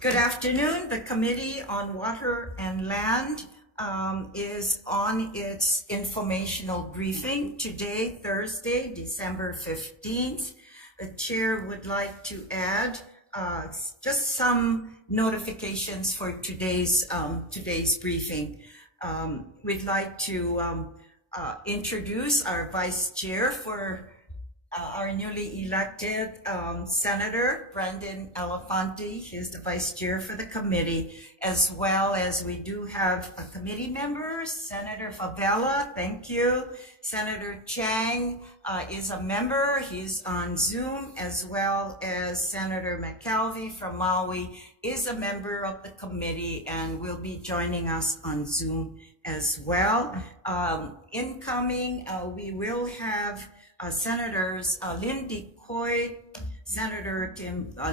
Good afternoon. The Committee on Water and Land is on its informational briefing today, Thursday, December 15th. The chair would like to add just some notifications for today's briefing. We'd like to introduce our vice chair for our newly elected Senator Brendan Elefante. He's the vice chair for the committee, as well as we do have a committee member, Senator Favela, thank you. Senator Chang is a member, he's on Zoom, as well as Senator McKelvey from Maui is a member of the committee and will be joining us on Zoom as well. Incoming, we will have Senators Lindy Coit, Senator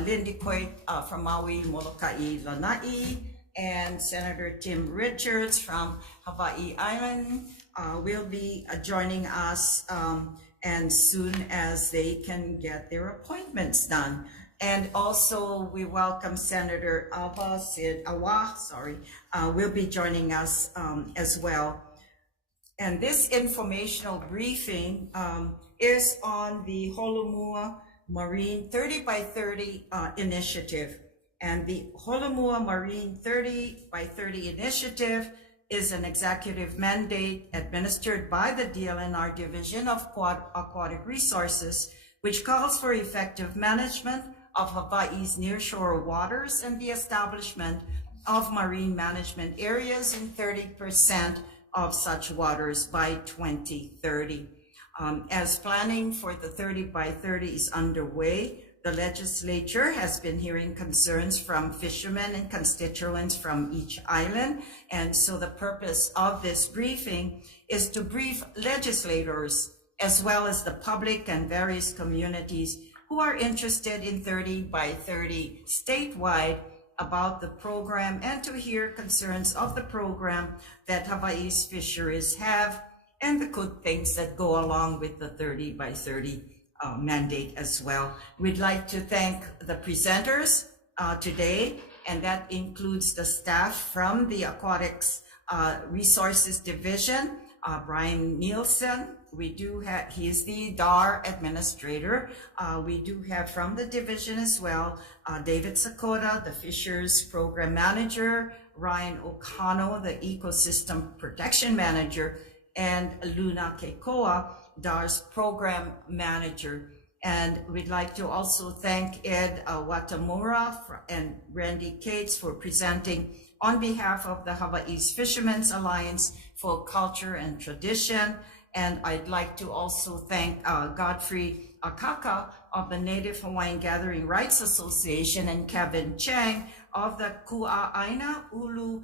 Lindy Coit from Maui, Molokai, Lanai, and Senator Tim Richards from Hawaii Island will be joining us and soon as they can get their appointments done. And also we welcome Senator Awa will be joining us as well. And this informational briefing is on the Holomua Marine 30 by 30 initiative. And the Holomua Marine 30 by 30 initiative is an executive mandate administered by the DLNR Division of Aquatic Resources, which calls for effective management of Hawaii's nearshore waters and the establishment of marine management areas in 30% of such waters by 2030. As planning for the 30 by 30 is underway, the legislature has been hearing concerns from fishermen and constituents from each island. And so the purpose of this briefing is to brief legislators as well as the public and various communities who are interested in 30 by 30 statewide about the program and to hear concerns of the program that Hawaii's fisheries have and the good things that go along with the 30 by 30 mandate as well. We'd like to thank the presenters today, and that includes the staff from the Aquatics Resources Division, Brian Nielsen. We do have, he is the DAR administrator. We do have from the division as well, David Sakota, the Fisheries Program Manager, Ryan Okano, the Ecosystem Protection Manager, and Luna Keikoa, DAR's Program Manager. And we'd like to also thank Ed Watamura and Randy Cates for presenting on behalf of the Hawaii's Fishermen's Alliance for Culture and Tradition. And I'd like to also thank Godfrey Akaka of the Native Hawaiian Gathering Rights Association and Kevin Chang of the Kua Aina ULU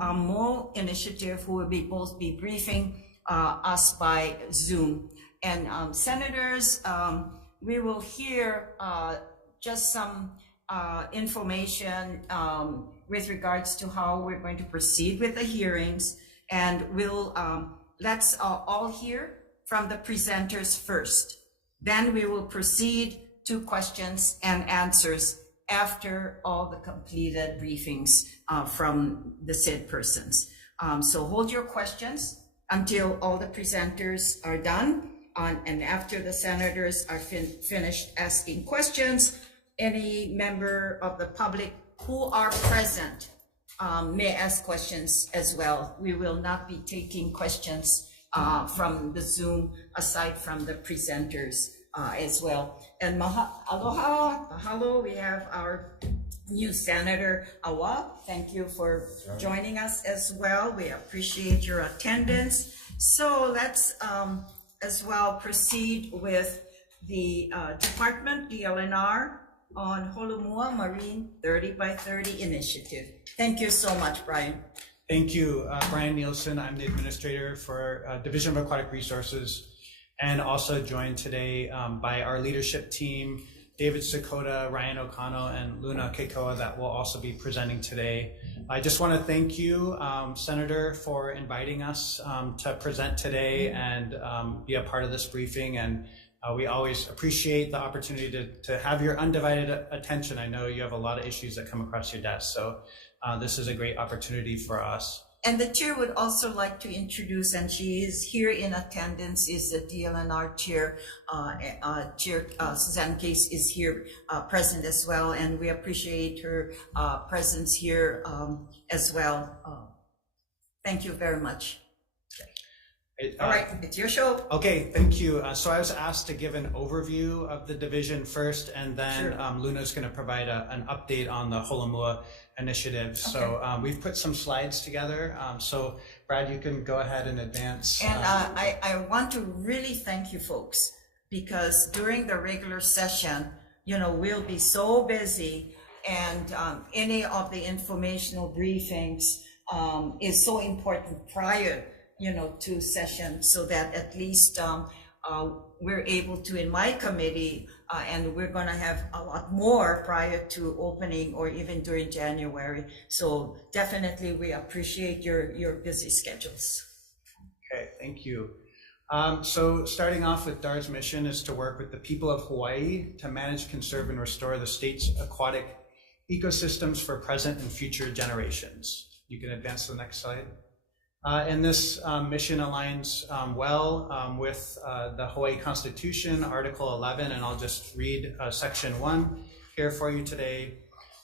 Amo initiative, who will both be briefing us by Zoom. And senators, we will hear just some information with regards to how we're going to proceed with the hearings, and we'll let's all hear from the presenters first. Then we will proceed to questions and answers after all the completed briefings from the said persons. So hold your questions until all the presenters are done. And after the senators are finished asking questions, any member of the public who are present may ask questions as well. We will not be taking questions from the Zoom aside from the presenters as well. And aloha, mahalo, we have our new Senator Awa. Thank you for joining us as well. We appreciate your attendance. So let's as well proceed with the Department DLNR on Holomua Marine 30 by 30 initiative. Thank you so much, Brian. Thank you, Brian Nielsen. I'm the administrator for Division of Aquatic Resources, and also joined today by our leadership team, David Sakota, Ryan Okano, and Luna Keikoa, that will also be presenting today. I just want to thank you, Senator, for inviting us to present today and be a part of this briefing. And we always appreciate the opportunity to have your undivided attention. I know you have a lot of issues that come across your desk, so this is a great opportunity for us. And the chair would also like to introduce, and she is here in attendance, is the DLNR chair. Suzanne Case is here present as well, and we appreciate her presence here as well. Thank you very much. All right, it's your show. Okay, thank you. So I was asked to give an overview of the division first, and then Sure. Luna's going to provide an update on the Holomua initiative. Okay. So we've put some slides together. So Brad, you can go ahead and advance. And I want to really thank you folks, because during the regular session, we'll be so busy, and any of the informational briefings is so important prior to session, so that at least we're able to, in my committee, and we're going to have a lot more prior to opening or even during January. So definitely we appreciate your busy schedules. Okay, thank you. So starting off with DAR's mission is to work with the people of Hawaii to manage, conserve, and restore the state's aquatic ecosystems for present and future generations. You can advance to the next slide. And this mission aligns well with the Hawaii Constitution, Article 11, and I'll just read Section 1 here for you today.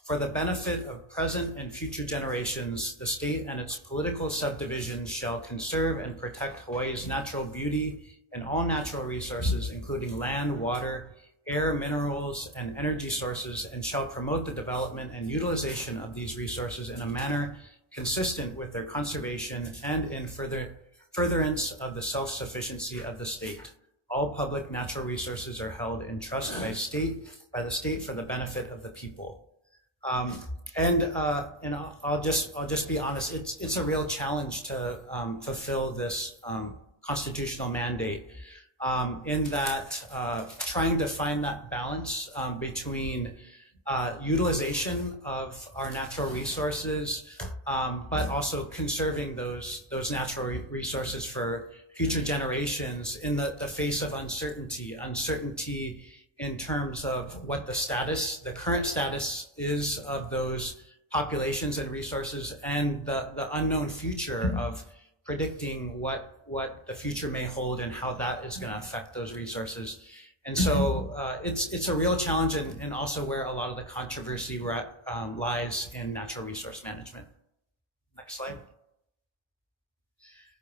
For the benefit of present and future generations, the state and its political subdivisions shall conserve and protect Hawaii's natural beauty and all natural resources, including land, water, air, minerals, and energy sources, and shall promote the development and utilization of these resources in a manner consistent with their conservation and in furtherance of the self-sufficiency of the state. All public natural resources are held in trust by the state for the benefit of the people. And I'll just be honest, it's a real challenge to fulfill this constitutional mandate, in that trying to find that balance between utilization of our natural resources, but also conserving those natural resources for future generations in the face of uncertainty in terms of what the current status is of those populations and resources, and the unknown future of predicting what the future may hold and how that is going to affect those resources. And so it's a real challenge, and also where a lot of the controversy lies in natural resource management. Next slide.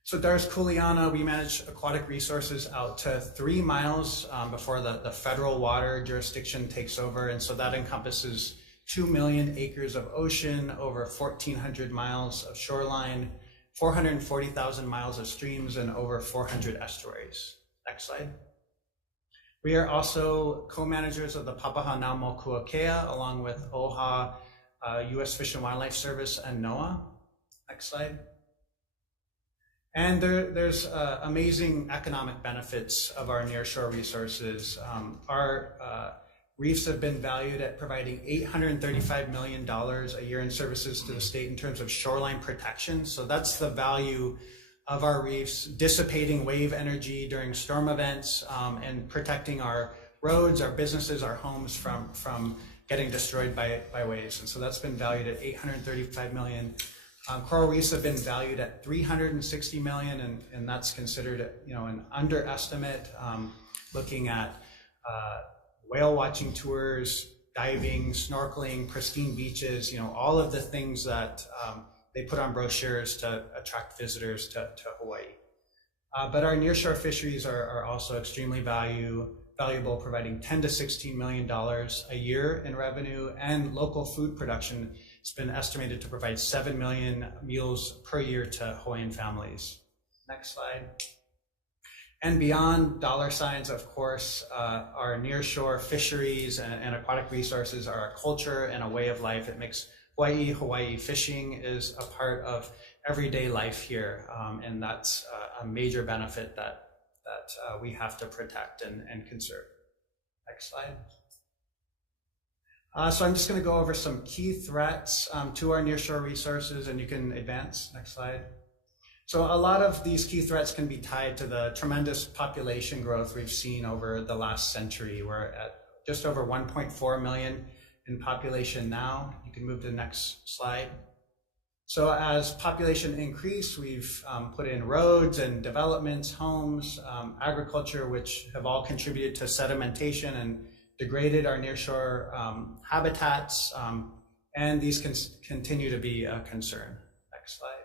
So DAR's Kuleana, we manage aquatic resources out to 3 miles before the federal water jurisdiction takes over. And so that encompasses 2 million acres of ocean, over 1,400 miles of shoreline, 440,000 miles of streams, and over 400 estuaries. Next slide. We are also co-managers of the Papahanaumokuakea, along with OHA, U.S. Fish and Wildlife Service, and NOAA. Next slide. And there's amazing economic benefits of our nearshore resources. Our reefs have been valued at providing $835 million a year in services to the state in terms of shoreline protection. So that's the value of our reefs, dissipating wave energy during storm events, and protecting our roads, our businesses, our homes from getting destroyed by waves. And so that's been valued at $835 million. Coral reefs have been valued at $360 million, and that's considered an underestimate, looking at whale watching tours, diving, snorkeling, pristine beaches, all of the things that they put on brochures to attract visitors to Hawaii. But our nearshore fisheries are also extremely valuable, providing $10 to $16 million a year in revenue, and local food production has been estimated to provide 7 million meals per year to Hawaiian families. Next slide. And beyond dollar signs, of course, our nearshore fisheries and aquatic resources are a culture and a way of life. It makes Hawaii fishing is a part of everyday life here, and that's a major benefit that we have to protect and conserve. Next slide. So I'm just going to go over some key threats to our nearshore resources, and you can advance. Next slide. So a lot of these key threats can be tied to the tremendous population growth we've seen over the last century. We're at just over 1.4 million in population now. You can move to the next slide. So as population increased, we've put in roads and developments, homes, agriculture, which have all contributed to sedimentation and degraded our nearshore habitats, and these can continue to be a concern. Next slide.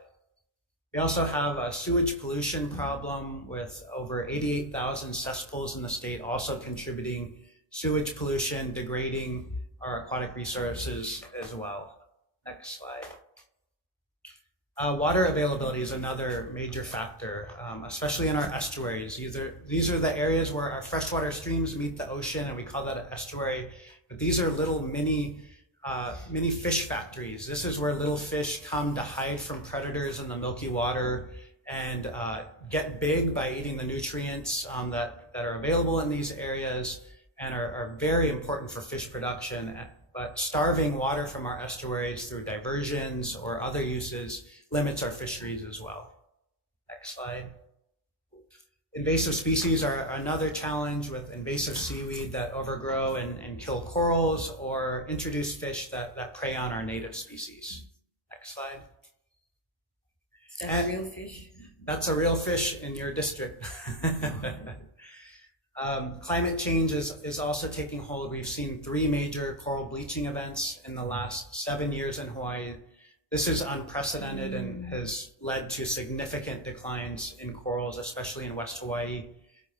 We also have a sewage pollution problem with over 88,000 cesspools in the state, also contributing sewage pollution, degrading our aquatic resources as well. Next slide. Water availability is another major factor, especially in our estuaries. These are the areas where our freshwater streams meet the ocean, and we call that an estuary. But these are little mini fish factories. This is where little fish come to hide from predators in the milky water and get big by eating the nutrients that are available in these areas and are very important for fish production. But starving water from our estuaries through diversions or other uses limits our fisheries as well. Next slide. Invasive species are another challenge, with invasive seaweed that overgrow and kill corals or introduce fish that prey on our native species. Next slide. Is that a real fish? That's a real fish in your district. Climate change is also taking hold. We've seen 3 major coral bleaching events in the last 7 years in Hawaii. This is unprecedented and has led to significant declines in corals, especially in West Hawaii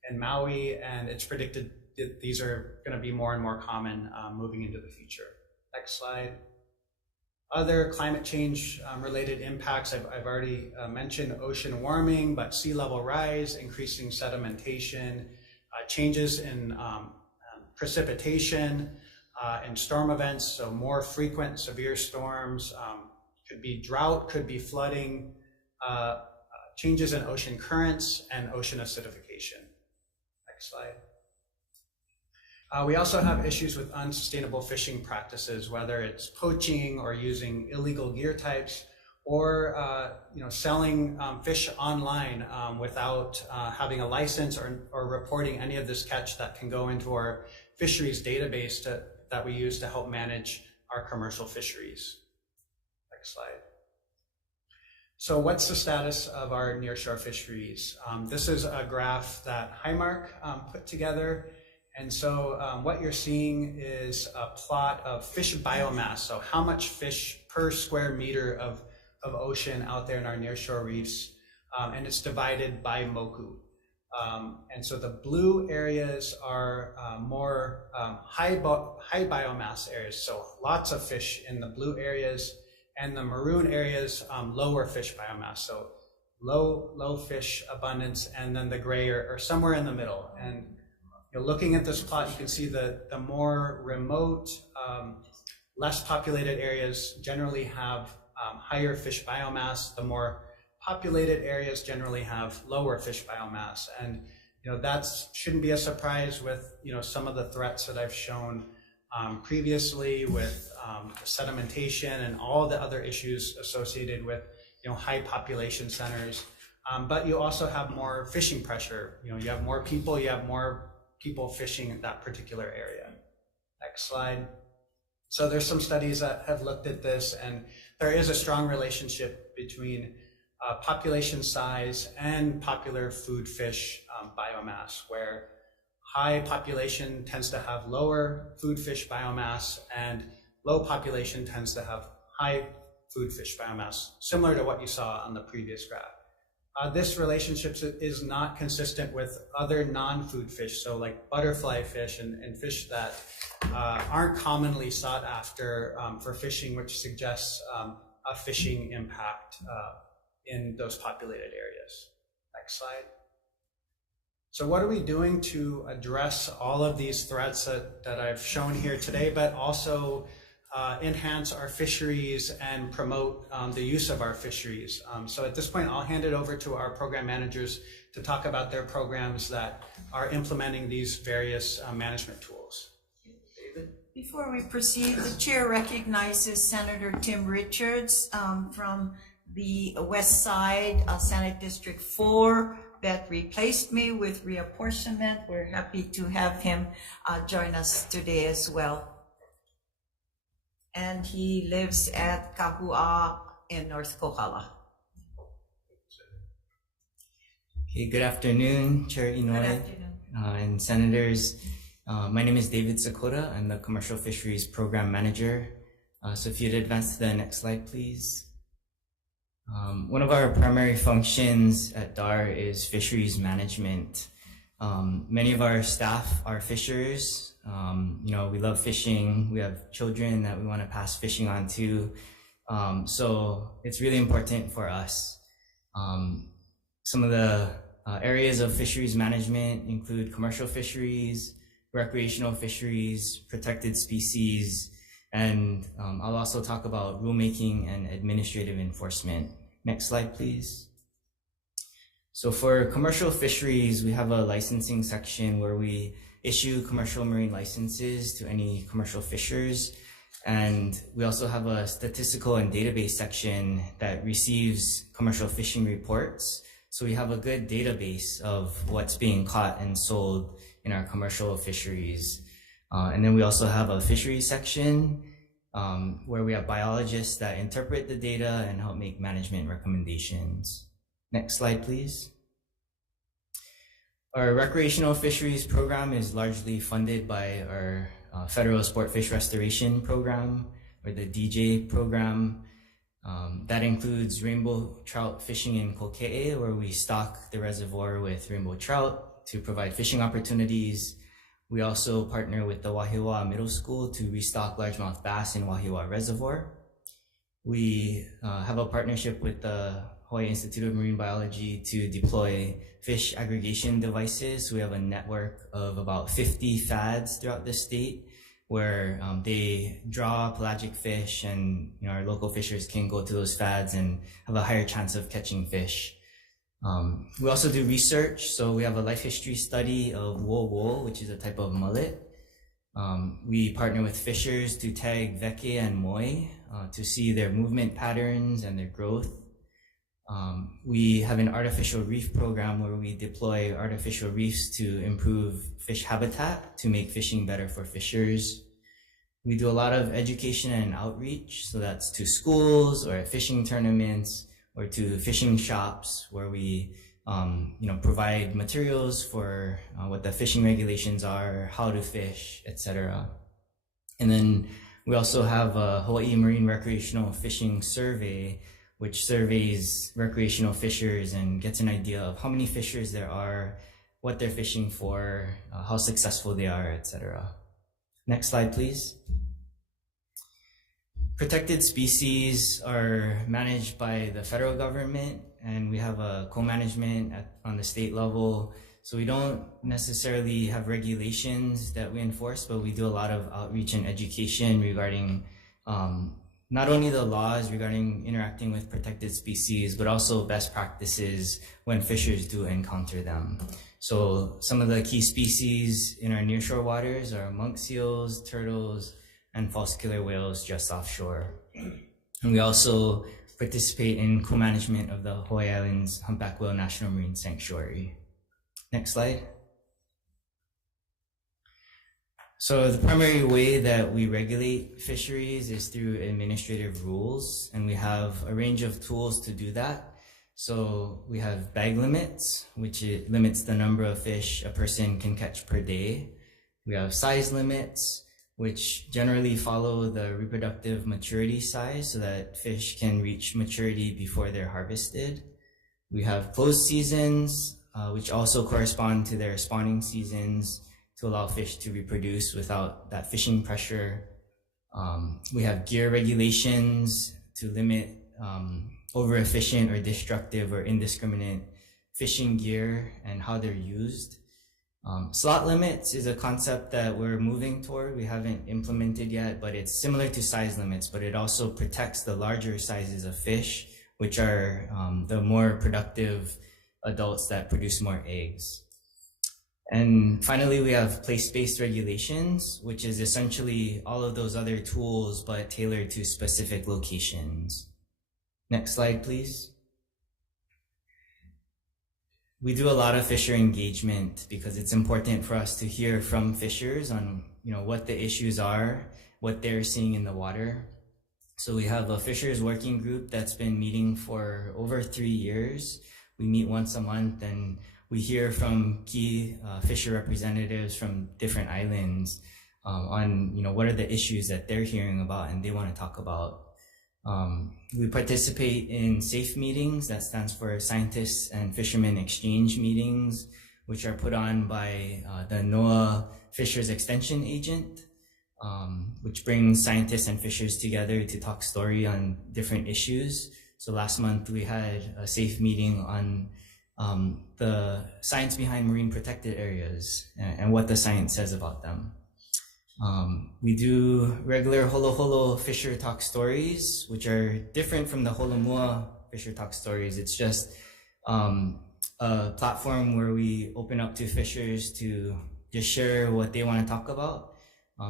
and Maui, and it's predicted that these are going to be more and more common moving into the future. Next slide. Other climate change related impacts, I've already mentioned ocean warming, but sea level rise, increasing sedimentation, changes in precipitation and storm events, so more frequent severe storms, could be drought, could be flooding, changes in ocean currents, and ocean acidification. Next slide. We also have issues with unsustainable fishing practices, whether it's poaching or using illegal gear types, or selling fish online without having a license or reporting any of this catch that can go into our fisheries database that we use to help manage our commercial fisheries. Next slide. So what's the status of our nearshore fisheries? This is a graph that Highmark put together. And so what you're seeing is a plot of fish biomass. So how much fish per square meter of ocean out there in our nearshore reefs, and it's divided by moku. And so the blue areas are more high biomass areas, so lots of fish in the blue areas, and the maroon areas, lower fish biomass, so low fish abundance, and then the gray are somewhere in the middle. And looking at this plot, you can see the more remote, less populated areas generally have higher fish biomass. The more populated areas generally have lower fish biomass, and that shouldn't be a surprise with some of the threats that I've shown previously with sedimentation and all the other issues associated with high population centers. But you also have more fishing pressure. You have more people fishing in that particular area. Next slide. So there's some studies that have looked at this, and there is a strong relationship between population size and popular food fish biomass, where high population tends to have lower food fish biomass and low population tends to have high food fish biomass, similar to what you saw on the previous graph. This relationship is not consistent with other non-food fish, so like butterfly fish and fish that aren't commonly sought after for fishing, which suggests a fishing impact in those populated areas. Next slide. So what are we doing to address all of these threats that I've shown here today, but also enhance our fisheries and promote the use of our fisheries? So at this point, I'll hand it over to our program managers to talk about their programs that are implementing these various management tools. David? Before we proceed, the chair recognizes Senator Tim Richards from the West Side Senate District 4 that replaced me with reapportionment. We're happy to have him join us today as well. And he lives at Kahua in North Kohala. Okay, good afternoon, Chair Inoue. Good afternoon. And Senators. My name is David Sakota. I'm the Commercial Fisheries Program Manager. So if you'd advance to the next slide, please. One of our primary functions at DAR is fisheries management. Many of our staff are fishers. We love fishing. We have children that we want to pass fishing on to. So it's really important for us. Some of the areas of fisheries management include commercial fisheries, recreational fisheries, protected species, and I'll also talk about rulemaking and administrative enforcement. Next slide, please. So for commercial fisheries, we have a licensing section where we issue commercial marine licenses to any commercial fishers. And we also have a statistical and database section that receives commercial fishing reports. So we have a good database of what's being caught and sold in our commercial fisheries. And then we also have a fisheries section where we have biologists that interpret the data and help make management recommendations. Next slide, please. Our recreational fisheries program is largely funded by our Federal Sport Fish Restoration Program, or the DJ program. That includes rainbow trout fishing in Koke'e, where we stock the reservoir with rainbow trout to provide fishing opportunities. We also partner with the Wahiawa Middle School to restock largemouth bass in Wahiawa Reservoir. We have a partnership with the Hawaii Institute of Marine Biology to deploy fish aggregation devices. We have a network of about 50 FADs throughout the state where they draw pelagic fish, and our local fishers can go to those FADs and have a higher chance of catching fish. We also do research, so we have a life history study of wool, which is a type of mullet. We partner with fishers to tag veke and moi to see their movement patterns and their growth. We have an artificial reef program where we deploy artificial reefs to improve fish habitat to make fishing better for fishers. We do a lot of education and outreach, so that's to schools or at fishing tournaments or to fishing shops where we provide materials for what the fishing regulations are, how to fish, etc. And then we also have a Hawaii Marine Recreational Fishing Survey, which surveys recreational fishers and gets an idea of how many fishers there are, what they're fishing for, how successful they are, etc. Next slide, please. Protected species are managed by the federal government, and we have a co-management on the state level. So we don't necessarily have regulations that we enforce, but we do a lot of outreach and education regarding not only the laws regarding interacting with protected species, but also best practices when fishers do encounter them. So some of the key species in our nearshore waters are monk seals, turtles, and false killer whales just offshore. And we also participate in co-management of the Hawaii Islands Humpback Whale National Marine Sanctuary. Next slide. So the primary way that we regulate fisheries is through administrative rules, and we have a range of tools to do that. So we have bag limits, which it limits the number of fish a person can catch per day. We have size limits, which generally follow the reproductive maturity size so that fish can reach maturity before they're harvested. We have closed seasons, which also correspond to their spawning seasons to allow fish to reproduce without that fishing pressure. We have gear regulations to limit over-efficient or destructive or indiscriminate fishing gear and how they're used. Slot limits is a concept that we're moving toward. We haven't implemented yet, but it's similar to size limits, but it also protects the larger sizes of fish, which are the more productive adults that produce more eggs. And finally, we have place-based regulations, which is essentially all of those other tools, but tailored to specific locations. Next slide, please. We do a lot of fisher engagement because it's important for us to hear from fishers on what the issues are, what they're seeing in the water. So we have a fishers working group that's been meeting for over 3 years. We meet once a month and we hear from key fisher representatives from different islands on what are the issues that they're hearing about and they want to talk about. We participate in SAFE meetings, that stands for Scientists and Fishermen Exchange Meetings, which are put on by the NOAA Fishers Extension Agent, which brings scientists and fishers together to talk story on different issues. So last month we had a SAFE meeting on the science behind marine protected areas and what the science says about them. We do regular Holo Holo Fisher Talk Stories, which are different from the Holomua Fisher Talk Stories. It's just a platform where we open up to fishers to just share what they want to talk about.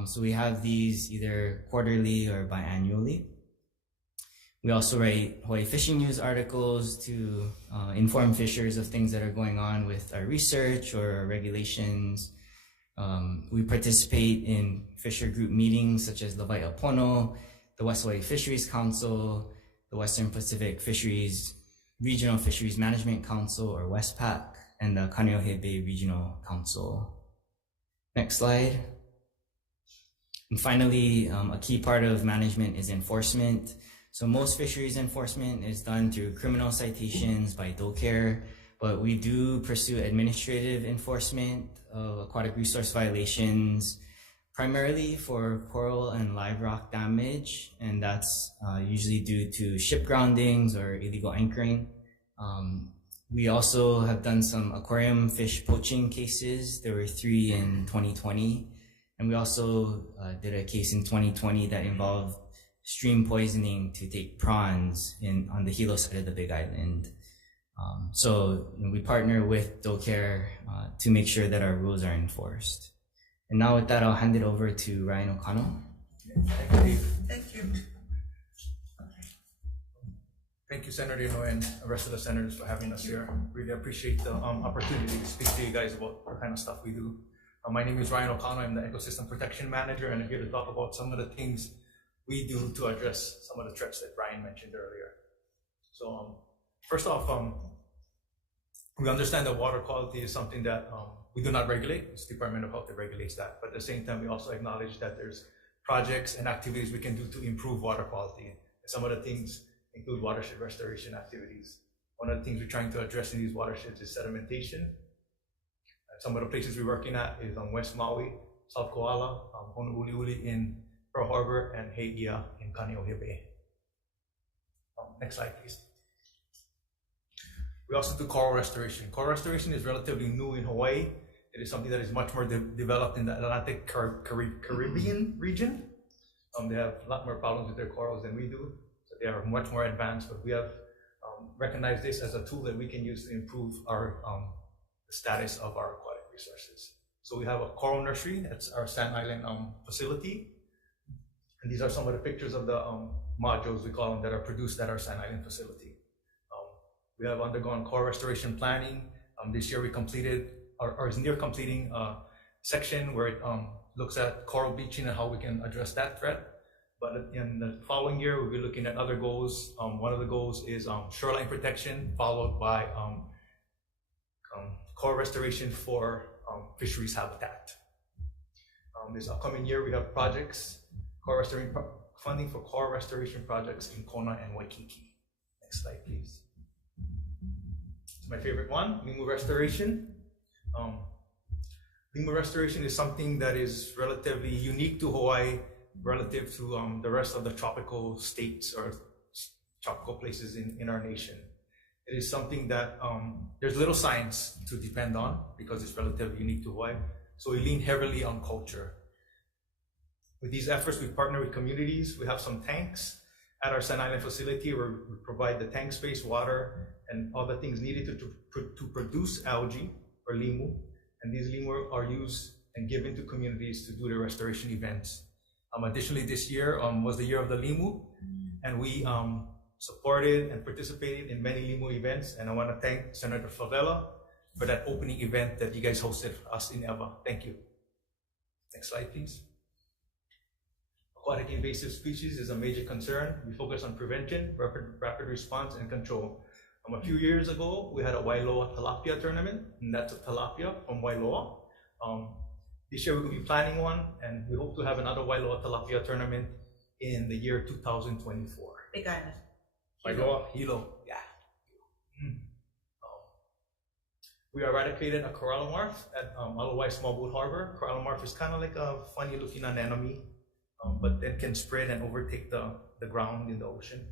So we have these either quarterly or biannually. We also write Hawaii Fishing News articles to inform fishers of things that are going on with our research or our regulations. We participate in fisher group meetings such as Lawai'a Pono, the West Hawaii Fisheries Council, the Western Pacific Fisheries Regional Fisheries Management Council, or WestPAC, and the Kaneohe Bay Regional Council. Next slide. And finally, a key part of management is enforcement. So most fisheries enforcement is done through criminal citations by DOCARE, but we do pursue administrative enforcement of aquatic resource violations, primarily for coral and live rock damage, and that's usually due to ship groundings or illegal anchoring. We also have done some aquarium fish poaching cases. There were 3 in 2020, and we also did a case in 2020 that involved stream poisoning to take prawns on the Hilo side of the Big Island. So we partner with DOCARE to make sure that our rules are enforced. And now with that, I'll hand it over to Ryan O'Connell. Thank you. Thank you, Senator Ino, and the rest of the senators for having us here. Really appreciate the opportunity to speak to you guys about what kind of stuff we do. My name is Ryan O'Connell. I'm the Ecosystem Protection Manager, and I'm here to talk about some of the things we do to address some of the threats that Brian mentioned earlier. So first off, we understand that water quality is something that we do not regulate. It's the Department of Health that regulates that. But at the same time, we also acknowledge that there's projects and activities we can do to improve water quality. And some of the things include watershed restoration activities. One of the things we're trying to address in these watersheds is sedimentation. Some of the places we're working at is on West Maui, South Koala, Honolulu in Pearl Harbor, and Hei'ia in Kaneohe Bay. Next slide, please. We also do coral restoration. Coral restoration is relatively new in Hawaii. It is something that is much more developed in the Atlantic Caribbean region. They have a lot more problems with their corals than we do. So they are much more advanced, but we have recognized this as a tool that we can use to improve our the status of our aquatic resources. So we have a coral nursery. That's our Sand Island facility. And these are some of the pictures of the modules, we call them, that are produced at our Sand Island facility. We have undergone coral restoration planning. This year we completed, or is near completing, a section where it looks at coral bleaching and how we can address that threat. But in the following year, we'll be looking at other goals. One of the goals is shoreline protection, followed by coral restoration for fisheries habitat. This upcoming year, we have projects, funding for coral restoration projects in Kona and Waikiki. Next slide, please. My favorite one, limu restoration. Limu restoration is something that is relatively unique to Hawaii relative to the rest of the tropical states or tropical places in our nation. It is something that there's little science to depend on because it's relatively unique to Hawaii. So we lean heavily on culture. With these efforts, we partner with communities. We have some tanks at our Sand Island facility where we provide the tank space, water, and all the things needed to produce algae or limu. And these limu are used and given to communities to do the restoration events. Additionally, this year was the year of the limu, and we supported and participated in many LIMO events, and I want to thank Senator Favela for that opening event that you guys hosted us in EVA. Thank you. Next slide, please. Aquatic invasive species is a major concern. We focus on prevention, rapid response, and control. A few years ago, we had a Wailoa tilapia tournament, and that's a tilapia from Wailoa. This year, we're going to be planning one, and we hope to have another Wailoa tilapia tournament in the year 2024. Big Island. Wailoa, Hilo, yeah. We eradicated a coral marf at Alawai Small Boat Harbor. Coral marf is kind of like a funny looking anemone, but then can spread and overtake the ground in the ocean.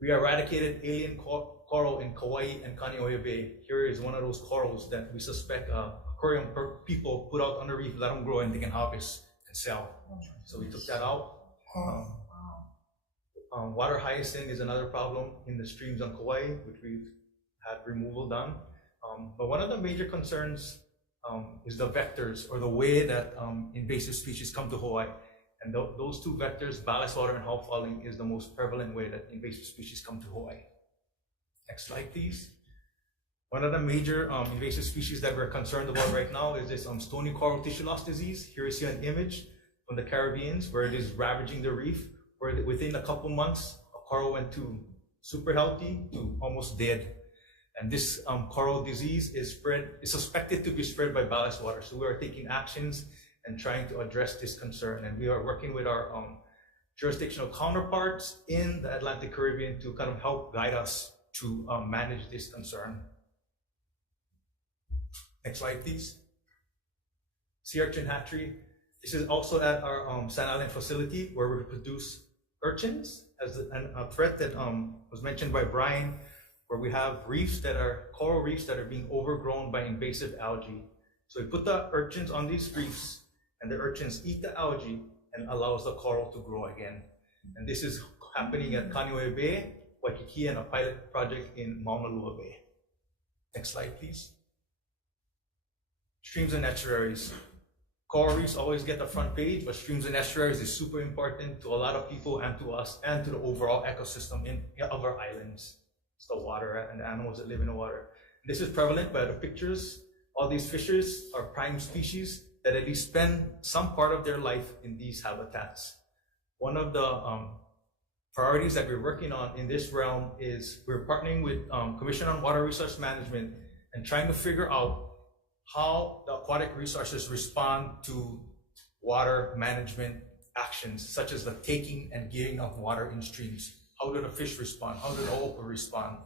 We eradicated alien coral in Kauai and Kaneohe Bay. Here is one of those corals that we suspect aquarium people put out on the reef, let them grow, and they can harvest and sell. So we took that out. Water hyacinth is another problem in the streams on Kauai, which we've had removal done. But one of the major concerns is the vectors, or the way that invasive species come to Hawaii. And those two vectors, ballast water and hull fouling, is the most prevalent way that invasive species come to Hawaii. Next slide, please. One of the major invasive species that we're concerned about right now is this stony coral tissue loss disease. Here you see an image from the Caribbean where it is ravaging the reef, where within a couple months, a coral went to super healthy to almost dead. And this coral disease is suspected to be spread by ballast water. So we are taking actions and trying to address this concern. And we are working with our jurisdictional counterparts in the Atlantic Caribbean to kind of help guide us to manage this concern. Next slide, please. Sea urchin hatchery. This is also at our San Island facility where we produce urchins as a threat that was mentioned by Brian, where we have reefs that are coral reefs that are being overgrown by invasive algae. So we put the urchins on these reefs, and the urchins eat the algae and allows the coral to grow again. And this is happening at Kaneohe Bay, Waikiki, and a pilot project in Mauna Lua Bay. Next slide, please. Streams and estuaries. Coral reefs always get the front page, but streams and estuaries is super important to a lot of people and to us and to the overall ecosystem of our islands. It's the water and the animals that live in the water. This is prevalent by the pictures. All these fishes are prime species that at least spend some part of their life in these habitats. One of the priorities that we're working on in this realm is we're partnering with Commission on Water Resource Management and trying to figure out how the aquatic resources respond to water management actions, such as the taking and giving of water in streams. How do the fish respond? How do the opa respond?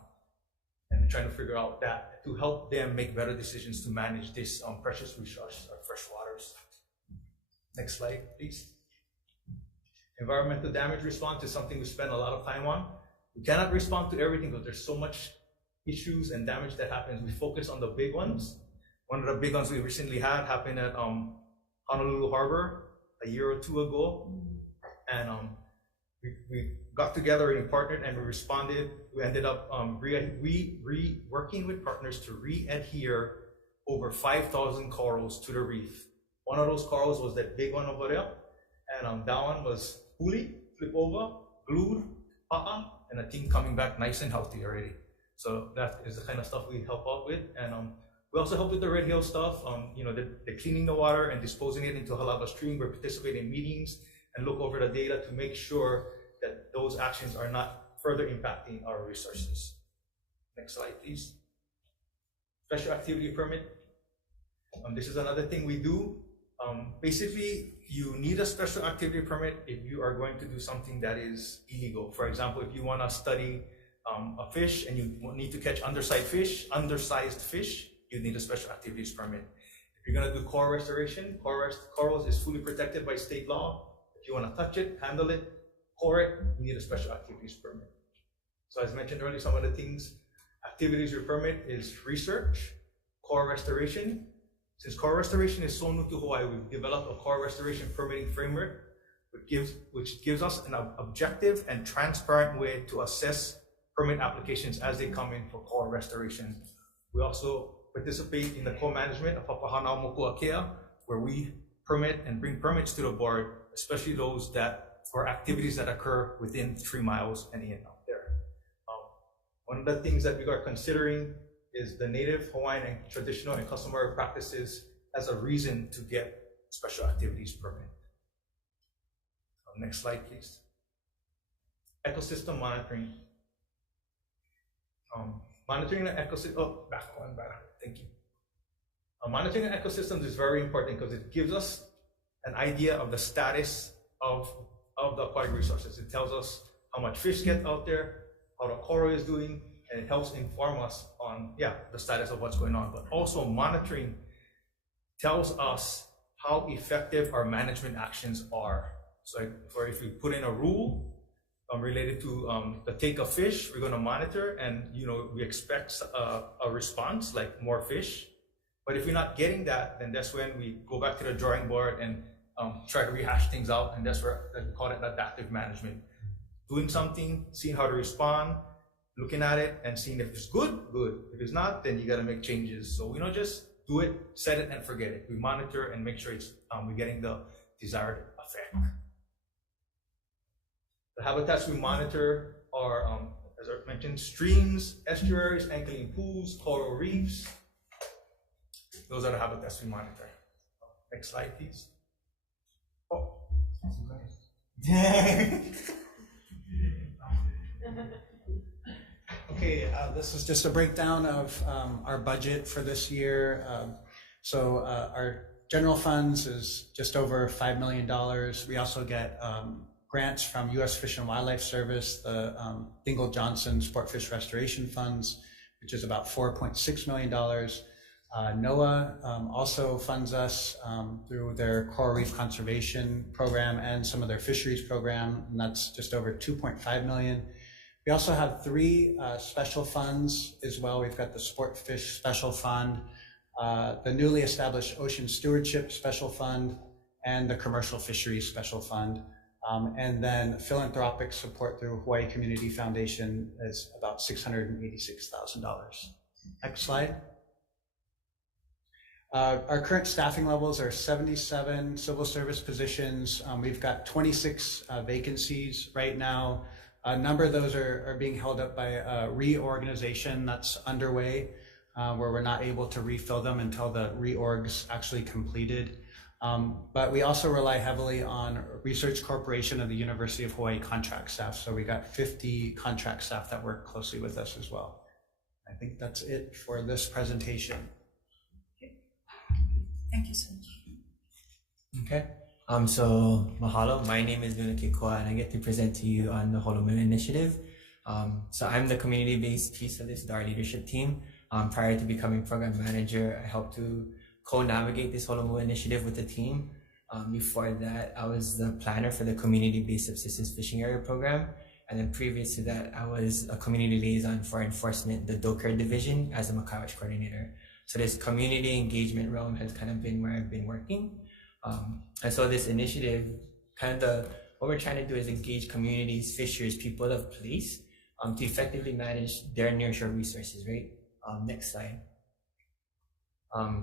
And trying to figure out that to help them make better decisions to manage this precious resource, our fresh waters. Next slide, please. Environmental damage response is something we spend a lot of time on. We cannot respond to everything because there's so much issues and damage that happens. We focus on the big ones. One of the big ones we recently had happened at Honolulu Harbor a year or two ago. And we got together and we partnered and we responded. We ended up working with partners to re-adhere over 5,000 corals to the reef. One of those corals was that big one over there. And that one was huli, flip over, glued, and a team coming back nice and healthy already. So that is the kind of stuff we help out with. And we also help with the Red Hill stuff. They're cleaning the water and disposing it into Halawa Stream. We're participating in meetings and look over the data to make sure that those actions are not further impacting our resources. Next slide, please. Special activity permit. This is another thing we do. Basically, you need a special activity permit if you are going to do something that is illegal. For example, if you want to study a fish and you need to catch undersized fish, you need a special activities permit. If you're going to do coral restoration, corals is fully protected by state law. If you want to touch it, handle it, core it, you need a special activities permit. So as mentioned earlier, some of the things, activities with permit is research, coral restoration. Since coral restoration is so new to Hawaii, we've developed a coral restoration permitting framework, which gives us an objective and transparent way to assess permit applications as they come in for coral restoration. We also participate in the co-management of Papahanao Mokuakea, where we permit and bring permits to the board, especially those that for activities that occur within 3 miles and in out there. One of the things that we are considering is the native Hawaiian and traditional and customary practices as a reason to get special activities permit. Next slide, please. Ecosystem monitoring. Monitoring the ecosystem, back, thank you. Monitoring the ecosystems is very important because it gives us an idea of the status of the aquatic resources. It tells us how much fish get out there, how the coral is doing, and it helps inform us on, the status of what's going on. But also monitoring tells us how effective our management actions are. So if we put in a rule related to the take of fish, we're going to monitor, and we expect a response like more fish. But if we're not getting that, then that's when we go back to the drawing board and try to rehash things out, and that's where we call it adaptive management. Doing something, seeing how to respond, looking at it, and seeing if it's good. If it's not, then you got to make changes. So we don't just do it, set it, and forget it. We monitor and make sure it's we're getting the desired effect. The habitats we monitor are, as I mentioned, streams, estuaries, anchoring pools, coral reefs. Those are the habitats we monitor. Next slide, please. Okay, this is just a breakdown of our budget for this year. So our general funds is just over $5 million. We also get grants from U.S. Fish and Wildlife Service, the Dingle Johnson Sport Fish Restoration Funds, which is about $4.6 million. NOAA also funds us through their coral reef conservation program and some of their fisheries program, and that's just over $2.5 million. We also have 3 special funds as well. We've got the Sport Fish Special Fund, the newly established Ocean Stewardship Special Fund, and the Commercial Fisheries Special Fund. And then philanthropic support through Hawaii Community Foundation is about $686,000. Next slide. Our current staffing levels are 77 civil service positions. We've got 26 vacancies right now. A number of those are being held up by a reorganization that's underway, where we're not able to refill them until the reorg's actually completed. But we also rely heavily on Research Corporation of the University of Hawaii contract staff. So we got 50 contract staff that work closely with us as well. I think that's it for this presentation. Thank you so much. Okay. So mahalo. My name is Kua, and I get to present to you on the Holomua initiative. So I'm the community-based piece of this DAR leadership team. Prior to becoming program manager, I helped to co-navigate this Holomua initiative with the team. Before that, I was the planner for the community-based subsistence fishing area program. And then previous to that, I was a community liaison for enforcement, the Doker division, as a Makawach coordinator. So this community engagement realm has kind of been where I've been working. And so this initiative, what we're trying to do is engage communities, fishers, people of place, to effectively manage their nearshore resources, right? Next slide.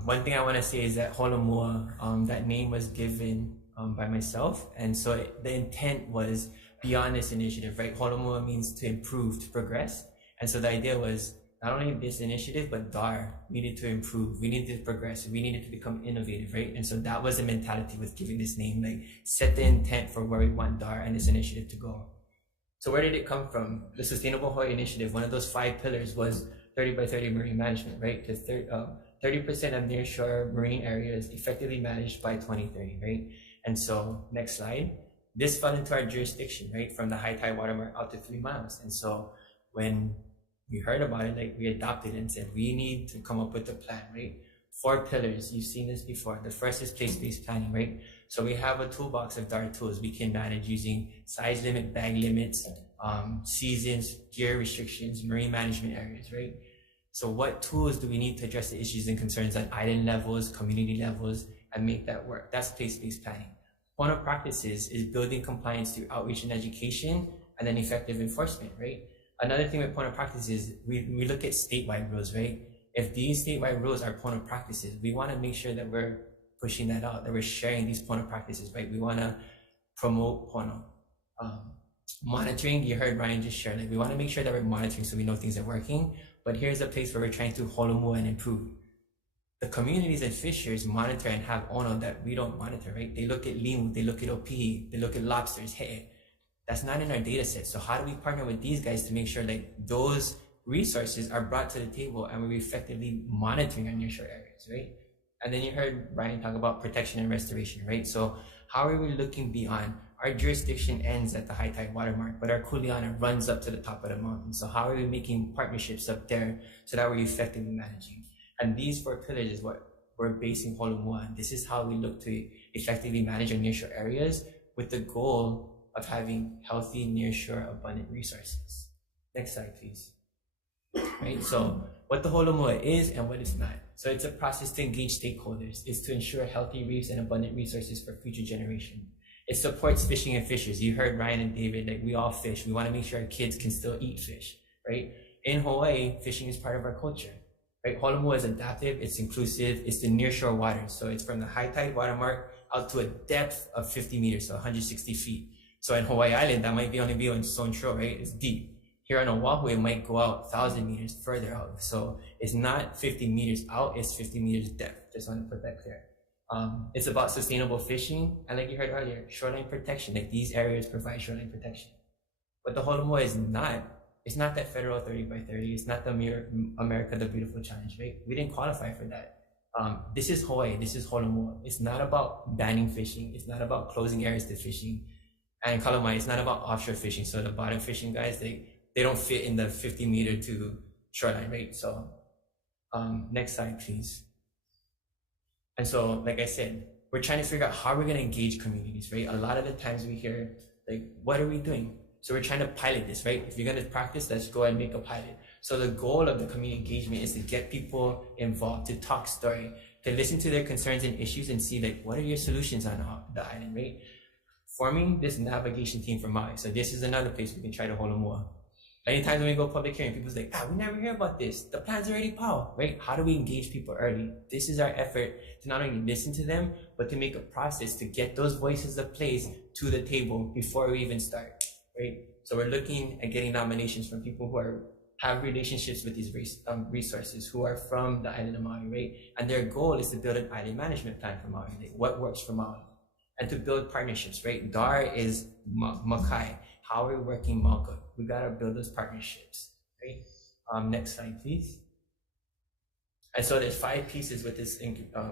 One thing I want to say is that Holomua, that name was given by myself. And so the intent was beyond this initiative, right? Holomua means to improve, to progress. And so the idea was not only this initiative, but DAR needed to improve. We needed to progress. We needed to become innovative, right? And so that was the mentality with giving this name, like set the intent for where we want DAR and this initiative to go. So where did it come from? The Sustainable Hawaii Initiative, one of those 5 pillars was 30 by 30 marine management, right? Because 30% of nearshore marine areas effectively managed by 2030, right? And so next slide, this fell into our jurisdiction, right? From the high tide water mark out to 3 miles. And so when we heard about it, like we adopted it and said, we need to come up with a plan, right? 4 pillars, you've seen this before. The first is place-based planning, right? So we have a toolbox of DAR tools we can manage using size limit, bag limits, seasons, gear restrictions, marine management areas, right? So what tools do we need to address the issues and concerns at island levels, community levels, and make that work? That's place-based planning. One of practices is building compliance through outreach and education, and then effective enforcement, right? Another thing with point of practice is we look at statewide rules, right? If these statewide rules are point of practices, we want to make sure that we're pushing that out, that we're sharing these point of practices, right? We want to promote pono. Monitoring, you heard Ryan just share, like we want to make sure that we're monitoring so we know things are working, but here's a place where we're trying to Holomua and improve. The communities and fishers monitor and have ono that we don't monitor, right? They look at limu, they look at opihi, they look at lobsters. Hey, that's not in our data set. So how do we partner with these guys to make sure like those resources are brought to the table and we're effectively monitoring our nearshore areas, right? And then you heard Ryan talk about protection and restoration, right? So how are we looking beyond? Our jurisdiction ends at the high tide watermark, but our kuleana runs up to the top of the mountain. So how are we making partnerships up there so that we're effectively managing? And these 4 pillars is what we're basing Holomua on. This is how we look to effectively manage our nearshore areas with the goal of having healthy nearshore abundant resources. Next slide, please. Right, so what the Holomua is and what it's not. So it's a process to engage stakeholders. It's to ensure healthy reefs and abundant resources for future generation. It supports fishing and fishers. You heard Ryan and David, like we all fish. We want to make sure our kids can still eat fish, right? In Hawaii, fishing is part of our culture, right? Holomua is adaptive, it's inclusive, it's the nearshore waters. So it's from the high tide watermark out to a depth of 50 meters, so 160 feet. So in Hawaii Island, that might be only be on Stone Shore, right? It's deep. Here on Oahu, it might go out 1,000 meters further out. So it's not 50 meters out, it's 50 meters depth. Just want to put that clear. It's about sustainable fishing, and like you heard earlier, shoreline protection. Like these areas provide shoreline protection. But the Holomua is not. It's not that federal 30 by 30. It's not the America the Beautiful challenge, right? We didn't qualify for that. This is Hawaii. This is Holomua. It's not about banning fishing. It's not about closing areas to fishing. And Kalamai, it's not about offshore fishing. So the bottom fishing guys, they don't fit in the 50 meter to shoreline, right? So next slide, please. And so, like I said, we're trying to figure out how we're going to engage communities, right? A lot of the times we hear, like, what are we doing? So we're trying to pilot this, right? If you're going to practice, let's go and make a pilot. So the goal of the community engagement is to get people involved, to talk story, to listen to their concerns and issues and see, like, what are your solutions on the island, right? Forming this navigation team for Maui. So this is another place we can try to Holomua. Anytime when we go public hearing, people's like, we never hear about this. The plan's already pow, right? How do we engage people early? This is our effort to not only listen to them, but to make a process to get those voices of place to the table before we even start, right? So we're looking at getting nominations from people who have relationships with these resources, who are from the island of Maui, right? And their goal is to build an island management plan for Maui, like what works for Maui, and to build partnerships, right? DAR is Makai. How are we working Malka? We gotta build those partnerships, right? Next slide, please. And so there's 5 pieces with this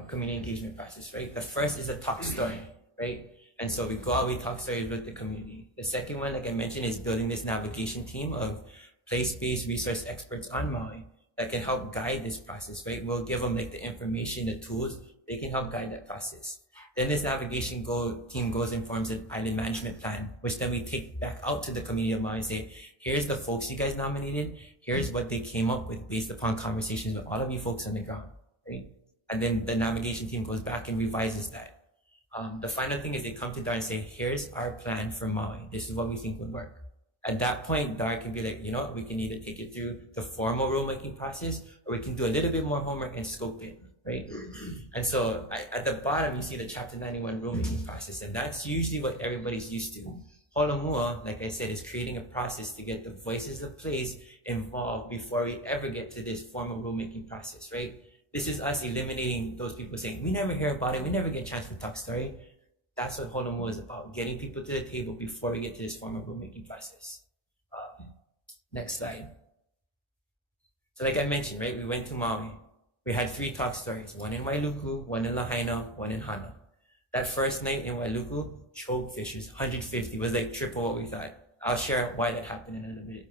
community engagement process, right? The first is a talk story, right? And so we go out, we talk stories with the community. The second one, like I mentioned, is building this navigation team of place-based resource experts on Maui that can help guide this process, right? We'll give them like the information, the tools, they can help guide that process. Then this navigation team goes and forms an island management plan, which then we take back out to the community of Maui and say, here's the folks you guys nominated, here's what they came up with based upon conversations with all of you folks on the ground, right? And then the navigation team goes back and revises that. The final thing is they come to DAR and say, here's our plan for Maui. This is what we think would work. At that point, DAR can be like, you know what, we can either take it through the formal rulemaking process, or we can do a little bit more homework and scope it. Right? And so at the bottom, you see the Chapter 91 rulemaking process, and that's usually what everybody's used to. Holomua, like I said, is creating a process to get the voices of place involved before we ever get to this formal rulemaking process, right? This is us eliminating those people saying, we never hear about it, we never get a chance to talk story. That's what Holomua is about, getting people to the table before we get to this formal rulemaking process. Next slide. So like I mentioned, right, we went to Maui. We had 3 talk stories, one in Wailuku, one in Lahaina, one in Hana. That first night in Wailuku, choke fishers, 150, was like triple what we thought. I'll share why that happened in a little bit.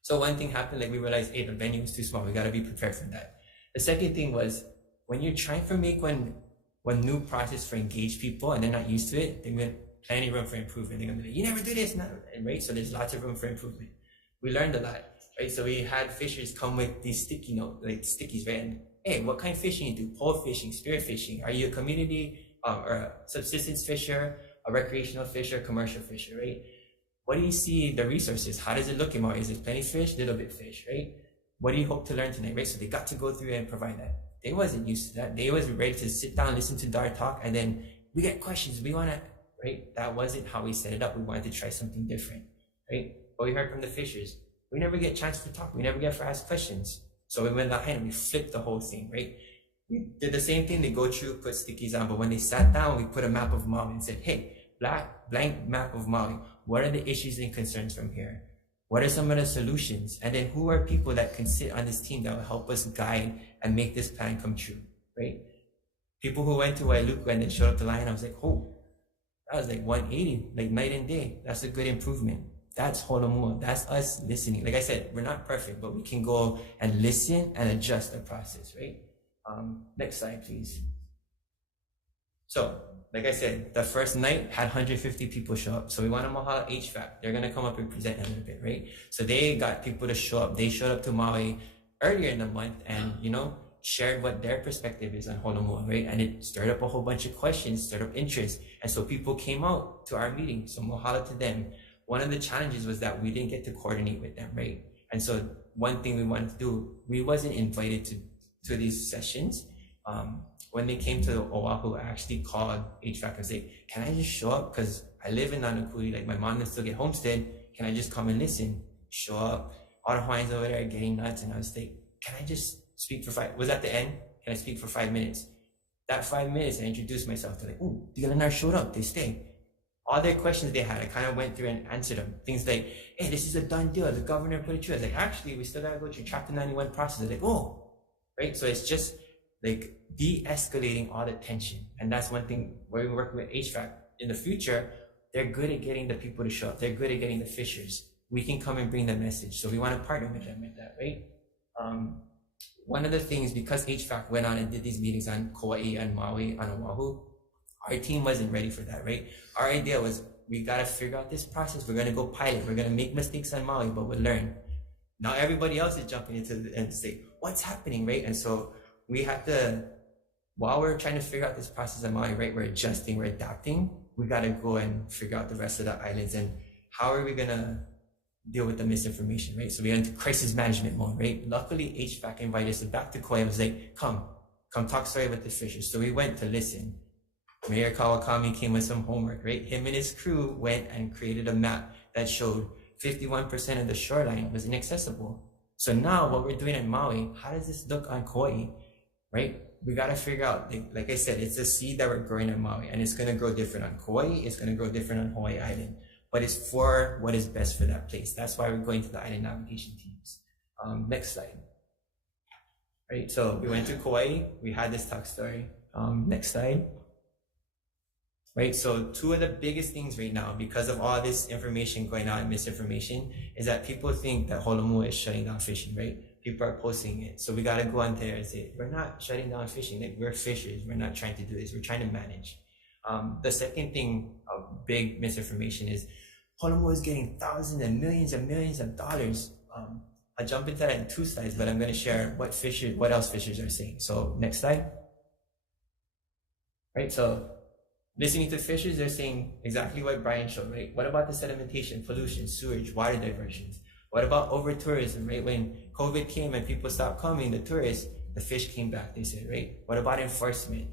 So one thing happened, like we realized, hey, the venue is too small. We got to be prepared for that. The second thing was, when you're trying to make one new process for engaged people and they're not used to it, they're going to plenty room for improvement. They're going to be like, you never do this, right? So there's lots of room for improvement. We learned a lot. Right, so we had fishers come with these sticky notes, like stickies, right? And hey, what kind of fishing you do? Pole fishing, spear fishing. Are you a community or a subsistence fisher, a recreational fisher, commercial fisher, right? What do you see the resources? How does it look in Maui? Is it plenty fish, little bit fish, right? What do you hope to learn tonight, right? So they got to go through and provide that. They wasn't used to that. They was ready to sit down, listen to DAR talk, and then we get questions. We want to right? That wasn't how we set it up. We wanted to try something different, right? But we heard from the fishers. We never get a chance to talk. We never get to ask questions. So we went behind and we flipped the whole thing, right? We did the same thing. They go through, put stickies on, but when they sat down, we put a map of Maui and said, hey, blank map of Maui. What are the issues and concerns from here? What are some of the solutions? And then who are people that can sit on this team that will help us guide and make this plan come true, right? People who went to Wailuku and then showed up to Lion, I was like, oh, that was like 180, like night and day. That's a good improvement. That's Holomua. That's us listening. Like I said, we're not perfect, but we can go and listen and adjust the process, right? Next slide, please. So, like I said, the first night had 150 people show up. So we want to mahalo HVAC. They're going to come up and present a little bit, right? So they got people to show up. They showed up to Maui earlier in the month and, you know, shared what their perspective is on Holomua, right? And it stirred up a whole bunch of questions, stirred up interest. And so people came out to our meeting. So mahalo to them. One of the challenges was that we didn't get to coordinate with them, right? And so one thing we wanted to do, we wasn't invited to these sessions. When they came to Oahu, I actually called HVAC and said, can I just show up? Because I live in Nanakuli, like my mom can still get homestead. Can I just come and listen? Show up. All the Hawaiians over there getting nuts. And I was like, can I just speak for 5? Was at the end? Can I speak for 5 minutes? That 5 minutes, I introduced myself. They're like, oh, DLNR showed up. They stayed. All their questions they had, I kind of went through and answered them. Things like, hey, this is a done deal. The governor put it through. I was like, actually, we still got to go through Chapter 91 process. They're like, oh, right? So it's just like de-escalating all the tension. And that's one thing where we're working with HVAC. In the future, they're good at getting the people to show up. They're good at getting the fishers. We can come and bring the message. So we want to partner with them with that, right? One of the things, because HVAC went on and did these meetings on Kauai and Maui on Oahu, our team wasn't ready for that, right? Our idea was, we got to figure out this process. We're going to go pilot. We're going to make mistakes on Maui, but we'll learn. Now everybody else is jumping into and say, what's happening, right? And so we have to, while we're trying to figure out this process on Maui, right, we're adjusting, we're adapting. We got to go and figure out the rest of the islands and how are we going to deal with the misinformation, right? So we're into crisis management mode, right? Luckily, HVAC invited us back to Kauai and was like, come talk story with the fishers. So we went to listen. Mayor Kawakami came with some homework, right? Him and his crew went and created a map that showed 51% of the shoreline was inaccessible. So now what we're doing in Maui, how does this look on Kauai, right? We got to figure out, like I said, it's a seed that we're growing in Maui and it's going to grow different on Kauai. It's going to grow different on Hawaii Island, but it's for what is best for that place. That's why we're going to the island navigation teams. Next slide. Right, so we went to Kauai. We had this talk story. Next slide. Right, so two of the biggest things right now, because of all this information going on, misinformation, is that people think that Holomua is shutting down fishing, right? People are posting it. So we got to go on there and say, we're not shutting down fishing. Like, we're fishers. We're not trying to do this. We're trying to manage. The second thing of big misinformation is Holomua is getting thousands and millions of dollars. I'll jump into that in 2 slides, but I'm going to share what else fishers are saying. So next slide. Right, so listening to fishers, they're saying exactly what Brian showed, right? What about the sedimentation, pollution, sewage, water diversions? What about over-tourism, right? When COVID came and people stopped coming, the tourists, the fish came back, they said, right? What about enforcement?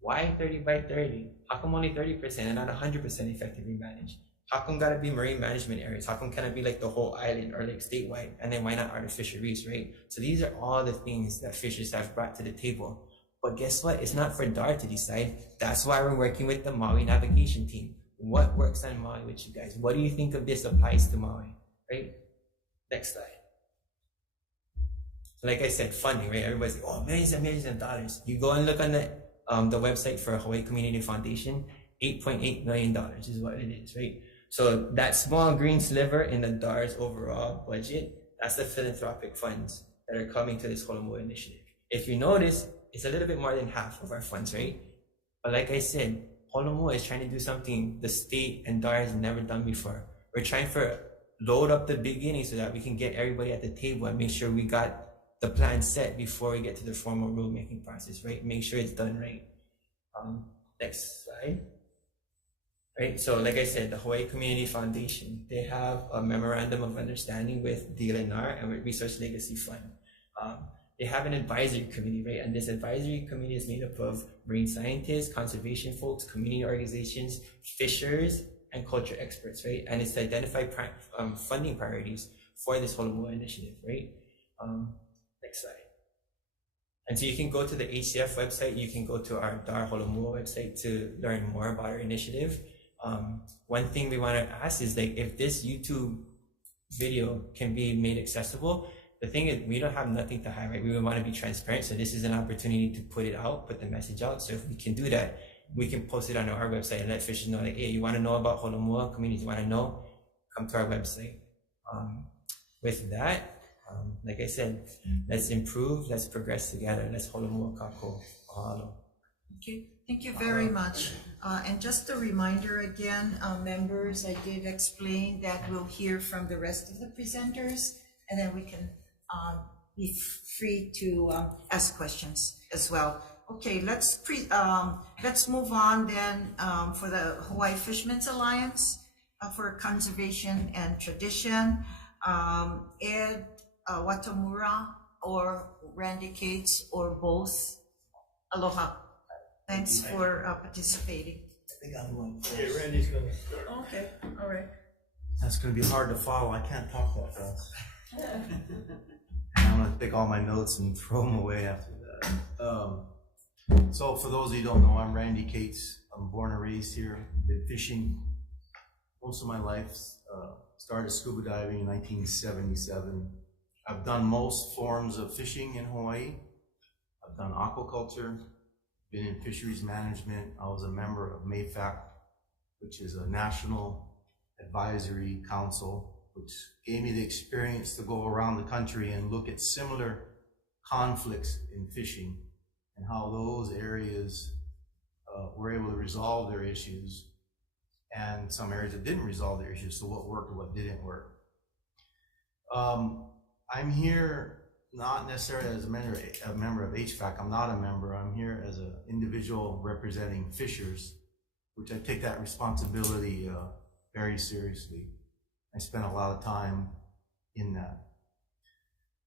Why 30 by 30? How come only 30% and not 100% effectively managed? How come gotta be marine management areas? How come can it be like the whole island or like statewide? And then why not artificial reefs, right? So these are all the things that fishers have brought to the table. But guess what? It's not for DAR to decide. That's why we're working with the Maui navigation team. What works on Maui with you guys? What do you think of this applies to Maui, right? Next slide. Like I said, funding, right? Everybody's like, oh, millions and millions of dollars. You go and look on the website for Hawaii Community Foundation, $8.8 million is what it is, right? So that small green sliver in the DAR's overall budget, that's the philanthropic funds that are coming to this Holomua initiative. If you notice, it's a little bit more than half of our funds, right? But like I said, Holomua is trying to do something the state and DAR has never done before. We're trying to load up the beginning so that we can get everybody at the table and make sure we got the plan set before we get to the formal rulemaking process, right? Make sure it's done right. Next slide. Right, so like I said, the Hawaii Community Foundation, they have a memorandum of understanding with DLNR and with Resource Legacy Fund. they have an advisory committee, right? And this advisory committee is made up of marine scientists, conservation folks, community organizations, fishers, and culture experts, right? And it's to identify funding priorities for this Holomua initiative, right? Next slide. And so you can go to the HCF website, you can go to our Dar Holomua website to learn more about our initiative. One thing we want to ask is, like, if this YouTube video can be made accessible, the thing is, we don't have nothing to hide, right? We want to be transparent, so this is an opportunity to put it out, put the message out. So if we can do that, we can post it on our website and let fishers know, like, hey, you want to know about Holomua, communities want to know, come to our website. With that, like I said, let's improve, let's progress together, let's Holomua kako. Mahalo. Okay, thank you very much. And just a reminder again, members, I did explain that we'll hear from the rest of the presenters, and then we can be free to ask questions as well. Okay, let's move on then for the Hawaii Fishermen's Alliance for Conservation and Tradition. Ed Watamura or Randy Cates or both. Aloha. Thanks for participating. I think I'm going first. Okay, Randy's gonna start. Okay, all right. That's gonna be hard to follow. I can't talk that fast. And I'm gonna take all my notes and throw them away after that. So for those of you who don't know, I'm Randy Cates. I'm born and raised here. Been fishing most of my life. Started scuba diving in 1977. I've done most forms of fishing in Hawaii. I've done aquaculture, been in fisheries management. I was a member of MAFAC, which is a national advisory council, which gave me the experience to go around the country and look at similar conflicts in fishing and how those areas were able to resolve their issues, and some areas that didn't resolve their issues, so what worked and what didn't work. I'm here not necessarily as a member of HFAC. I'm not a member. I'm here as an individual representing fishers, which I take that responsibility very seriously. I spent a lot of time in that.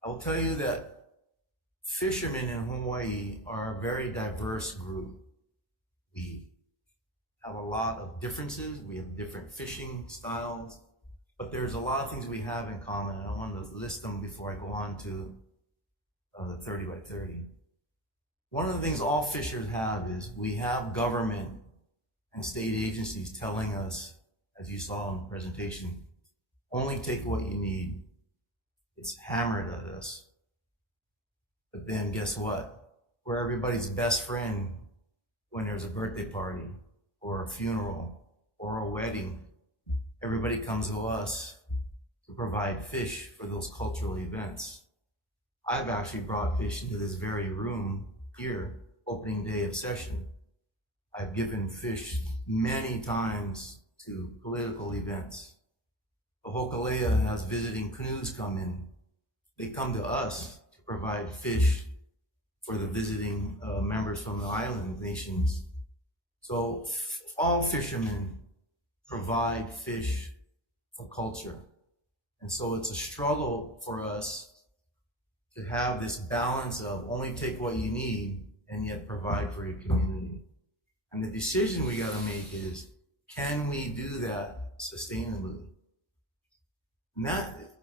I will tell you that fishermen in Hawaii are a very diverse group. We have a lot of differences. We have different fishing styles, but there's a lot of things we have in common, and I want to list them before I go on to the 30 by 30. One of the things all fishers have is we have government and state agencies telling us, as you saw in the presentation, only take what you need. It's hammered at us. But then guess what? We're everybody's best friend when there's a birthday party or a funeral or a wedding. Everybody comes to us to provide fish for those cultural events. I've actually brought fish into this very room here, opening day of session. I've given fish many times to political events. The Hokulea has visiting canoes come in. They come to us to provide fish for the visiting members from the island nations. So all fishermen provide fish for culture. And so it's a struggle for us to have this balance of only take what you need and yet provide for your community. And the decision we got to make is, can we do that sustainably? And that,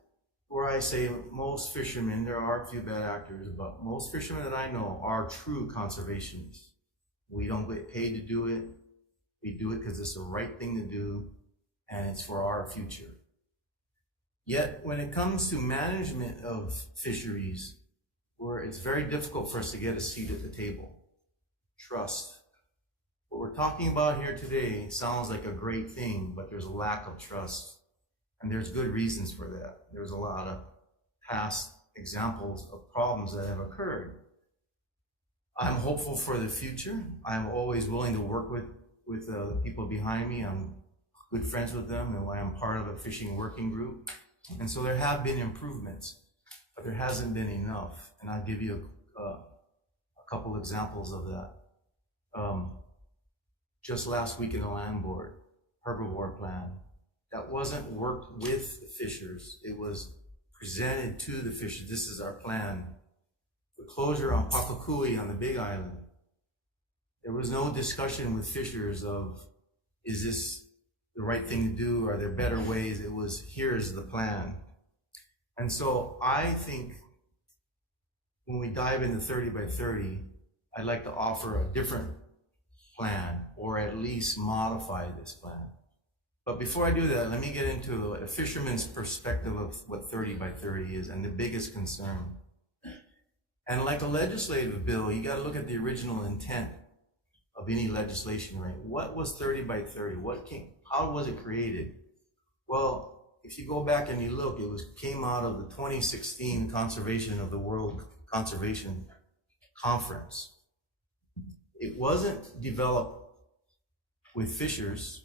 where I say most fishermen, there are a few bad actors, but most fishermen that I know are true conservationists. We don't get paid to do it. We do it because it's the right thing to do, and it's for our future. Yet, when it comes to management of fisheries, where it's very difficult for us to get a seat at the table, trust. What we're talking about here today sounds like a great thing, but there's a lack of trust. And there's good reasons for that. There's a lot of past examples of problems that have occurred. I'm hopeful for the future. I'm always willing to work with the people behind me. I'm good friends with them, and I'm part of a fishing working group. And so there have been improvements, but there hasn't been enough. And I'll give you a couple examples of that. Just last week in the land board, herbivore plan, that wasn't worked with the fishers. It was presented to the fishers. This is our plan the closure on Pakakui on the Big Island, there was no discussion with fishers of, is this the right thing to do? Are there better ways? It was, here's the plan. And so I think when we dive into 30 by 30, I'd like to offer a different plan, or at least modify this plan. But before I do that, let me get into a fisherman's perspective of what 30 by 30 is and the biggest concern. And like a legislative bill, you gotta look at the original intent of any legislation, right? What was 30 by 30? How was it created? Well, if you go back and you look, came out of the 2016 Conservation of the World Conservation Conference. It wasn't developed with fishers.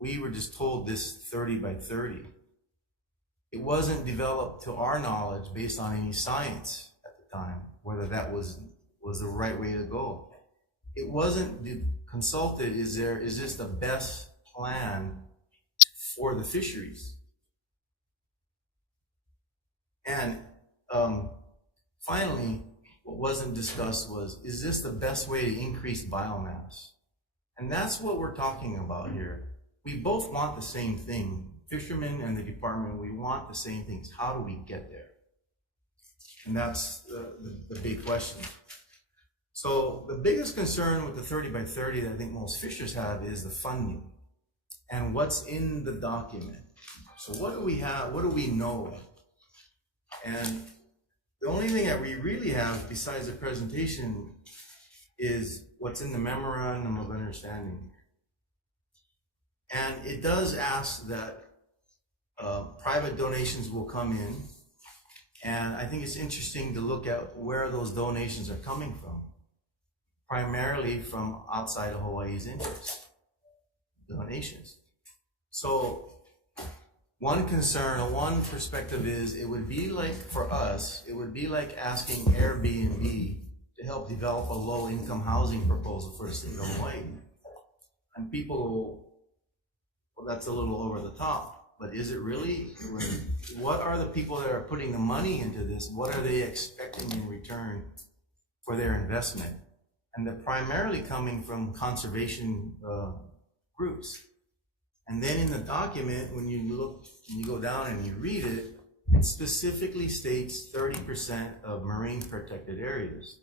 We were just told this 30 by 30. It wasn't developed to our knowledge based on any science at the time, whether that was the right way to go. It wasn't consulted, is this the best plan for the fisheries? And finally, what wasn't discussed was, is this the best way to increase biomass? And that's what we're talking about here. We both want the same thing. Fishermen and the department, we want the same things. How do we get there? And that's the big question. So the biggest concern with the 30 by 30 that I think most fishers have is the funding and what's in the document. So what do we have? What do we know? And the only thing that we really have besides the presentation is what's in the memorandum of understanding. And it does ask that private donations will come in. And I think it's interesting to look at where those donations are coming from. Primarily from outside of Hawaii's interests, donations. So one concern or one perspective is, it would be like, for us, it would be like asking Airbnb to help develop a low-income housing proposal for the state of Hawaii. And people, well, that's a little over the top, but is it really? What are the people that are putting the money into this? What are they expecting in return for their investment? And they're primarily coming from conservation groups. And then in the document, when you look, and you go down and you read it, it specifically states 30% of marine protected areas.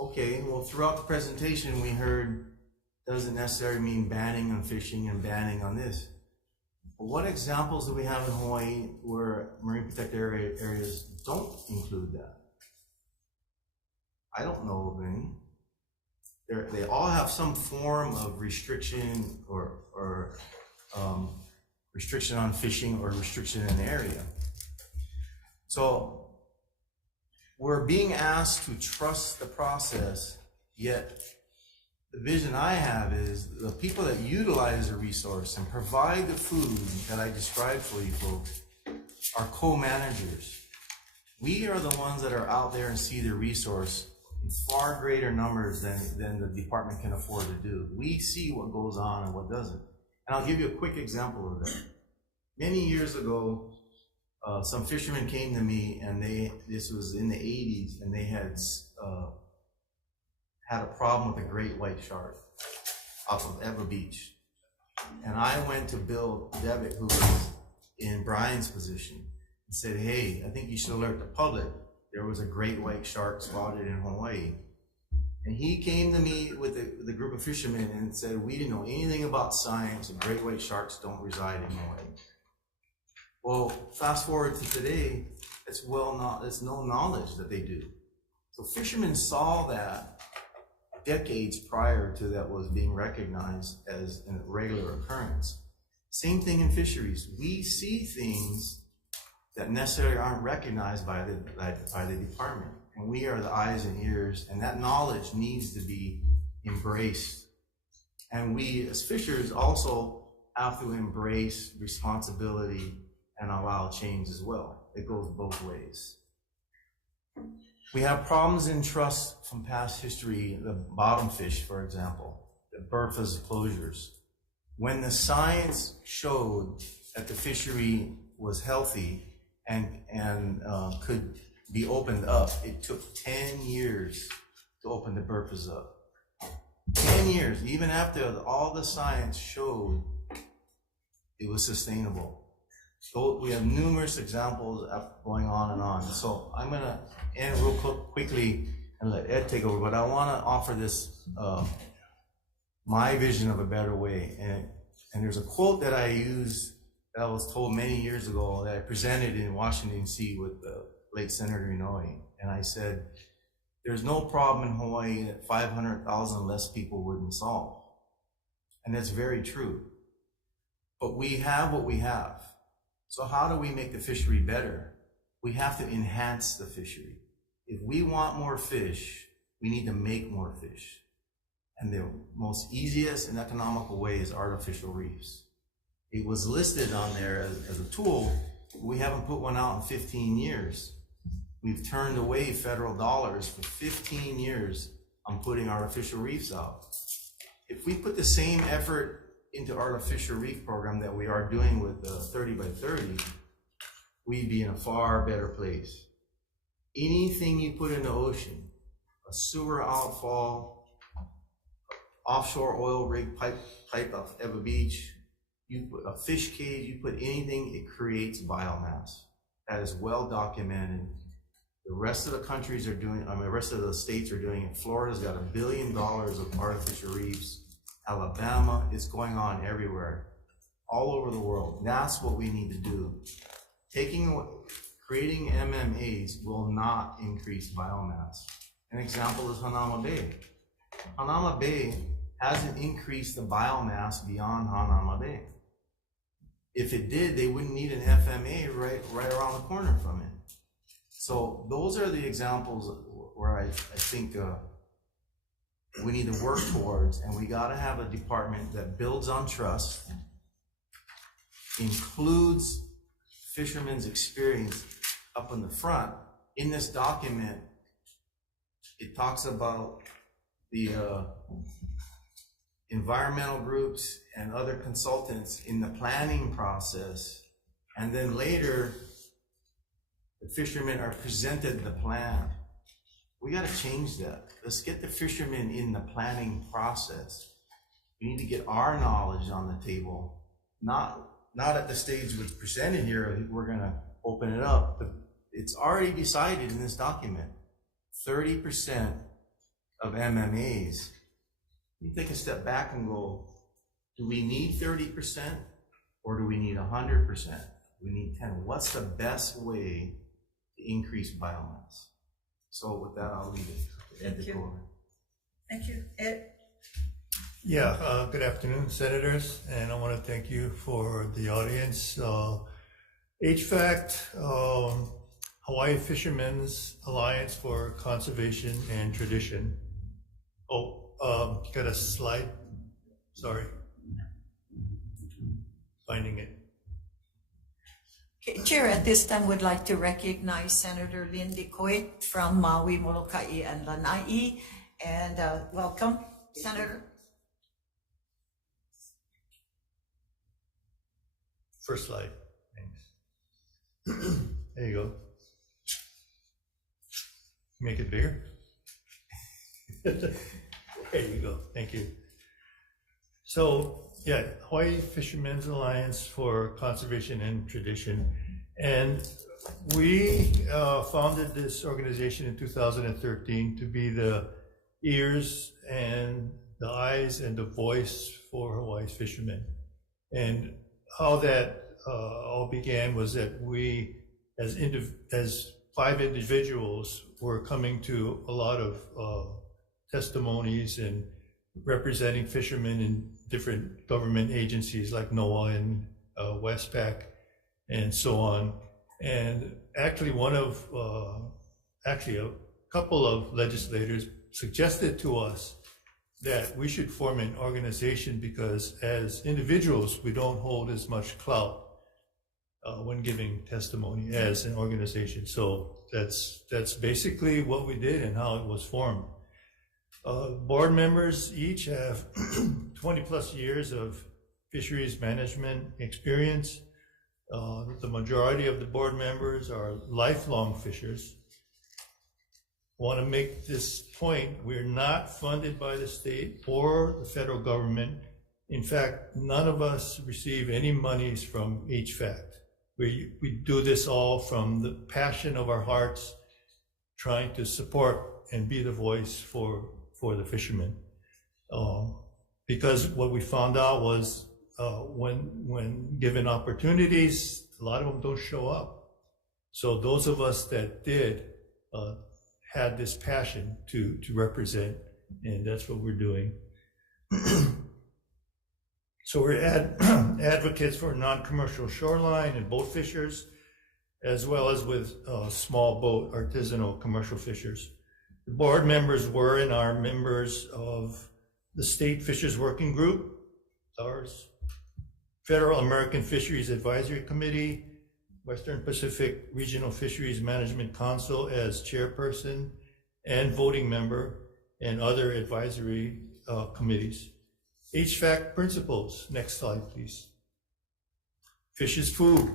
Okay, well, throughout the presentation, we heard, doesn't necessarily mean banning on fishing and banning on this. But what examples do we have in Hawaii where marine protected areas don't include that? I don't know of any. They all have some form of restriction or restriction on fishing or restriction in the area. So we're being asked to trust the process, yet the vision I have is the people that utilize the resource and provide the food that I described for you folks are co-managers. We are the ones that are out there and see the resource in far greater numbers than the department can afford to do. We see what goes on and what doesn't. And I'll give you a quick example of that. Many years ago, some fishermen came to me, and this was in the 80s, and they had had a problem with a great white shark off of Eva Beach. And I went to Bill Devitt, who was in Brian's position, and said, hey, I think you should alert the public. There was a great white shark spotted in Hawaii. And he came to me with the group of fishermen and said, we didn't know anything about science, and great white sharks don't reside in Hawaii. Well, fast forward to today, it's no knowledge that they do. So fishermen saw that decades prior to that was being recognized as a regular occurrence. Same thing in fisheries. We see things that necessarily aren't recognized by the department. And we are the eyes and ears, and that knowledge needs to be embraced. And we as fishers also have to embrace responsibility and allow change as well. It goes both ways. We have problems in trust from past history, the bottom fish, for example, the Bertha's closures. When the science showed that the fishery was healthy and could be opened up, it took 10 years to open the berthas up. 10 years, even after all the science showed it was sustainable. So we have numerous examples going on and on. So I'm gonna end real quickly and let Ed take over, but I wanna offer this, my vision of a better way. And there's a quote that I use that I was told many years ago that I presented in Washington, D.C. with the late Senator Inouye. And I said, there's no problem in Hawaii that 500,000 less people wouldn't solve. And that's very true. But we have what we have. So how do we make the fishery better? We have to enhance the fishery. If we want more fish, we need to make more fish. And the most easiest and economical way is artificial reefs. It was listed on there as a tool. We haven't put one out in 15 years. We've turned away federal dollars for 15 years on putting artificial reefs out. If we put the same effort into artificial reef program that we are doing with the 30 by 30, we'd be in a far better place. Anything you put in the ocean, a sewer outfall, offshore oil rig pipe off Eva Beach, you put a fish cage, you put anything, it creates biomass. That is well documented. The rest of the countries are doing, the rest of the states are doing it. Florida's got $1 billion of artificial reefs. Alabama, it's going on everywhere, all over the world. That's what we need to do. Creating MMAs will not increase biomass. An example is Hanauma Bay. Hanauma Bay hasn't increased the biomass beyond Hanauma Bay. If it did, they wouldn't need an FMA right around the corner from it. So those are the examples where I think we need to work towards, and we got to have a department that builds on trust, includes fishermen's experience up in the front. In this document, it talks about the environmental groups and other consultants in the planning process, and then later the fishermen are presented the plan. We got to change that. Let's get the fishermen in the planning process. We need to get our knowledge on the table, not at the stage what's presented here. We're going to open it up, but it's already decided in this document. 30% of MMAs. You take a step back and go, do we need 30% or do we need 100%? We need 10. What's the best way to increase biomass? So with that, I'll leave it. Thank you. Thank you. Ed? Yeah, good afternoon, senators, and I want to thank you for the audience. HFAC, Hawaii Fishermen's Alliance for Conservation and Tradition. Oh, you got a slide? Sorry. Finding it. Okay, Chair, at this time would like to recognize Senator Lindy Coit from Maui, Molokai, and Lanai, and welcome, Senator. First slide, thanks. There you go. Make it bigger. There you go, thank you. So, yeah, Hawaii Fishermen's Alliance for Conservation and Tradition. And we founded this organization in 2013 to be the ears and the eyes and the voice for Hawaii's fishermen. And how that all began was that we, as 5 individuals, were coming to a lot of testimonies and representing fishermen in different government agencies like NOAA and Westpac and so on. And actually a couple of legislators suggested to us that we should form an organization because as individuals, we don't hold as much clout when giving testimony as an organization. So that's basically what we did and how it was formed. Board members each have 20 plus years of fisheries management experience. The majority of the board members are lifelong fishers. want to make this point. We're not funded by the state or the federal government. In fact, none of us receive any monies from HVAC. We do this all from the passion of our hearts, trying to support and be the voice for the fishermen. Because what we found out was when given opportunities, a lot of them don't show up. So those of us that did had this passion to represent, and that's what we're doing. So we're advocates for non-commercial shoreline and boat fishers, as well as with small boat artisanal commercial fishers. The board members were and are members of the State Fishers Working Group, ours, Federal American Fisheries Advisory Committee, Western Pacific Regional Fisheries Management Council as chairperson and voting member, and other advisory committees. HVAC principles, next slide please. Fish is food.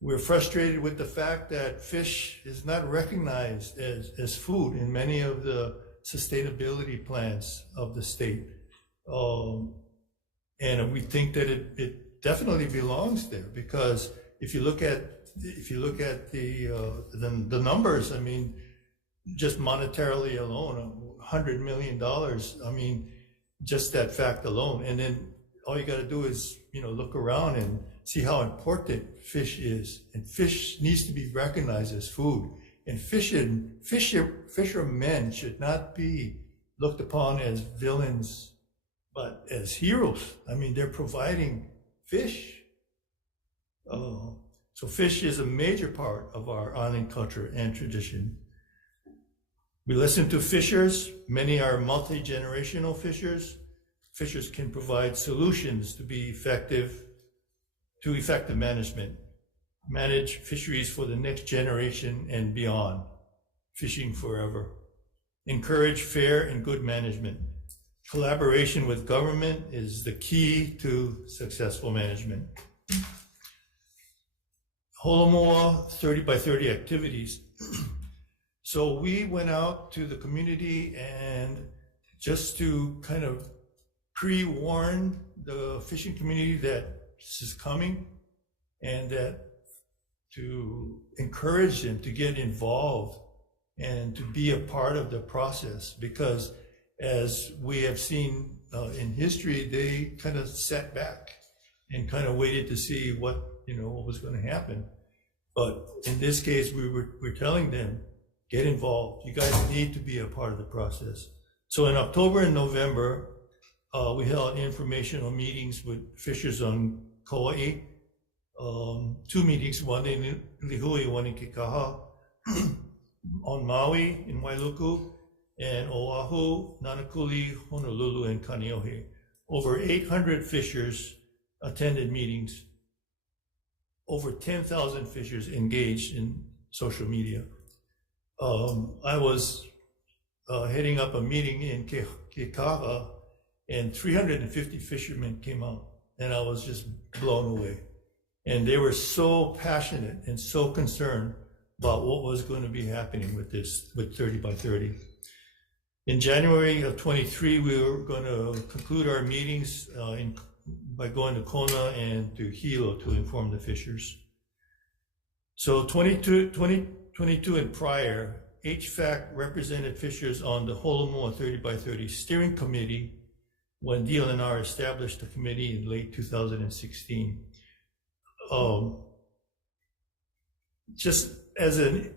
We're frustrated with the fact that fish is not recognized as food in many of the sustainability plans of the state. And we think that it definitely belongs there, because if you look at the numbers, I mean, just monetarily alone, $100 million, I mean, just that fact alone. And then all you got to do is, look around and see how important fish is. And fish needs to be recognized as food. And fishermen should not be looked upon as villains, but as heroes. I mean, they're providing fish. So fish is a major part of our island culture and tradition. We listen to fishers. Many are multi-generational fishers. Fishers can provide solutions to effective management. Manage fisheries for the next generation and beyond. Fishing forever. Encourage fair and good management. Collaboration with government is the key to successful management. Holomua 30 by 30 activities. So we went out to the community and just to kind of pre-warn the fishing community that this is coming, and that to encourage them to get involved and to be a part of the process, because as we have seen in history, they kind of sat back and kind of waited to see what was going to happen. But in this case, we're telling them, get involved. You guys need to be a part of the process. So in October and November, we held informational meetings with fishers on Kauai. 2 meetings, one in Lihui, one in Kekaha, on Maui, in Wailuku, and Oahu, Nanakuli, Honolulu, and Kaneohe. Over 800 fishers attended meetings. Over 10,000 fishers engaged in social media. I was heading up a meeting in Kekaha, and 350 fishermen came out, and I was just blown away. And they were so passionate and so concerned about what was going to be happening with 30 by 30. In January of 23, we were going to conclude our meetings by going to Kona and to Hilo to inform the fishers. So 2022 and prior, HVAC represented fishers on the Holomua 30 by 30 steering committee when DLNR established the committee in late 2016. Just as a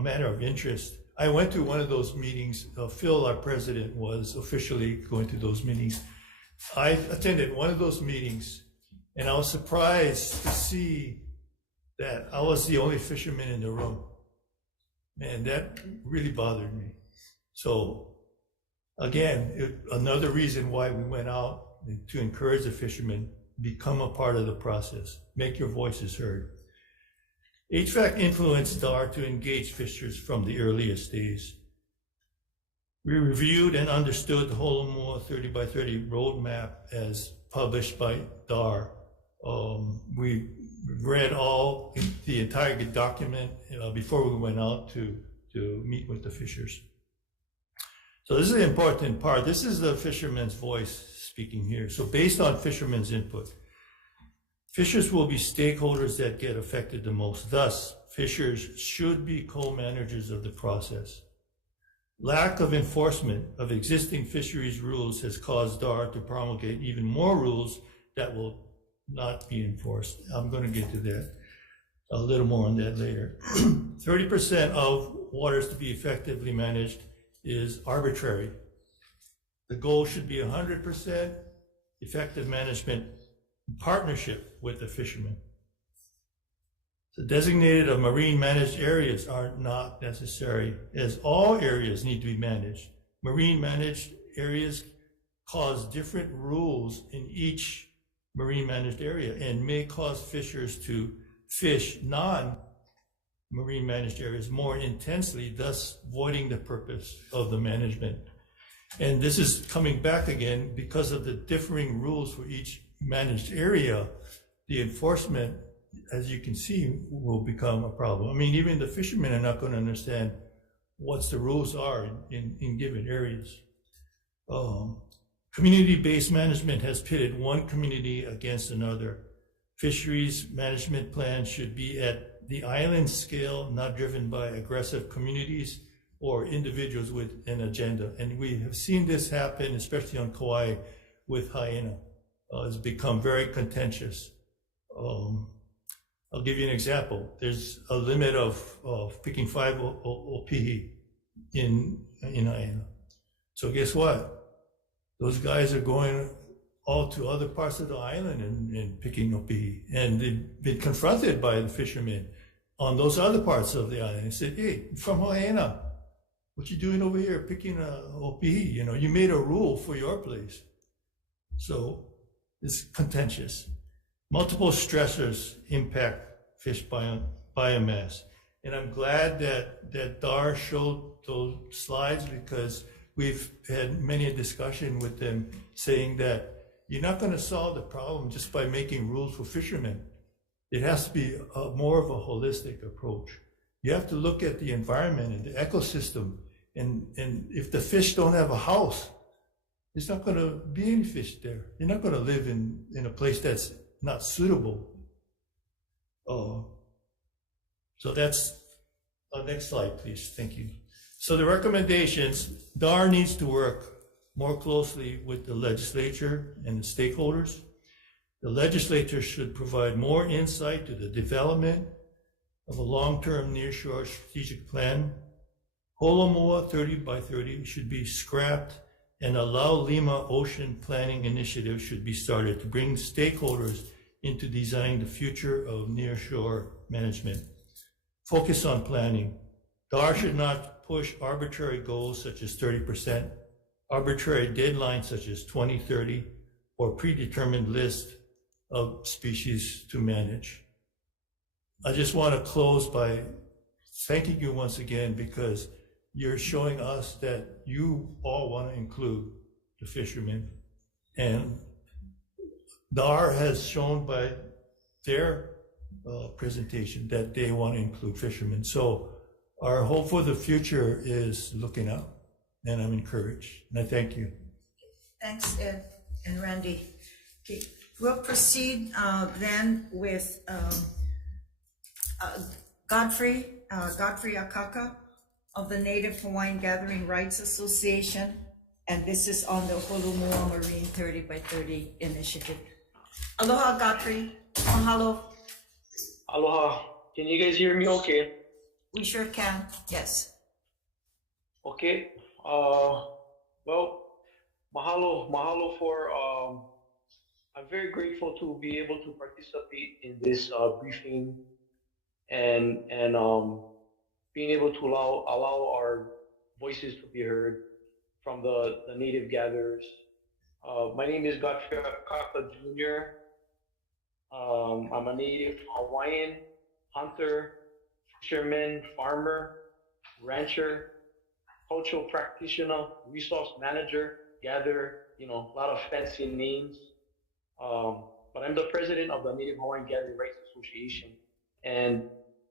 matter of interest, I went to one of those meetings. Phil, our president, was officially going to those meetings. I attended one of those meetings, and I was surprised to see that I was the only fisherman in the room. And that really bothered me. So again, another reason why we went out to encourage the fishermen, become a part of the process, make your voices heard. HVAC influenced DAR to engage fishers from the earliest days. We reviewed and understood the Holomua 30 by 30 roadmap as published by DAR. We read the entire document before we went out to to meet with the fishers. So this is the important part. This is the fisherman's voice speaking here. So based on fishermen's input, fishers will be stakeholders that get affected the most. Thus, fishers should be co-managers of the process. Lack of enforcement of existing fisheries rules has caused DAR to promulgate even more rules that will not be enforced. I'm going to get to that, a little more on that later. 30% of waters to be effectively managed is arbitrary. The goal should be 100% effective management in partnership with the fishermen. The designated of marine managed areas are not necessary, as all areas need to be managed. Marine managed areas cause different rules in each marine managed area and may cause fishers to fish non-marine managed areas more intensely, thus voiding the purpose of the management. And this is coming back again because of the differing rules for each managed area. The enforcement, as you can see, will become a problem. I mean, even the fishermen are not going to understand what the rules are in given areas. Community-based management has pitted one community against another. Fisheries management plans should be at the island scale, not driven by aggressive communities or individuals with an agenda. And we have seen this happen, especially on Kauai with hyena. It's become very contentious. I'll give you an example. There's a limit of picking 5 opihi in hyena. So guess what? Those guys are going all to other parts of the island and picking opihi. And they've been confronted by the fishermen on those other parts of the island and said, hey, from Hawaiian, what you doing over here picking opihi? You know, you made a rule for your place. So it's contentious. Multiple stressors impact fish biomass. And I'm glad that Dar showed those slides, because we've had many a discussion with them saying that you're not going to solve the problem just by making rules for fishermen. It has to be more of a holistic approach. You have to look at the environment and the ecosystem. And if the fish don't have a house, there's not going to be any fish there. You're not going to live in a place that's not suitable. So that's, next slide, please. Thank you. So the recommendations, DAR needs to work more closely with the legislature and the stakeholders. The legislature should provide more insight to the development of a long-term nearshore strategic plan. Holomua 30 by 30 should be scrapped, and a Lau Lima Ocean Planning Initiative should be started to bring stakeholders into designing the future of nearshore management. Focus on planning. DAR should not push arbitrary goals such as 30%, arbitrary deadlines such as 2030, or predetermined list of species to manage. I just want to close by thanking you once again, because you're showing us that you all want to include the fishermen. And DAR has shown by their presentation that they want to include fishermen. So our hope for the future is looking up, and I'm encouraged, and I thank you. Thanks, Ed and Randy. Okay, we'll proceed then with Godfrey Akaka of the Native Hawaiian Gathering Rights Association, and this is on the Holomua Marine 30 by 30 initiative. Aloha, Godfrey. Mahalo. Aloha. Can you guys hear me okay? We sure can, yes. Okay. Well, mahalo for, I'm very grateful to be able to participate in this briefing and being able to allow our voices to be heard from the native gatherers. My name is Godfrey Akaka Jr. I'm a native Hawaiian hunter, fisherman, farmer, rancher, cultural practitioner, resource manager, gatherer, a lot of fancy names. But I'm the president of the Native Hawaiian Gathering Rights Association. And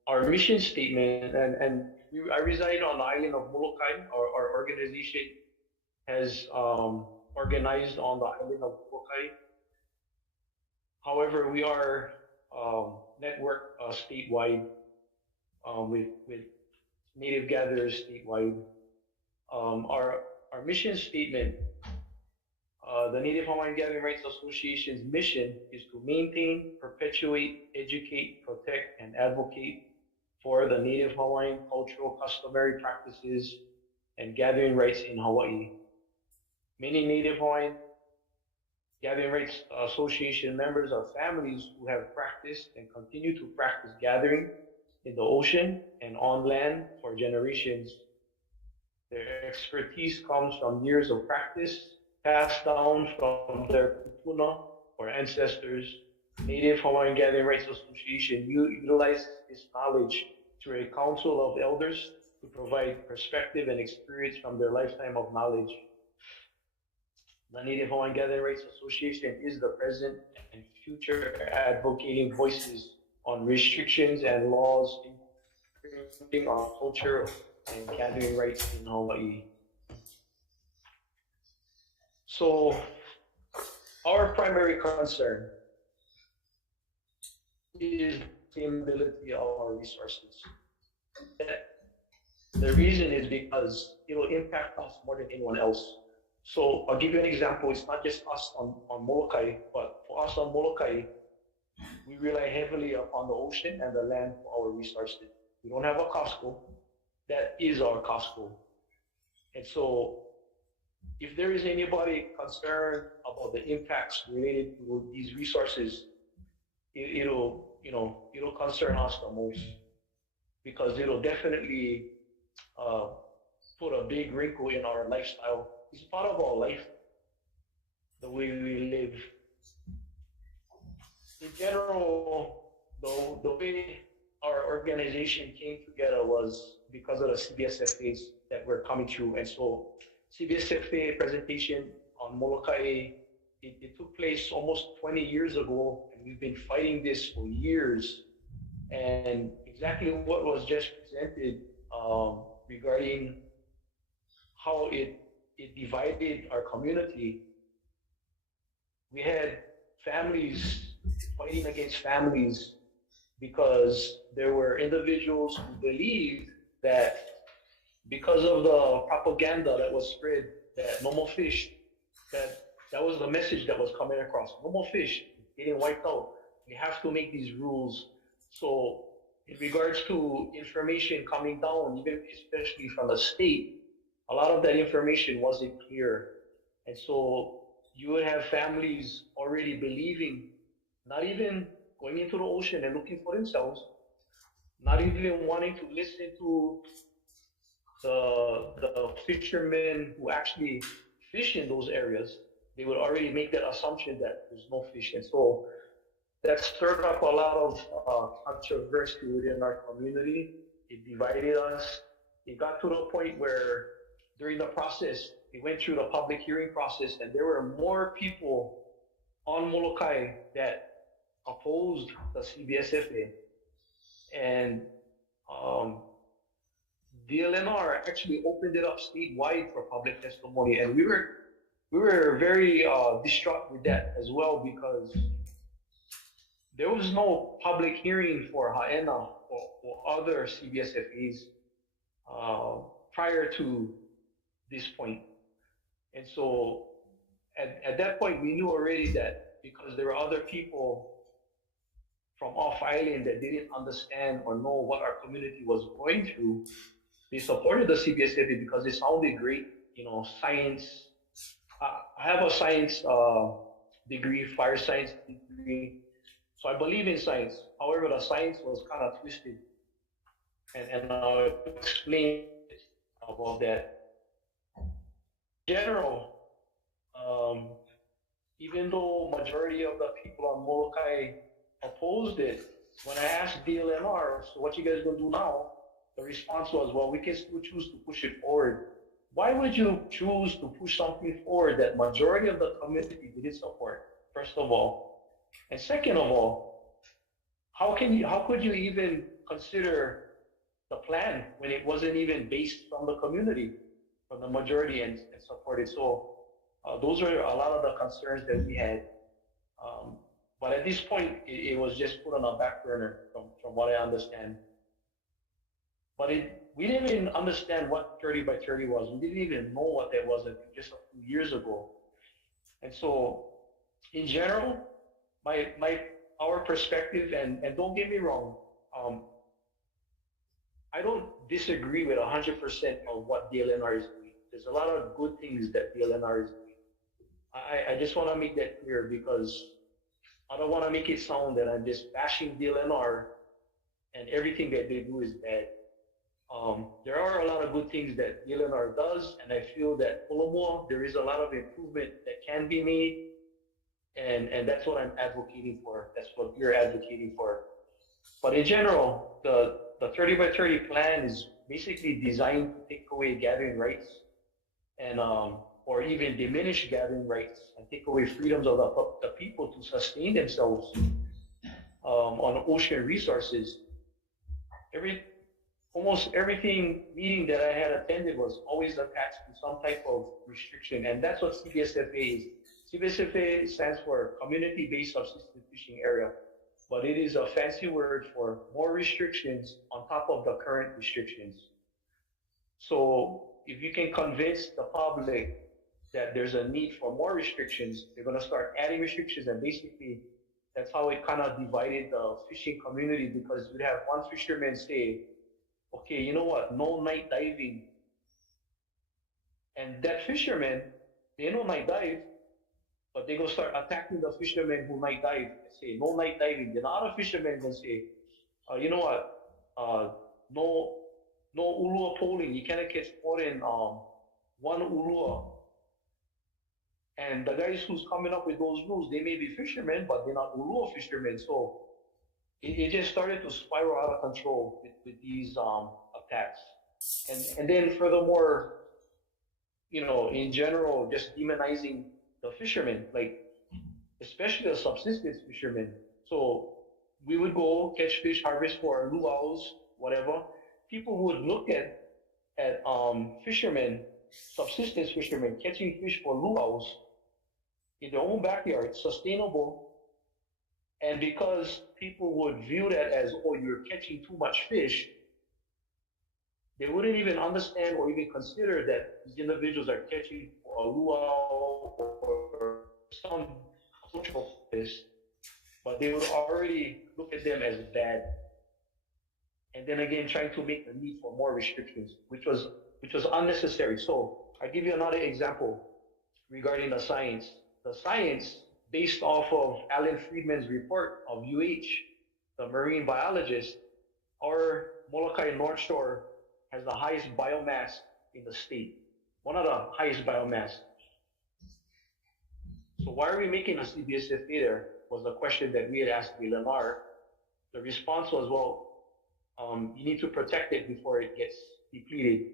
our mission statement, and I reside on the island of Molokai. Our organization has organized on the island of Molokai. However, we are network statewide with native gatherers statewide. Our mission statement, the Native Hawaiian Gathering Rights Association's mission is to maintain, perpetuate, educate, protect, and advocate for the Native Hawaiian cultural, customary practices and gathering rights in Hawaii. Many Native Hawaiian Gathering Rights Association members are families who have practiced and continue to practice gathering in the ocean and on land for generations. Their expertise comes from years of practice passed down from their kupuna or ancestors. Native Hawaiian Gathering Rights Association utilizes this knowledge through a council of elders to provide perspective and experience from their lifetime of knowledge. The Native Hawaiian Gathering Rights Association is the present and future advocating voices on restrictions and laws infringing on culture and gathering rights in Hawaii. So, our primary concern is the sustainability of our resources. The reason is because it will impact us more than anyone else. So I'll give you an example. It's not just us on Molokai, but for us on Molokai, we rely heavily upon the ocean and the land for our resources. We don't have a Costco. That is our Costco. And so if there is anybody concerned about the impacts related to these resources, it'll concern us the most, because it'll definitely put a big wrinkle in our lifestyle. It's part of our life, the way we live. In general, the way our organization came together was because of the CBSFAs that were coming through. And so CBSFA presentation on Molokai, it took place almost 20 years ago, and we've been fighting this for years. And exactly what was just presented regarding how it divided our community. We had families fighting against families because there were individuals who believed that because of the propaganda that was spread, that no more fish, that was the message that was coming across. No more fish, getting wiped out. We have to make these rules. So in regards to information coming down, even especially from the state, a lot of that information wasn't clear. And so you would have families already believing, not even going into the ocean and looking for themselves, not even wanting to listen to the fishermen who actually fish in those areas. They would already make that assumption that there's no fish. And so that stirred up a lot of controversy within our community. It divided us. It got to the point where during the process, we went through the public hearing process, and there were more people on Molokai that opposed the CBSFA. And DLNR actually opened it up statewide for public testimony, and we were very distraught with that as well, because there was no public hearing for Haena or other CBSFAs prior to this point. And so at that point, we knew already that because there were other people from off island that didn't understand or know what our community was going through, they supported the CBSFA because it sounded great, science. I have a science degree, fire science degree, so I believe in science. However, the science was kind of twisted, and I'll explain about that. In general, even though majority of the people on Molokai opposed it, when I asked DLNR, so what you guys gonna do now? The response was, well, we can still choose to push it forward. Why would you choose to push something forward that majority of the community didn't support, first of all? And second of all, how could you even consider the plan when it wasn't even based from the community, from the majority and supported. So those were a lot of the concerns that we had. But at this point, it was just put on a back burner from what I understand. But we didn't even understand what 30 by 30 was. We didn't even know what that was just a few years ago. And so, in general, our perspective, and don't get me wrong, I don't disagree with 100% of what DLNR is doing. There's a lot of good things that DLNR is doing. I just want to make that clear because I don't want to make it sound that I'm just bashing DLNR and everything that they do is bad. There are a lot of good things that DLNR does, and I feel that Holomua, there is a lot of improvement that can be made, and that's what I'm advocating for. That's what we're advocating for. But in general, the 30 by 30 plan is basically designed to take away gathering rights and or even diminish gathering rights and take away freedoms of the people to sustain themselves on ocean resources. Almost everything meeting that I had attended was always attached to some type of restriction, and that's what CBSFA is. CBSFA stands for Community-Based Subsistence Fishing Area, but it is a fancy word for more restrictions on top of the current restrictions. So if you can convince the public that there's a need for more restrictions, they're going to start adding restrictions, and basically that's how it kind of divided the fishing community, because you'd have one fisherman say, okay, you know what, no night diving. And that fisherman, they know night dive, but they're going to start attacking the fishermen who night dive and say, no night diving. Then other fishermen going to say, you know what, no ulua polling. You cannot catch more than one ulua. And the guys who's coming up with those rules, they may be fishermen, but they're not ulua fishermen. So it just started to spiral out of control with these attacks. And then furthermore, you know, in general, just demonizing the fishermen, like especially the subsistence fishermen. So we would go catch fish, harvest for luau's, whatever. People would look at fishermen, subsistence fishermen, catching fish for luau's in their own backyard, sustainable. And because people would view that as, oh, you're catching too much fish, they wouldn't even understand or even consider that these individuals are catching a luau or some cultural fish, but they would already look at them as bad. And then again, trying to make the need for more restrictions, which was unnecessary. So I'll give you another example regarding the science. The science, based off of Alan Friedman's report of UH, the marine biologist, our Molokai North Shore has the highest biomass in the state, one of the highest biomass. So why are we making a CBSFA there was the question that we had asked DLNR. The response was, well, you need to protect it before it gets depleted.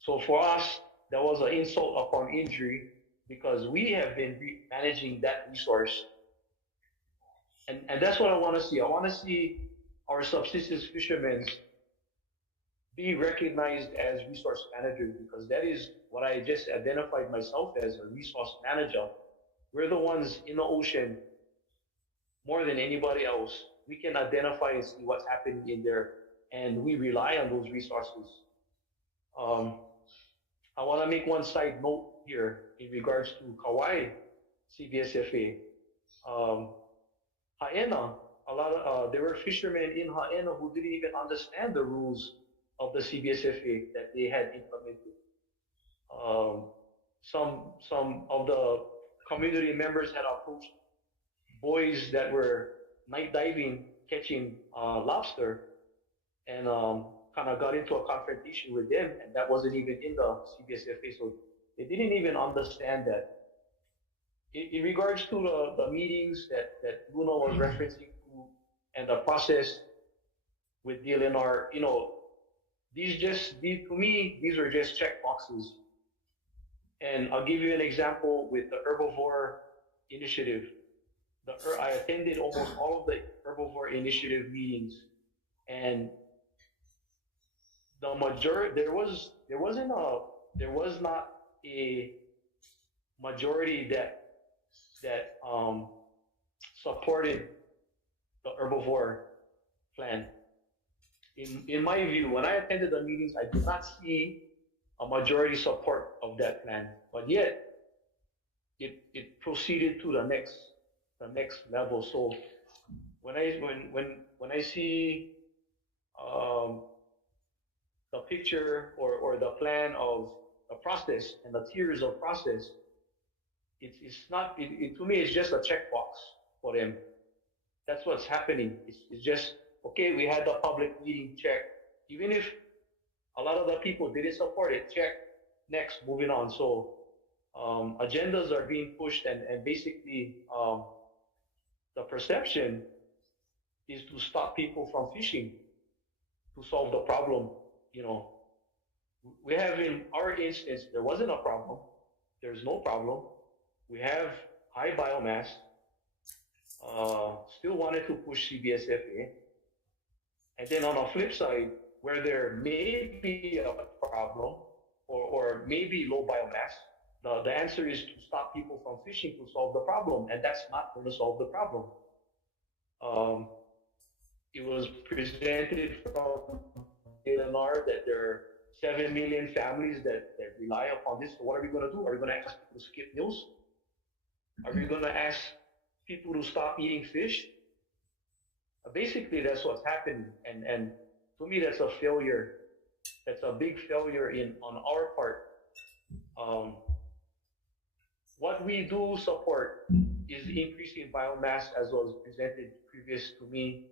So for us, that was an insult upon injury, because we have been managing that resource. And that's what I want to see. I want to see our subsistence fishermen be recognized as resource managers, because that is what I just identified myself as, a resource manager. We're the ones in the ocean more than anybody else. We can identify and see what's happening in there, and we rely on those resources. I want to make one side note here in regards to Kauai CBSFA. Haena, there were fishermen in Haena who didn't even understand the rules of the CBSFA that they had implemented. Some of the community members had approached boys that were night diving, catching lobster, and kind of got into a confrontation with them, and that wasn't even in the CBSFA, so they didn't even understand that. In regards to the meetings that Luna was referencing to, and the process with DLNR, you know, to me, these are just check boxes. And I'll give you an example with the herbivore initiative. I attended almost all of the herbivore initiative meetings, and the majority, there was not a majority that supported the herbivore plan. In my view, when I attended the meetings, I did not see a majority support of that plan, but yet it proceeded to the next level. So when I see the picture or the plan of the process and the tiers of process, it's not, to me, it's just a checkbox for them. That's what's happening. It's just, okay, we had the public meeting, check. Even if a lot of the people didn't support it, check, next, moving on. So agendas are being pushed, and basically the perception is to stop people from fishing, to solve the problem. You know, we have, in our instance, there wasn't a problem. There's no problem. We have high biomass. Still wanted to push CBSFA. And then on the flip side, where there may be a problem or maybe low biomass, the answer is to stop people from fishing to solve the problem, and that's not going to solve the problem. It was presented from DLNR that there are 7 million families that rely upon this. So what are we going to do? Are we going to ask people to skip meals? Are we going to ask people to stop eating fish? Basically, that's what's happening, and to me, that's a failure. That's a big failure on our part. What we do support is increasing biomass, as was presented previous to me.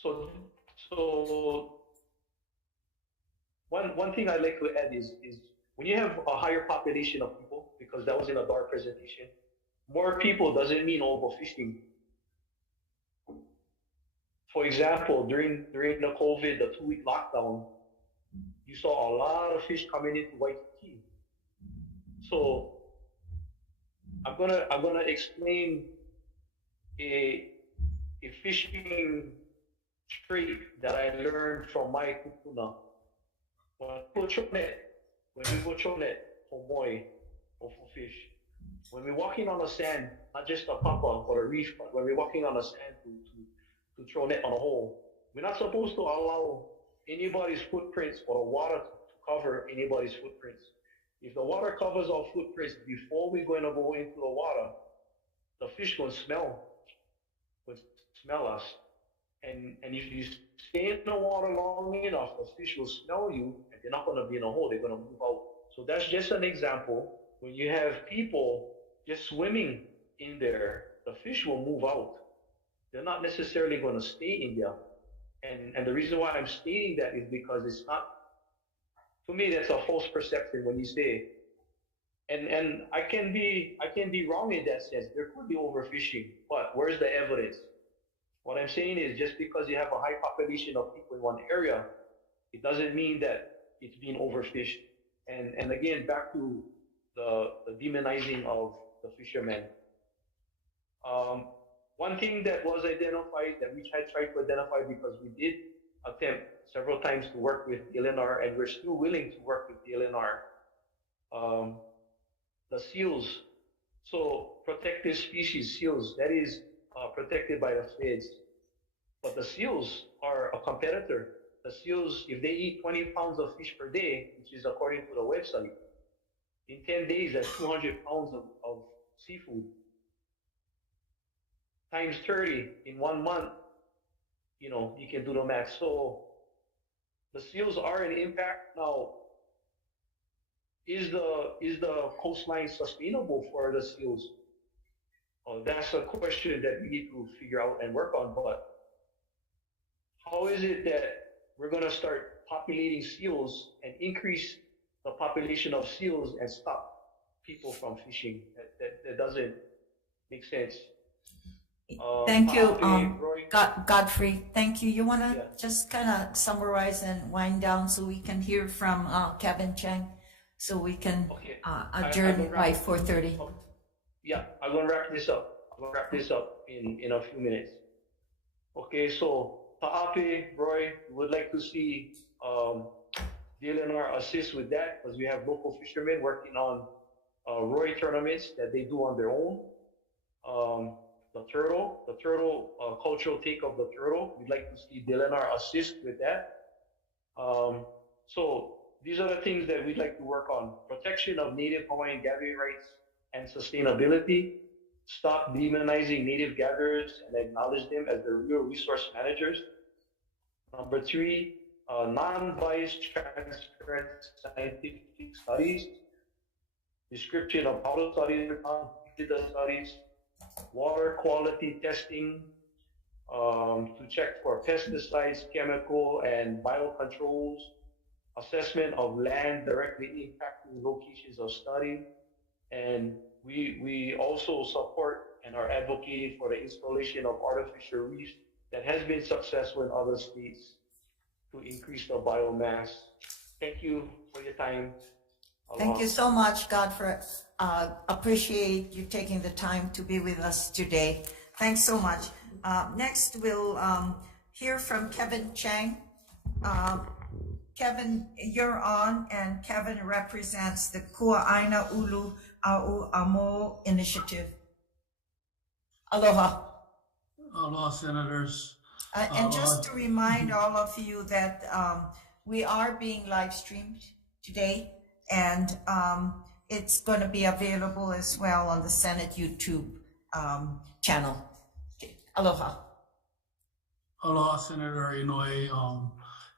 So one thing I'd like to add is when you have a higher population of people, because that was in a DAR presentation, more people doesn't mean overfishing. For example, during the COVID, the 2-week lockdown, you saw a lot of fish coming into Waikiki. So I'm gonna explain a fishing trait that I learned from my kupuna. When we go throw net for moi or for fish, when we're walking on the sand, not just a papa or a reef, but when we're walking on the sand to throw net on a hole, we're not supposed to allow anybody's footprints or the water to cover anybody's footprints. If the water covers our footprints before we're going to go into the water, the fish will smell us. And if you stay in the water long enough, the fish will smell you, and they're not going to be in a hole, they're going to move out. So that's just an example. When you have people just swimming in there, the fish will move out. They're not necessarily going to stay in there. And the reason why I'm stating that is because it's not, to me, that's a false perception when you say, and I can be wrong in that sense. There could be overfishing, but where's the evidence? What I'm saying is, just because you have a high population of people in one area, it doesn't mean that it's being overfished. And again, back to the demonizing of the fishermen. One thing that was identified, that we tried to identify, because we did attempt several times to work with DLNR, and we're still willing to work with DLNR, the seals. So protected species seals, that is protected by the feds. But the seals are a competitor. The seals, if they eat 20 pounds of fish per day, which is according to the website, in 10 days, that's 200 pounds of seafood. Times 30 in 1 month, you know, you can do the math. So the seals are an impact. Now, is the coastline sustainable for the seals? That's a question that we need to figure out and work on. But how is it that we're going to start populating seals and increase the population of seals and stop people from fishing? That doesn't make sense. Thank you, Roy. Godfrey. Thank you. You want to just kind of summarize and wind down so we can hear from Kevin Chang, so we can adjourn by 4:30. Yeah, I'm going to wrap this up. I'll wrap this up in a few minutes. Okay, so Ta'ape, Roy, would like to see DLNR assist with that because we have local fishermen working on Roy tournaments that they do on their own. The turtle cultural take of the turtle, we'd like to see DLNR assist with that. So these are the things that we'd like to work on. Protection of native Hawaiian gathering rights and sustainability. Stop demonizing native gatherers and acknowledge them as the real resource managers. Number 3, non-biased, transparent scientific studies. Description of how the studies are done, who did the studies. Water quality testing to check for pesticides, chemical and biocontrols. Assessment of land directly impacting locations of study. And we also support and are advocating for the installation of artificial reefs that has been successful in other states to increase the biomass. Thank you for your time. Thank you so much, Godfrey. Appreciate you taking the time to be with us today. Thanks so much. Next, we'll hear from Kevin Chang. Kevin, you're on, and Kevin represents the Kua Aina ULU Amo initiative. Aloha. Aloha, Senators. And just to remind all of you that we are being live streamed today, and it's going to be available as well on the Senate YouTube channel. Okay. Aloha. Aloha, Senator Inouye,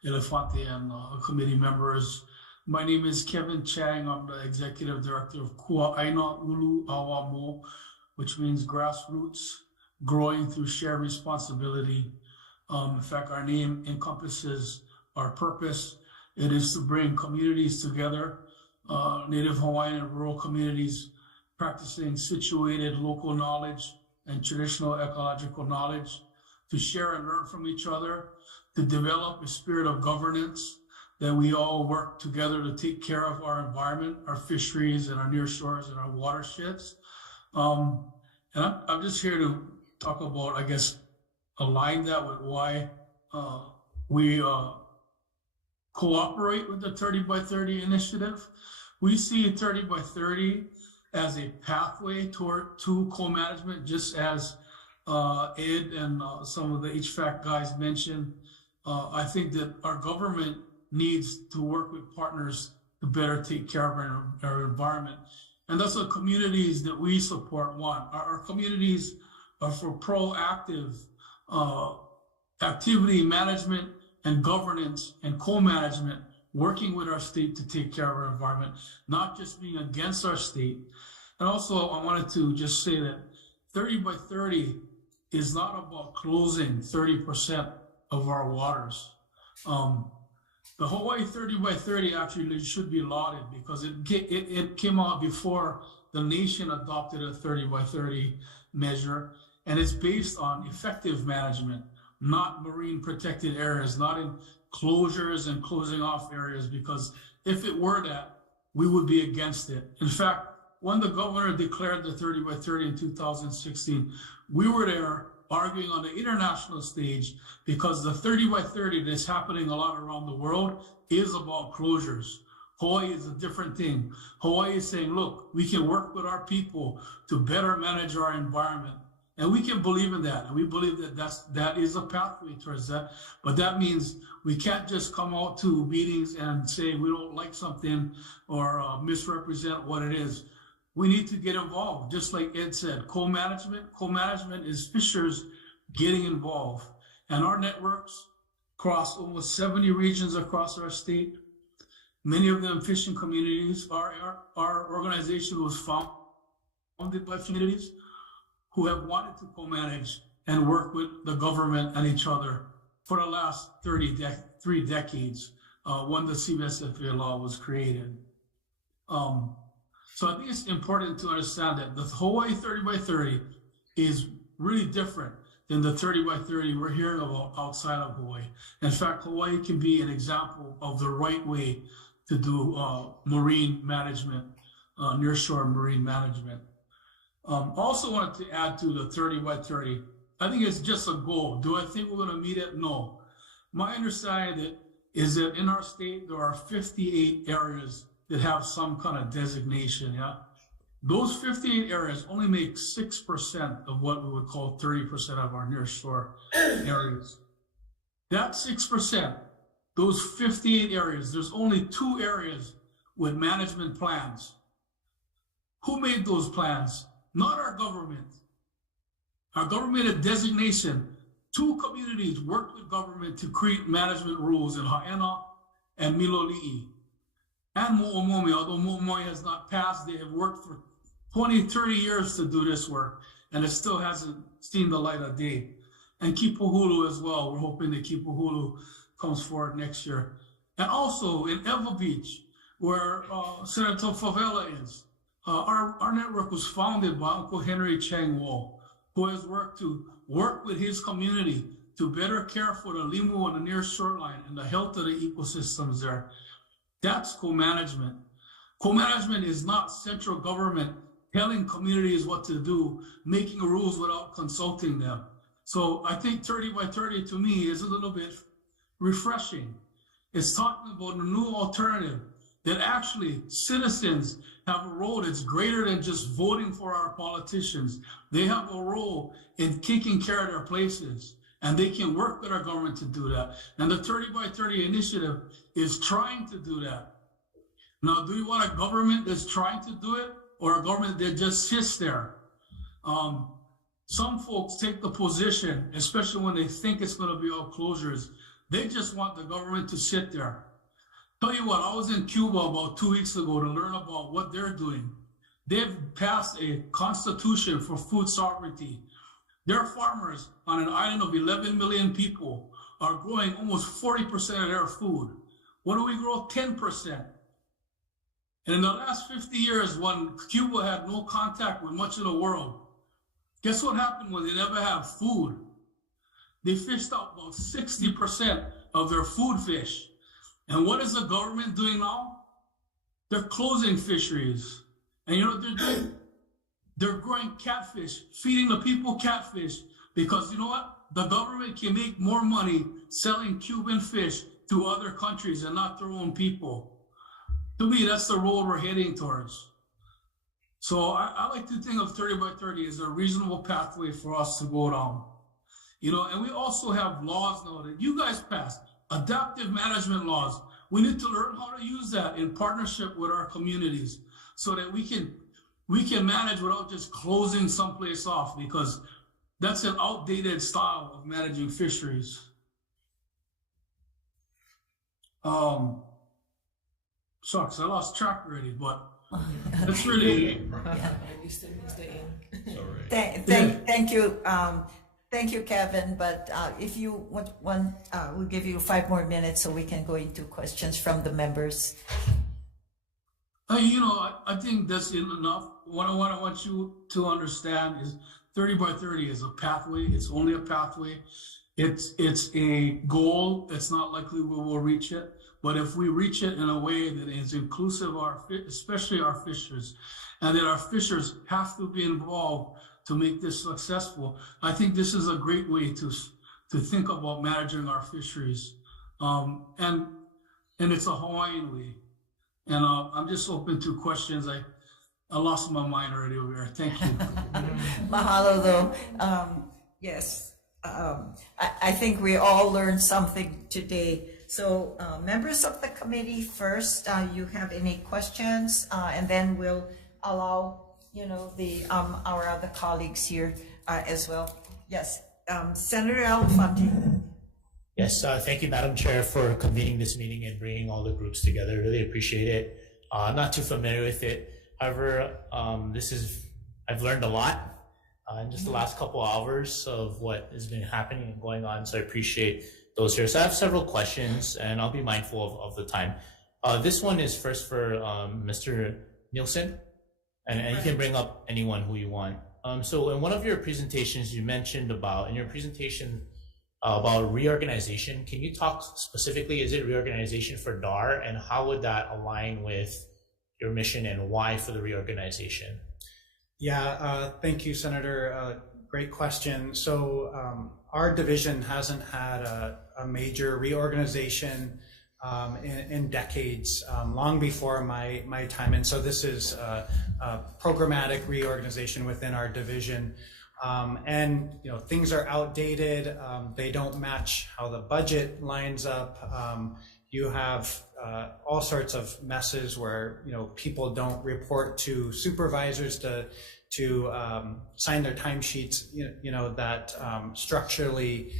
Elefante, and committee members. My name is Kevin Chang. I'm the Executive Director of Kua Aina ULU Amo, which means grassroots, growing through shared responsibility. In fact, our name encompasses our purpose. It is to bring communities together, Native Hawaiian and rural communities, practicing situated local knowledge and traditional ecological knowledge, to share and learn from each other, to develop a spirit of governance, that we all work together to take care of our environment, our fisheries and our near shores and our watersheds. And I'm just here to talk about, I guess, align that with why we cooperate with the 30 by 30 initiative. We see 30 by 30 as a pathway to co-management, just as Ed and some of the HVAC guys mentioned. I think that our government needs to work with partners to better take care of our environment. And that's what communities that we support want. Our communities are for proactive activity management and governance and co-management, working with our state to take care of our environment, not just being against our state. And also, I wanted to just say that 30 by 30 is not about closing 30% of our waters. The Hawaii 30 by 30 actually should be lauded because it came out before the nation adopted a 30 by 30 measure, and it's based on effective management, not marine protected areas, not in closures and closing off areas, because if it were that, we would be against it. In fact, when the governor declared the 30 by 30 in 2016, we were there arguing on the international stage because the 30 by 30 that's happening a lot around the world is about closures. Hawaii is a different thing. Hawaii is saying, look, we can work with our people to better manage our environment. And we can believe in that. And we believe that that is a pathway towards that. But that means we can't just come out to meetings and say we don't like something or misrepresent what it is. We need to get involved. Just like Ed said, co-management is fishers getting involved. And our networks cross almost 70 regions across our state. Many of them fishing communities. Our organization was founded by communities who have wanted to co-manage and work with the government and each other for the last 3 decades when the CBSFA law was created. So I think it's important to understand that the Hawaii 30 by 30 is really different than the 30 by 30 we're hearing about outside of Hawaii. In fact, Hawaii can be an example of the right way to do marine management, nearshore marine management. Also wanted to add to the 30 by 30. I think it's just a goal. Do I think we're going to meet it? No. My understanding is that in our state, there are 58 areas that have some kind of designation, yeah? Those 58 areas only make 6% of what we would call 30% of our near shore areas. That 6%, those 58 areas, there's only 2 areas with management plans. Who made those plans? Not our government. Our government had designation. 2 communities worked with government to create management rules in Ha'ena and Miloli'i. And Mo'omomi, although Mo'omomi has not passed, they have worked for 20, 30 years to do this work, and it still hasn't seen the light of day. And Kipuhulu as well. We're hoping that Kipuhulu comes forward next year. And also in Ewa Beach, where Senator Favela is, our network was founded by Uncle Henry Chang Wo, who has worked with his community to better care for the limu and the near shoreline and the health of the ecosystems there. That's co-management. Co-management is not central government telling communities what to do, making rules without consulting them. So I think 30 by 30 to me is a little bit refreshing. It's talking about a new alternative that actually citizens have a role that's greater than just voting for our politicians. They have a role in taking care of their places, and they can work with our government to do that. And the 30 by 30 initiative is trying to do that. Now, do you want a government that's trying to do it, or a government that just sits there? Some folks take the position, especially when they think it's going to be all closures, they just want the government to sit there. Tell you what, I was in Cuba about 2 weeks ago to learn about what they're doing. They've passed a constitution for food sovereignty. Their farmers on an island of 11 million people are growing almost 40% of their food. What do we grow? 10%. And in the last 50 years, when Cuba had no contact with much of the world, guess what happened when they never had food? They fished out about 60% of their food fish. And what is the government doing now? They're closing fisheries. And you know what they're doing? They're growing catfish, feeding the people catfish, because you know what? The government can make more money selling Cuban fish to other countries and not their own people. To me, that's the road we're heading towards. So I like to think of 30 by 30 as a reasonable pathway for us to go down. You know, and we also have laws now that you guys passed, adaptive management laws. We need to learn how to use that in partnership with our communities so that we can manage without just closing someplace off, because that's an outdated style of managing fisheries. Shucks, I lost track already, but that's really. Thank you. Thank you, Kevin. But if you want one, we'll give you 5 more minutes so we can go into questions from the members. You know, I think that's enough. What I want you to understand is 30 by 30 is a pathway. It's only a pathway. It's a goal. It's not likely we will reach it. But if we reach it in a way that is inclusive of especially our fishers, and that our fishers have to be involved to make this successful, I think this is a great way to think about managing our fisheries. And it's a Hawaiian way. And I'm just open to questions. I lost my mind already over here. Thank you. Mahalo, though. Yes, I think we all learned something today. So members of the committee first, you have any questions? And then we'll allow, you know, our other colleagues here as well. Yes, Senator Alfonte. Yes, thank you, Madam Chair, for convening this meeting and bringing all the groups together. Really appreciate it. I'm not too familiar with it. However, I've learned a lot in just the last couple hours of what has been happening and going on. So I appreciate those here. So I have several questions, and I'll be mindful of the time. This one is first for Mr. Nielsen, and you can bring up anyone who you want. So in one of your presentations, you mentioned about reorganization. Can you talk specifically, is it reorganization for DAR, and how would that align with your mission and why for the reorganization? Yeah, thank you, Senator. Great question. So our division hasn't had a major reorganization in decades, long before my time. And so this is a programmatic reorganization within our division. And things are outdated. They don't match how the budget lines up. You have all sorts of messes where people don't report to supervisors to sign their timesheets. That structurally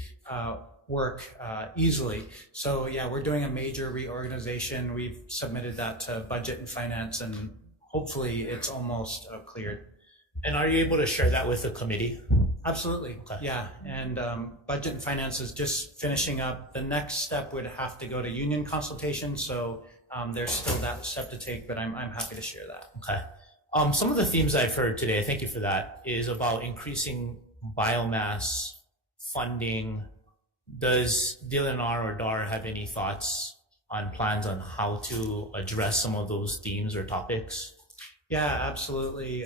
work easily. So yeah, we're doing a major reorganization. We've submitted that to Budget and Finance, and hopefully it's almost cleared. And are you able to share that with the committee? Absolutely. Okay. Yeah, and Budget and Finance is just finishing up. The next step would have to go to union consultation, so there's still that step to take, but I'm happy to share that. Okay. Some of the themes I've heard today, thank you for that, is about increasing biomass funding. Does DLNR or DAR have any thoughts on plans on how to address some of those themes or topics? Yeah, absolutely.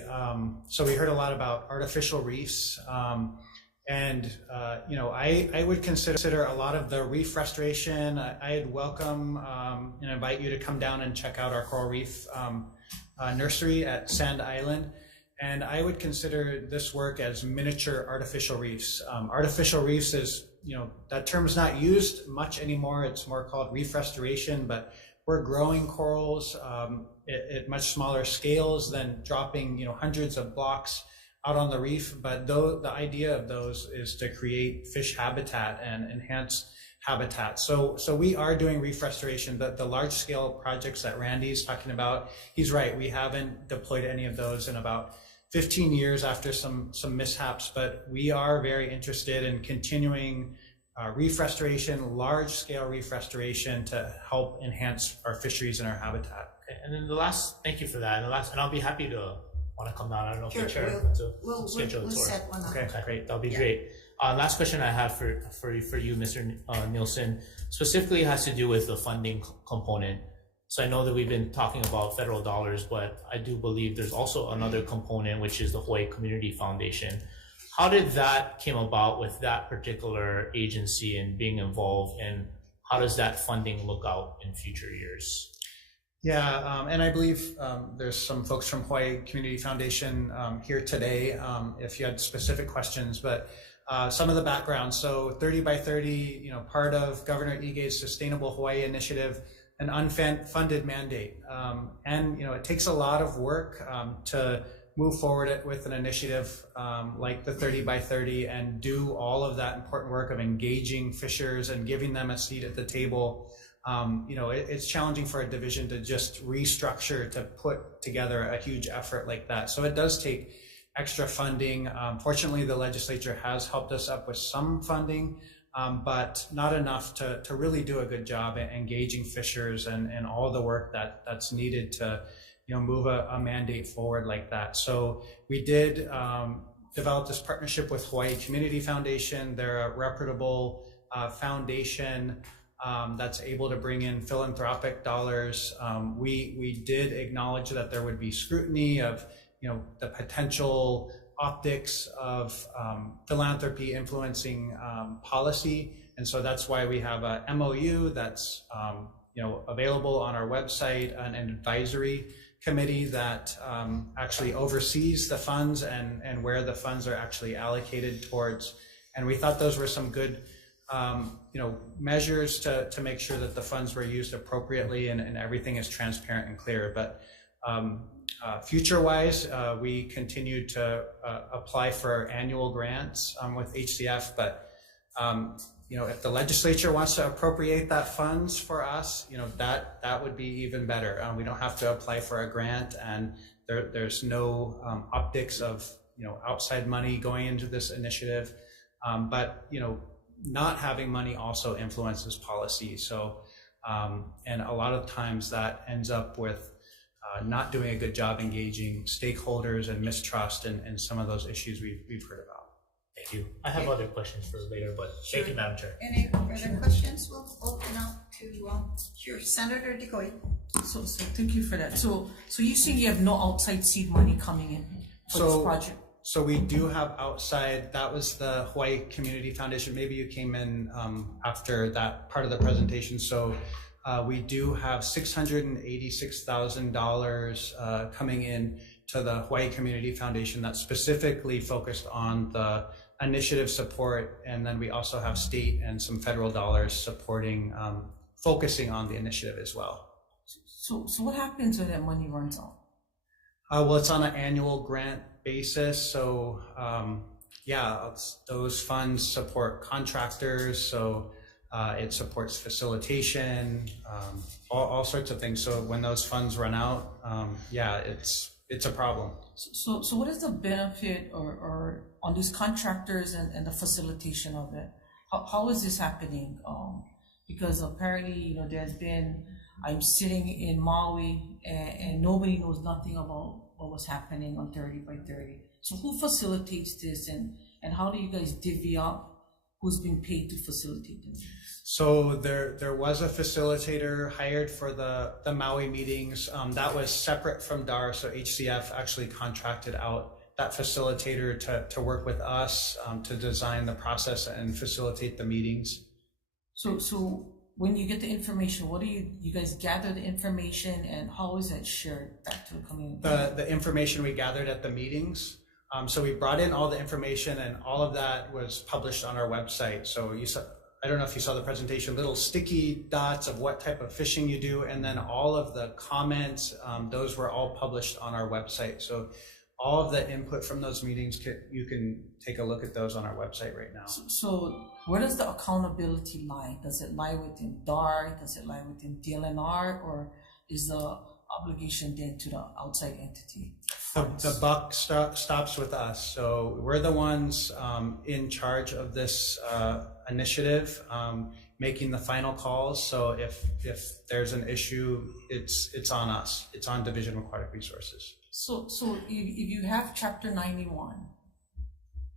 So we heard a lot about artificial reefs, and I would consider a lot of the reef restoration. I'd welcome and invite you to come down and check out our coral reef nursery at Sand Island. And I would consider this work as miniature artificial reefs. Artificial reefs is, that term is not used much anymore. It's more called reef restoration, but we're growing corals at much smaller scales than dropping, hundreds of blocks out on the reef. But the idea of those is to create fish habitat and enhance habitat. So we are doing reef restoration. The large scale projects that Randy's talking about, he's right. We haven't deployed any of those in about 15 years after some mishaps, but we are very interested in continuing reef restoration, large scale reef restoration, to help enhance our fisheries and our habitat. Okay. And then thank you for that. And I'll be happy to want to come down. I don't know if Sure, the chair we'll schedule a tour. set one up. Okay, great. That'll be great. Last question I have for you, Mr. Nielsen, specifically has to do with the funding component. So I know that we've been talking about federal dollars, but I do believe there's also another component, which is the Hawaii Community Foundation. How did that came about with that particular agency and being involved, and how does that funding look out in future years? Yeah, and I believe there's some folks from Hawaii Community Foundation here today if you had specific questions, but some of the background. So 30 by 30, part of Governor Ige's Sustainable Hawaii Initiative, an unfunded mandate. And it takes a lot of work to move forward with an initiative like the 30 by 30 and do all of that important work of engaging fishers and giving them a seat at the table. It's challenging for a division to just restructure to put together a huge effort like that. So it does take extra funding. Fortunately, the legislature has helped us up with some funding, but not enough to really do a good job at engaging fishers and all the work that's needed to move a mandate forward like that. So we did develop this partnership with Hawaii Community Foundation. They're a reputable foundation that's able to bring in philanthropic dollars. We did acknowledge that there would be scrutiny of the potential optics of philanthropy influencing policy. And so that's why we have a MOU that's available on our website, an advisory committee that actually oversees the funds and where the funds are actually allocated towards. And we thought those were some good measures to make sure that the funds were used appropriately and everything is transparent and clear. But future-wise, we continue to apply for annual grants with HCF, but if the legislature wants to appropriate that funds for us, that would be even better. We don't have to apply for a grant, and there's no optics of outside money going into this initiative. But not having money also influences policy. So and a lot of times that ends up with not doing a good job engaging stakeholders and mistrust and some of those issues we've heard about. Thank you. I have other questions for later, but thank you, Madam Chair. Any further questions? We'll open up to Senator DeGoey. So thank you for that. So you're saying you have no outside seed money coming in? for this project? So we do have outside, that was the Hawaii Community Foundation. Maybe you came in after that part of the presentation. So we do have $686,000 coming in to the Hawaii Community Foundation that's specifically focused on the initiative support. And then we also have state and some federal dollars supporting, focusing on the initiative as well. So what happens when that money runs out? Well, it's on an annual grant basis. So those funds support contractors. So it supports facilitation, all sorts of things. So when those funds run out, it's a problem. So what is the benefit or on these contractors and the facilitation of it? How is this happening? Because apparently, I'm sitting in Maui and nobody knows nothing about what was happening on 30 by 30. So who facilitates this and how do you guys divvy up who's being paid to facilitate this? So there was a facilitator hired for the Maui meetings. That was separate from DAR. So HCF actually contracted out that facilitator to work with us to design the process and facilitate the meetings. So when you get the information, what do you guys gather the information and how is that shared back to the community? The information we gathered at the meetings. So we brought in all the information and all of that was published on our website. So I don't know if you saw the presentation, little sticky dots of what type of fishing you do. And then all of the comments, those were all published on our website. So all of the input from those meetings, you can take a look at those on our website right now. So where does the accountability lie? Does it lie within DAR? Does it lie within DLNR? Or is the obligation then to the outside entity? The buck stops with us. So we're the ones in charge of this initiative, making the final calls. So if there's an issue, it's on us. It's on Division of Aquatic Resources. So if you have Chapter 91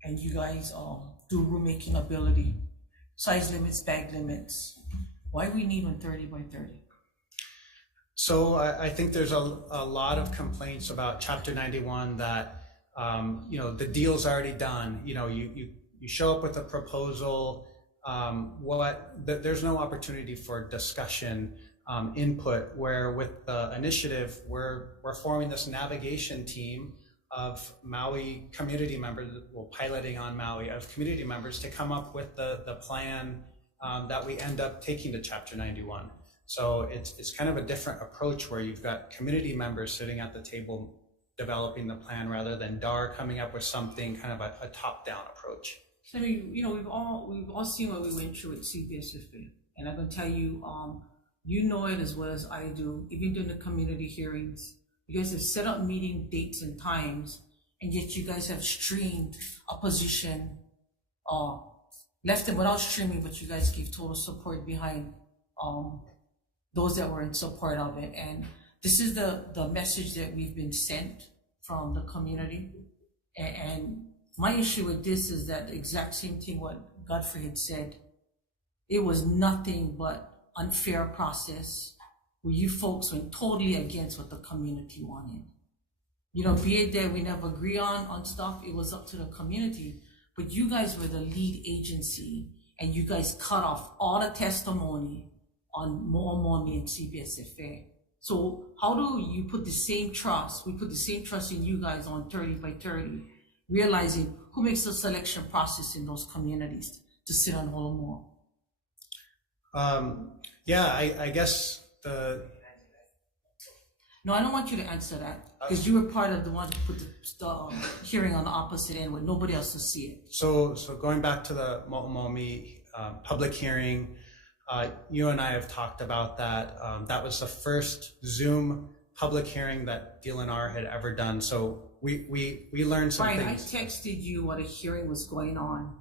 and you guys do rulemaking ability, size limits, bag limits, why we need one 30 by 30? So I think there's a lot of complaints about Chapter 91 that, the deal's already done. You show up with a proposal, there's no opportunity for discussion, input, where with the initiative, we're forming this navigation team of Maui community members, piloting on Maui, of community members to come up with the plan that we end up taking to Chapter 91. So it's kind of a different approach where you've got community members sitting at the table developing the plan rather than DAR coming up with something kind of a top-down approach. So I mean, we've all seen what we went through with CBSFA, and I'm gonna tell you, you know it as well as I do. Even during the community hearings, you guys have set up meeting dates and times, and yet you guys have streamed opposition, left them without streaming, but you guys gave total support behind those that were in support of it. And this is the message that we've been sent from the community. And my issue with this is that the exact same thing what Godfrey had said. It was nothing but unfair process where you folks went totally against what the community wanted. Be it that we never agree on stuff, it was up to the community, but you guys were the lead agency and you guys cut off all the testimony on Mo'omomi and CBSFA. So how do you put the same trust? We put the same trust in you guys on 30 by 30, realizing who makes the selection process in those communities to sit on Holomua? I guess No, I don't want you to answer that because you were part of the one who put the hearing on the opposite end where nobody else will see it. So going back to the Mo'omomi public hearing, you and I have talked about that. That was the first Zoom public hearing that DLNR had ever done. So we learned some Brian, things. I texted you while a hearing was going on.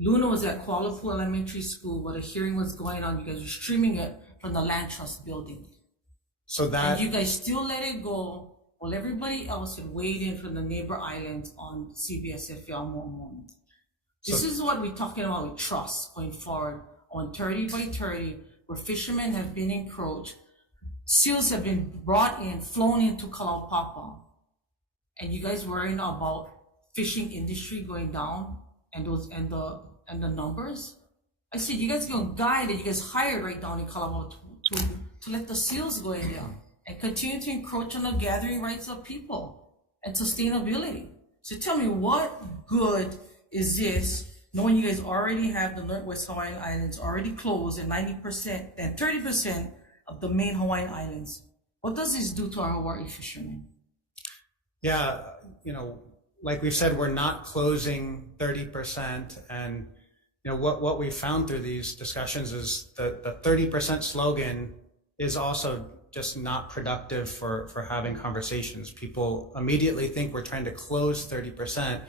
Luna was at Kuala Lumpur Elementary School while a hearing was going on. You guys were streaming it from the Land Trust building. So that, and you guys still let it go while everybody else had weighed in from the neighbor islands on CBSFA on Mo'omomi. This is what we're talking about with trust going forward on 30 by 30, where fishermen have been encroached, seals have been brought in, flown into Kalaupapa. and you guys worrying about fishing industry going down and the numbers. I said you guys gonna guide that you guys hired right down in Kalama to let the seals go in there and continue to encroach on the gathering rights of people and sustainability. So tell me, what good is this, knowing you guys already have the Northwest Hawaiian Islands already closed and 90% and 30% of the main Hawaiian Islands? What does this do to our Hawaii fishermen? Yeah, like we've said, we're not closing 30%, and what we found through these discussions is the 30% slogan is also just not productive for having conversations. People immediately think we're trying to close 30%.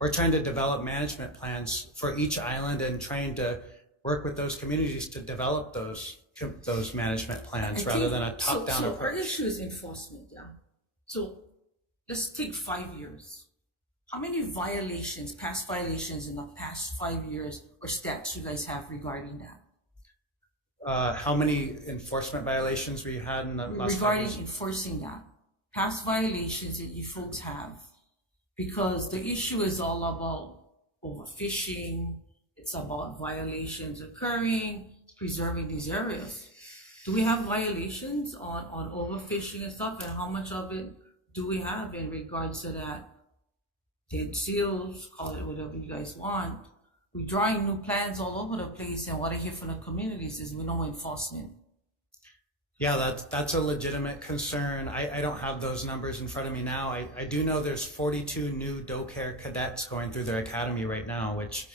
We're trying to develop management plans for each island and trying to work with those communities to develop those management plans rather than a top-down approach. Our issue is enforcement, yeah. So let's take 5 years. How many violations, past violations in the past 5 years or stats you guys have regarding that? How many enforcement violations we had in the last 5 years? Regarding enforcing that, past violations that you folks have, because the issue is all about overfishing, it's about violations occurring, preserving these areas. Do we have violations on overfishing and stuff, and how much of it do we have in regards to that? Dead seals, call it whatever you guys want. We're drawing new plans all over the place, and what I hear from the communities is no enforcement. Yeah, that's a legitimate concern. I don't have those numbers in front of me now. I do know there's 42 new DoCare cadets going through their academy right now, which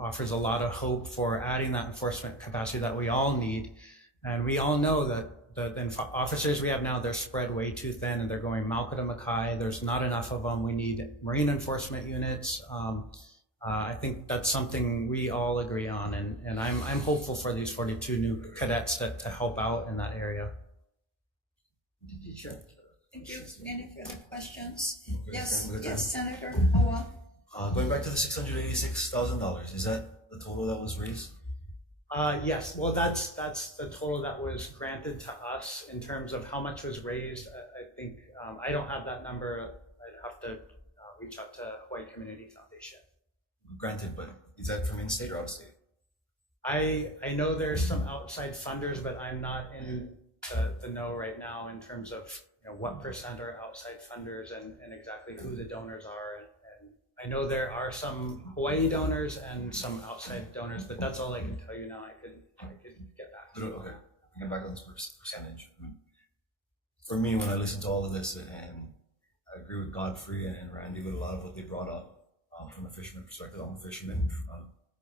offers a lot of hope for adding that enforcement capacity that we all need. And we all know that the officers we have now, they're spread way too thin, and they're going Mauka to Makai. There's not enough of them. We need marine enforcement units. I think that's something we all agree on, and I'm hopeful for these 42 new cadets to help out in that area. Sure. Thank you. Any further questions? Yes, Senator Hawa. Going back to the $686,000, is that the total that was raised? Yes, well, that's the total that was granted to us in terms of how much was raised. I think I don't have that number. I'd have to reach out to Hawaii Community Foundation. Granted, but is that from in-state or out-state? I know there's some outside funders, but I'm not in the know right now in terms of what percent are outside funders and exactly who the donors are. And I know there are some Hawaii donors and some outside donors, but that's all I can tell you now. I could get back to you. Okay, I can get back on this percentage. For me, when I listen to all of this, and I agree with Godfrey and Randy with a lot of what they brought up from a fisherman perspective. I'm a fisherman.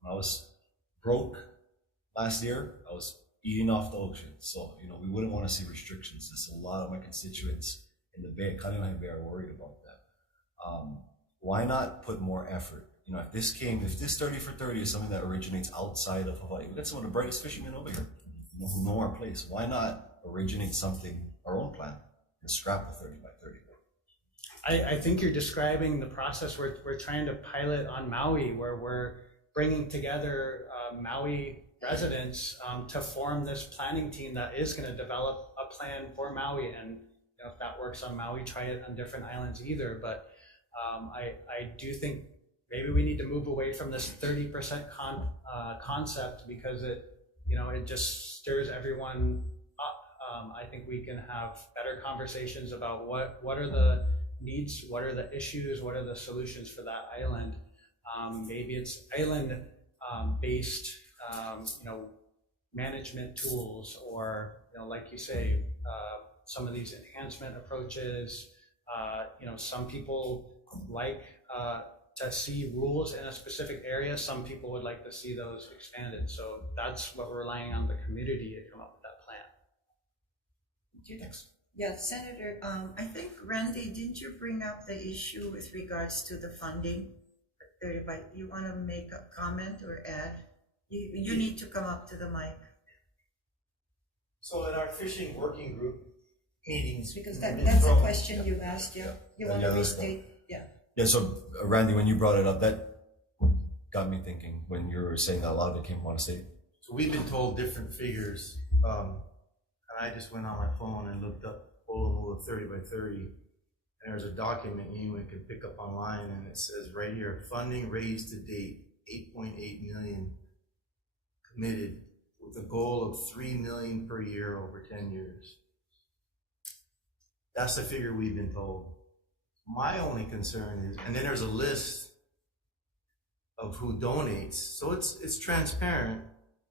When I was broke last year, I was eating off the ocean. So, we wouldn't want to see restrictions. There's a lot of my constituents in the Bay, Kaneohe Bay, are worried about that. Why not put more effort? If this 30 for 30 is something that originates outside of Hawaii, we got some of the brightest fishermen over here who know our place. Why not originate something, our own plan, and scrap the 30 by 30? I think you're describing the process we're trying to pilot on Maui, where we're bringing together Maui residents to form this planning team that is going to develop a plan for Maui. And if that works on Maui, try it on different islands either. But I do think maybe we need to move away from this 30% concept, because it just stirs everyone up. I think we can have better conversations about what are the needs, what are the issues, what are the solutions for that island. Maybe it's island based management tools, or like you say, some of these enhancement approaches. Some people like to see rules in a specific area. Some people would like to see those expanded. So that's what we're relying on the community to come up with that plan. Thanks. Yeah, Senator, I think, Randy, didn't you bring up the issue with regards to the funding? But you want to make a comment or add? You need to come up to the mic. So in our fishing working group meetings, Because that's a question you asked. You want to restate? Yeah. Yeah, so Randy, when you brought it up, that got me thinking when you were saying that a lot of it came from out of state. So we've been told different figures, and I just went on my phone and looked up Holomua 30 by 30, And there's a document anyone can pick up online, and it says right here, funding raised to date, 8.8 million committed with a goal of 3 million per year over 10 years. That's the figure we've been told. My only concern is, and then there's a list of who donates. So it's transparent.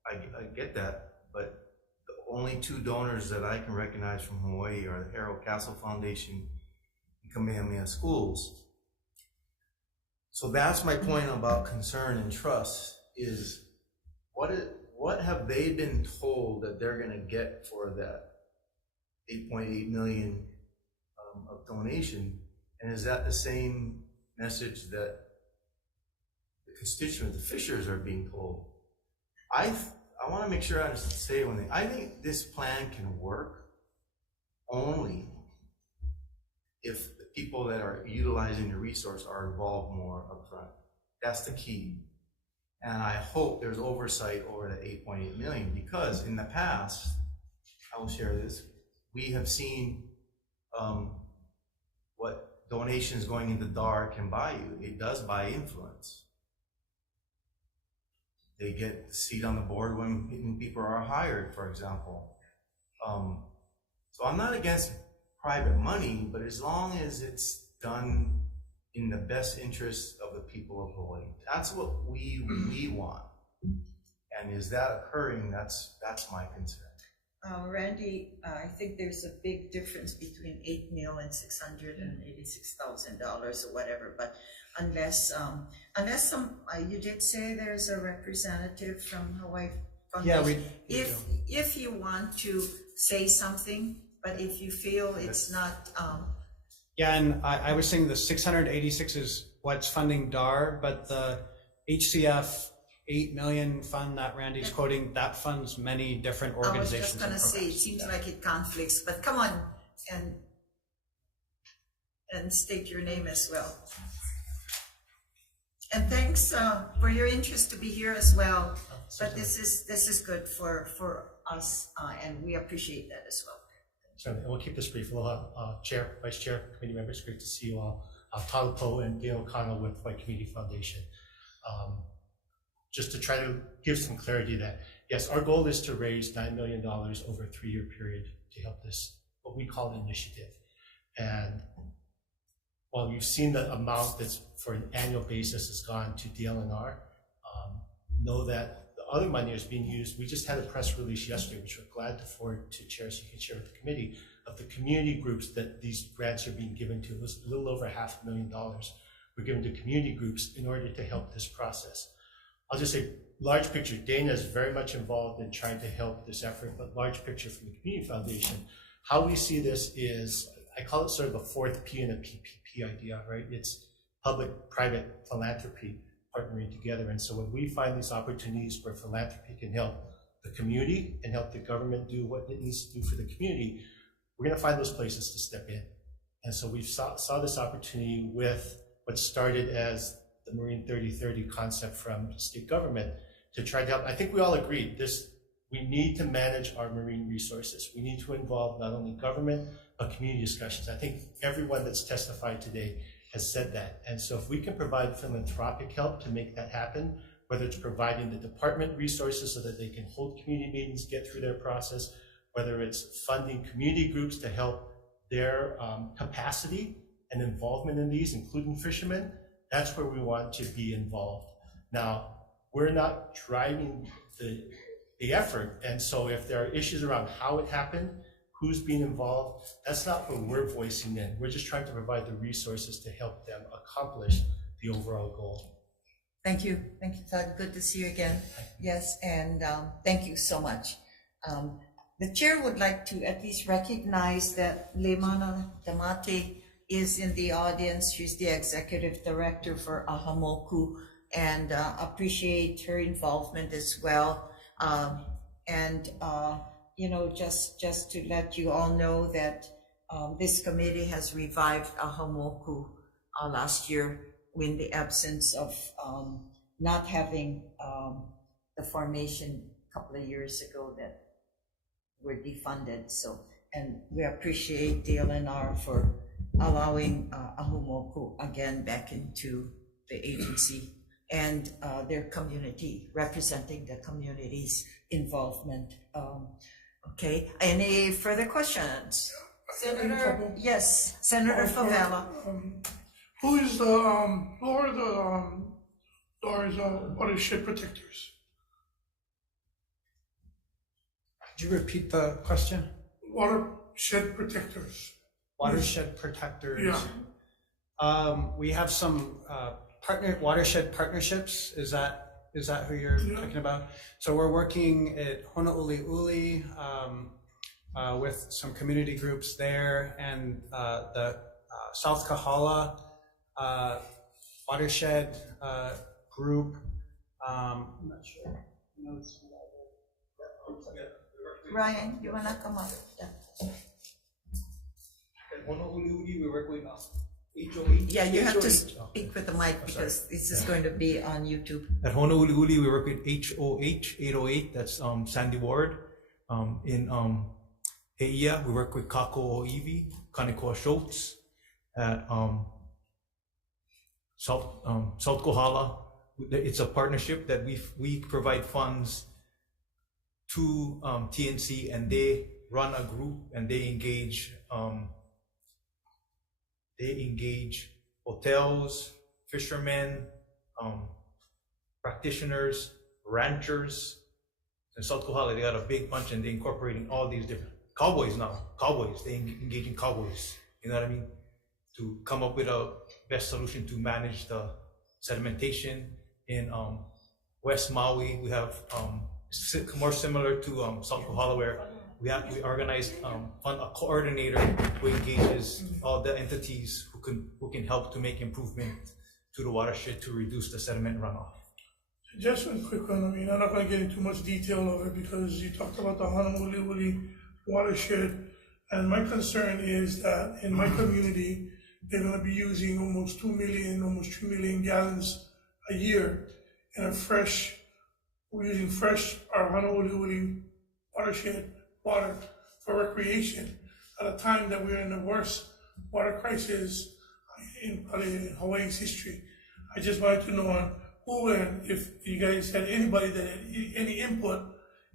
I get that, but the only two donors that I can recognize from Hawaii are the Harold Castle Foundation and Kamehameha Schools. So that's my point about concern and trust is what have they been told that they're gonna get for that 8.8 million of donation? And is that the same message that the constituents, the fishers, are being told? I want to make sure I say one thing. I think this plan can work only if the people that are utilizing the resource are involved more upfront. That's the key. And I hope there's oversight over the 8.8 million, because in the past, I will share this, we have seen what donations going into DAR can buy you. It does buy influence. They get a seat on the board when new people are hired, for example. So I'm not against private money, but as long as it's done in the best interest of the people of Hawaii. That's what we want. And is that occurring? That's my concern. Randy, I think there's a big difference between $8,686,000 or whatever, but unless you did say there's a representative from Hawaii Foundation. Yeah, if you want to say something, but if you feel it's not. Yeah, and I was saying the 686 is what's funding DAR, but the HCF 8 million fund that Randy's quoting, that funds many different organizations. I was just gonna say, it seems like it conflicts, but come on and state your name as well. And thanks for your interest to be here as well. But this is good for us, and we appreciate that as well. Certainly, and we'll keep this brief. Chair, Vice Chair, committee members, great to see you all. Taupo and Dale O'Connell with Hawaii Community Foundation. Just to try to give some clarity that, yes, our goal is to raise $9 million over a 3-year period to help this, what we call an initiative. And while you've seen the amount that's for an annual basis has gone to DLNR, know that the other money is being used. We just had a press release yesterday, which we're glad to forward to Chair so you can share with the committee, of the community groups that these grants are being given to. It was a little over $500,000 were given to community groups in order to help this process. I'll just say, large picture, Dana is very much involved in trying to help this effort, but large picture from the Community Foundation, how we see this is, I call it sort of a fourth P in a PPP idea, right? It's public-private philanthropy partnering together. And so when we find these opportunities where philanthropy can help the community and help the government do what it needs to do for the community, we're gonna find those places to step in. And so we saw this opportunity with what started as the Marine 3030 concept from state government to try to help. I think we all agreed we need to manage our marine resources. We need to involve not only government, but community discussions. I think everyone that's testified today has said that. And so if we can provide philanthropic help to make that happen, whether it's providing the department resources so that they can hold community meetings, get through their process, whether it's funding community groups to help their capacity and involvement in these, including fishermen, that's where we want to be involved. Now, we're not driving the effort. And so if there are issues around how it happened, who's being involved, that's not what we're voicing in. We're just trying to provide the resources to help them accomplish the overall goal. Thank you, Todd. Good to see you again. Yes, and thank you so much. The chair would like to at least recognize that Leimana Damate is in the audience. She's the executive director for Ahamoku, and appreciate her involvement as well. You know, just to let you all know that this committee has revived Ahamoku last year in the absence of not having the formation a couple of years ago that were defunded. So, and we appreciate DLNR for allowing Ahumoku again back into the agency and their community, representing the community's involvement. Okay, any further questions? Senator, yes, Senator Favela. Who is the, who are the watershed protectors? Could you repeat the question? Watershed protectors. Watershed protectors. Yeah. We have some watershed partnerships. Is that who you're talking about? So we're working at Honouliuli with some community groups there, and the South Kahala watershed group. I'm not sure. Ryan, you wanna come up? Yeah. At Honouliuli, we work with HOH. Yeah, you have to speak with the mic because this is going to be on YouTube. At Honouliuli, we work with HOH 808. That's Sandy Ward. In Heia, we work with Kako Oiwi, Kaneko Schultz. At South Kohala, it's a partnership that we provide funds to TNC, and they run a group and they engage hotels, fishermen, practitioners, ranchers. In South Kohala, they got a big bunch, and they're incorporating all these different cowboys now. They engaging cowboys. You know what I mean? To come up with a best solution to manage the sedimentation. In West Maui, we have more similar to South Kohala, where we organized a coordinator who engages all the entities who can help to make improvement to the watershed to reduce the sediment runoff. Just a quick one. I mean, I'm not going to get into much detail of it because you talked about the Honouliuli watershed, and my concern is that in my community, they're going to be using almost 2 million, almost 3 million gallons a year in we're using fresh Honouliuli watershed water for recreation at a time that we're in the worst water crisis in Hawaii's history. I just wanted to know on who, and if you guys had anybody that had any input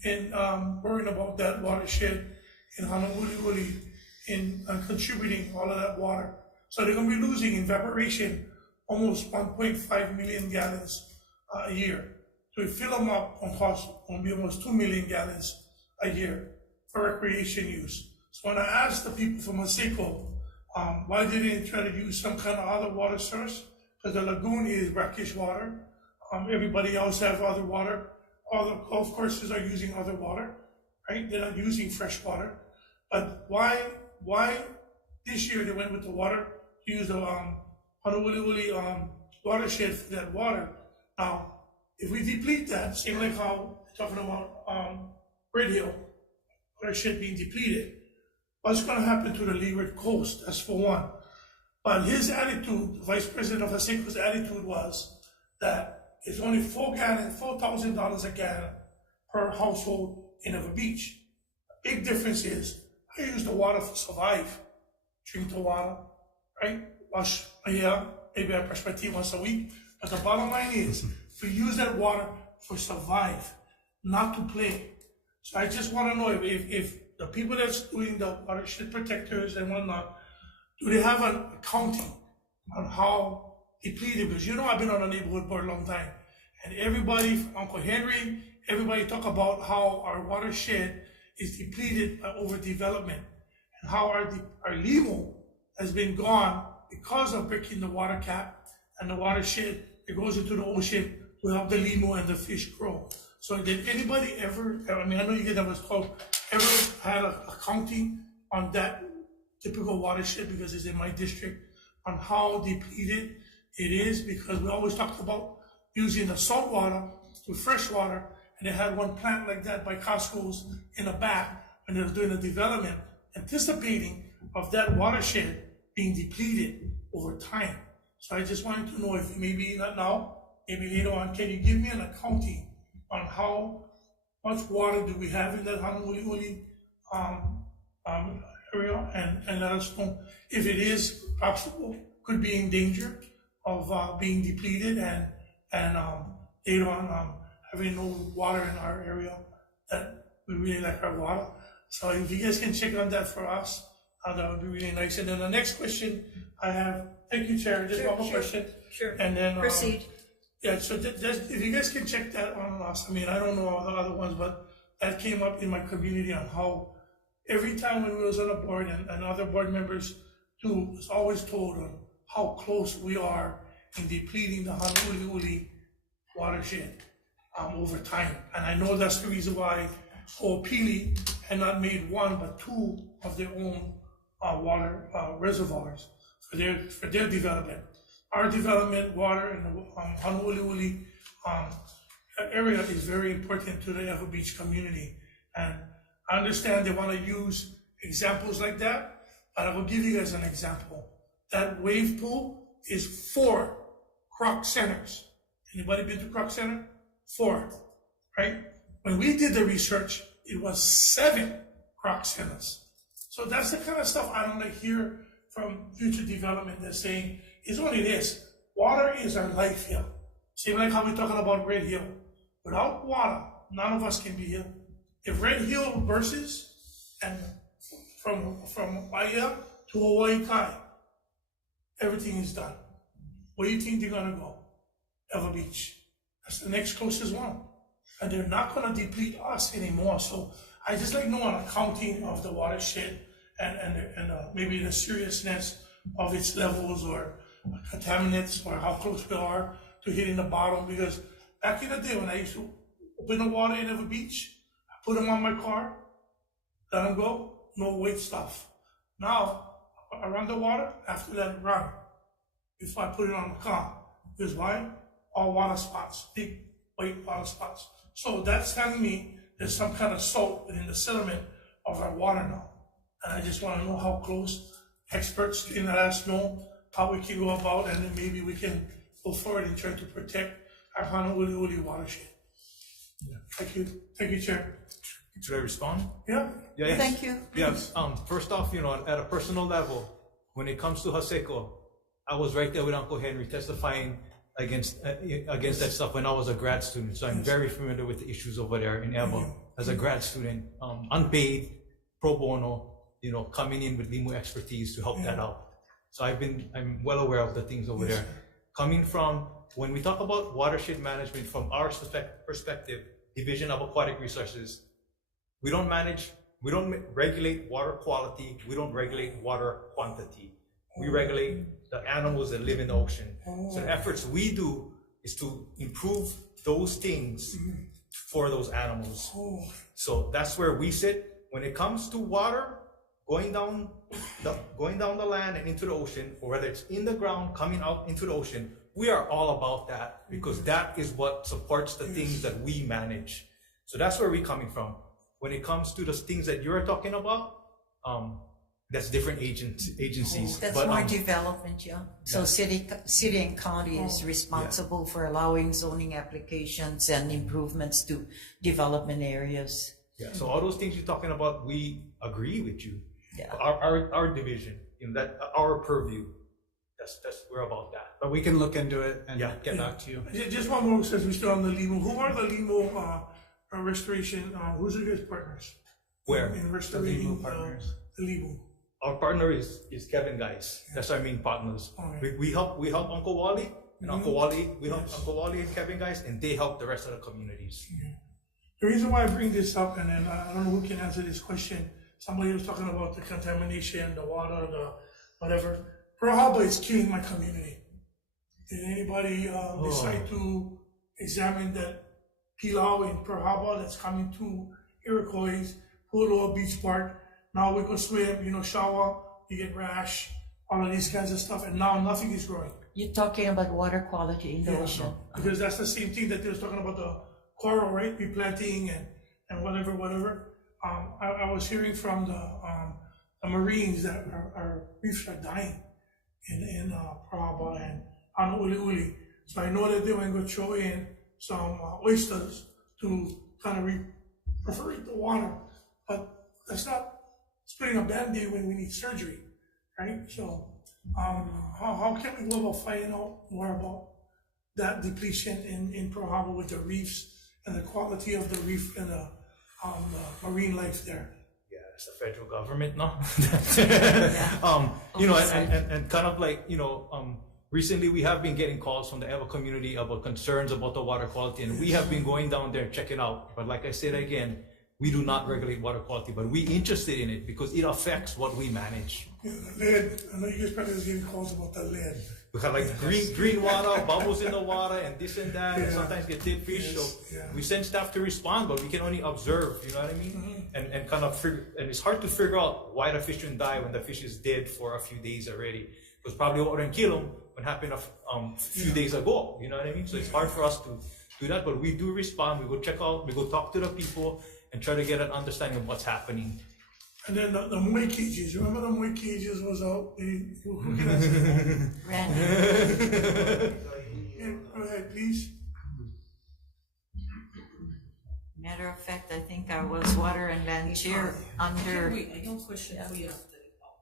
in worrying about that watershed in Honouliuli in contributing all of that water. So they're going to be losing evaporation almost 1.5 million gallons a year. So we fill them up on be almost 2 million gallons a year for recreation use. So when I asked the people from Maseko, why didn't they try to use some kind of other water source? Because the lagoon is brackish water. Everybody else has other water. All the golf courses are using other water, right? They're not using fresh water. But why this year they went with the water, use the Honouliuli watershed for that water? Now, if we deplete that, same like how we're talking about Red Hill, watershed being depleted, what's going to happen to the leeward coast? That's for one. But his attitude, the Vice President of ASECO's attitude was that it's only $4,000 a gallon per household in Ever Beach. The big difference is I use the water to survive. Drink the water, right? Wash my hair, maybe I brush my teeth once a week. But the bottom line is, we use that water for survive, not to play. So I just want to know if the people that's doing the watershed protectors and whatnot, do they have an accounting on how depleted? Because I've been on the neighborhood board a long time, and everybody, Uncle Henry, everybody talk about how our watershed is depleted by overdevelopment, and how our limo has been gone because of breaking the water cap and the watershed. It goes into the ocean to help the limo and the fish grow. So did anybody ever, I know you get that was called, ever had a accounting on that typical watershed, because it's in my district, on how depleted it is? Because we always talked about using the salt water to fresh water, and they had one plant like that by Costco's in the back when they were doing the development, anticipating of that watershed being depleted over time. So I just wanted to know if maybe not now, maybe later on, can you give me an accounting on how much water do we have in that Honouliuli area and let us know if it is possible, could be in danger of being depleted and they don't having no water in our area. That we really like our water. So if you guys can check on that for us, that would be really nice. And then the next question I have, thank you, Chair, just one more question. Sure. And then Proceed. yeah, so if you guys can check that on us, I mean, I don't know all the other ones, but that came up in my community on how every time when we was on a board and other board members too, was always told on how close we are in depleting the Honolulu watershed over time. And I know that's the reason why Ho'opili had not made one but two of their own water reservoirs for their development. Our development water in the Honolulu area is very important to the Ever Beach community. And I understand they want to use examples like that, but I will give you guys an example. That wave pool is 4 croc centers. Anybody been to Croc Center? 4, right? When we did the research, it was 7 croc centers. So that's the kind of stuff I don't hear from future development. They're saying, it's only this. Water is our life here. Same like how we're talking about Red Hill. Without water, none of us can be here. If Red Hill bursts, and from Hawaiian to Hawaii Kai, everything is done. Where do you think they're gonna go? Ever Beach. That's the next closest one. And they're not gonna deplete us anymore. So I just like know an accounting of the watershed and maybe the seriousness of its levels or contaminants or how close we are to hitting the bottom. Because back in the day when I used to open the water in Ever Beach, I put them on my car, let them go, no weight stuff. Now, I run the water, after that run, before I put it on the car. Because why? All water spots, big white water spots. So that's telling me there's some kind of salt within the sediment of our water now. And I just want to know how close. Experts can let us know how we can go about, and then maybe we can go forward and try to protect our Honolulu watershed. Yeah. Thank you, Chair. Should I respond? Yeah. Yes. Thank you. Yes. First off, at a personal level, when it comes to Haseko, I was right there with Uncle Henry testifying against that stuff when I was a grad student. So I'm very familiar with the issues over there in Eva as a grad student, unpaid, pro bono, coming in with Limu expertise to help that out. So I'm well aware of the things over there. Coming from, when we talk about watershed management from our perspective, Division of Aquatic Resources, we don't regulate water quality, we don't regulate water quantity. We regulate the animals that live in the ocean. So the efforts we do is to improve those things for those animals. So that's where we sit. When it comes to water, going down the land and into the ocean, or whether it's in the ground, coming out into the ocean, we are all about that because that is what supports the things that we manage. So that's where we're coming from. When it comes to the things that you're talking about, that's different agencies. That's more development, yeah. So city and county is responsible for allowing zoning applications and improvements to development areas. Yeah. So all those things you're talking about, we agree with you. Yeah. Our division, that our purview, that's we're about that. But we can look into it and get back to you. Just one more, since we're still on the LIMO. Who are the LIMO restoration? Who's your guys' partners? Where? In restoring partners. The LIMO. Our partner is Kevin Guys. That's our main partners. Right. We help Uncle Wally and Uncle Wally. We help Uncle Wally and Kevin Guys, and they help the rest of the communities. The reason why I bring this up, and then I don't know who can answer this question. Somebody was talking about the contamination, the water, the whatever. Pearl Harbor is killing my community. Did anybody decide to examine that pilau in Pearl Harbor that's coming to Iroquois, Puloa Beach Park? Now we go swim, shower, you get rash, all of these kinds of stuff, and now nothing is growing. You're talking about water quality in the ocean. Because that's the same thing that they was talking about the coral, right? Replanting and whatever. I was hearing from the Marines that our reefs are dying in Pearl Harbor and Honolulu. So I know that they were going to throw in some oysters to kind of perforate the water, but that's not putting a Band-Aid when we need surgery, right? So, how can we go about finding out more about that depletion in Pearl Harbor with the reefs and the quality of the reef and the marine life there? Yeah, it's the federal government, no? You know, and kind of like, you know, recently we have been getting calls from the EVA community about concerns about the water quality, and we have been going down there checking out. But like I said again, we do not regulate water quality, but we're interested in it because it affects what we manage. Yeah, lead. I know you guys probably was getting calls about the lead. We have like green water, bubbles in the water, and this and that, and sometimes get dead fish. So we send staff to respond, but we can only observe. You know what I mean? And kind of figure. And it's hard to figure out why the fish didn't die when the fish is dead for a few days already. It was probably over in Kilum when happened a few days ago. You know what I mean? So it's hard for us to do that, but we do respond. We go check out. We go talk to the people and try to get an understanding of what's happening. And then the moy cages. Remember the moy cages was out? Who can answer that? Randy. Yeah, go ahead, please. Matter of fact, I think I was water and land chair under Wait, I don't question for you.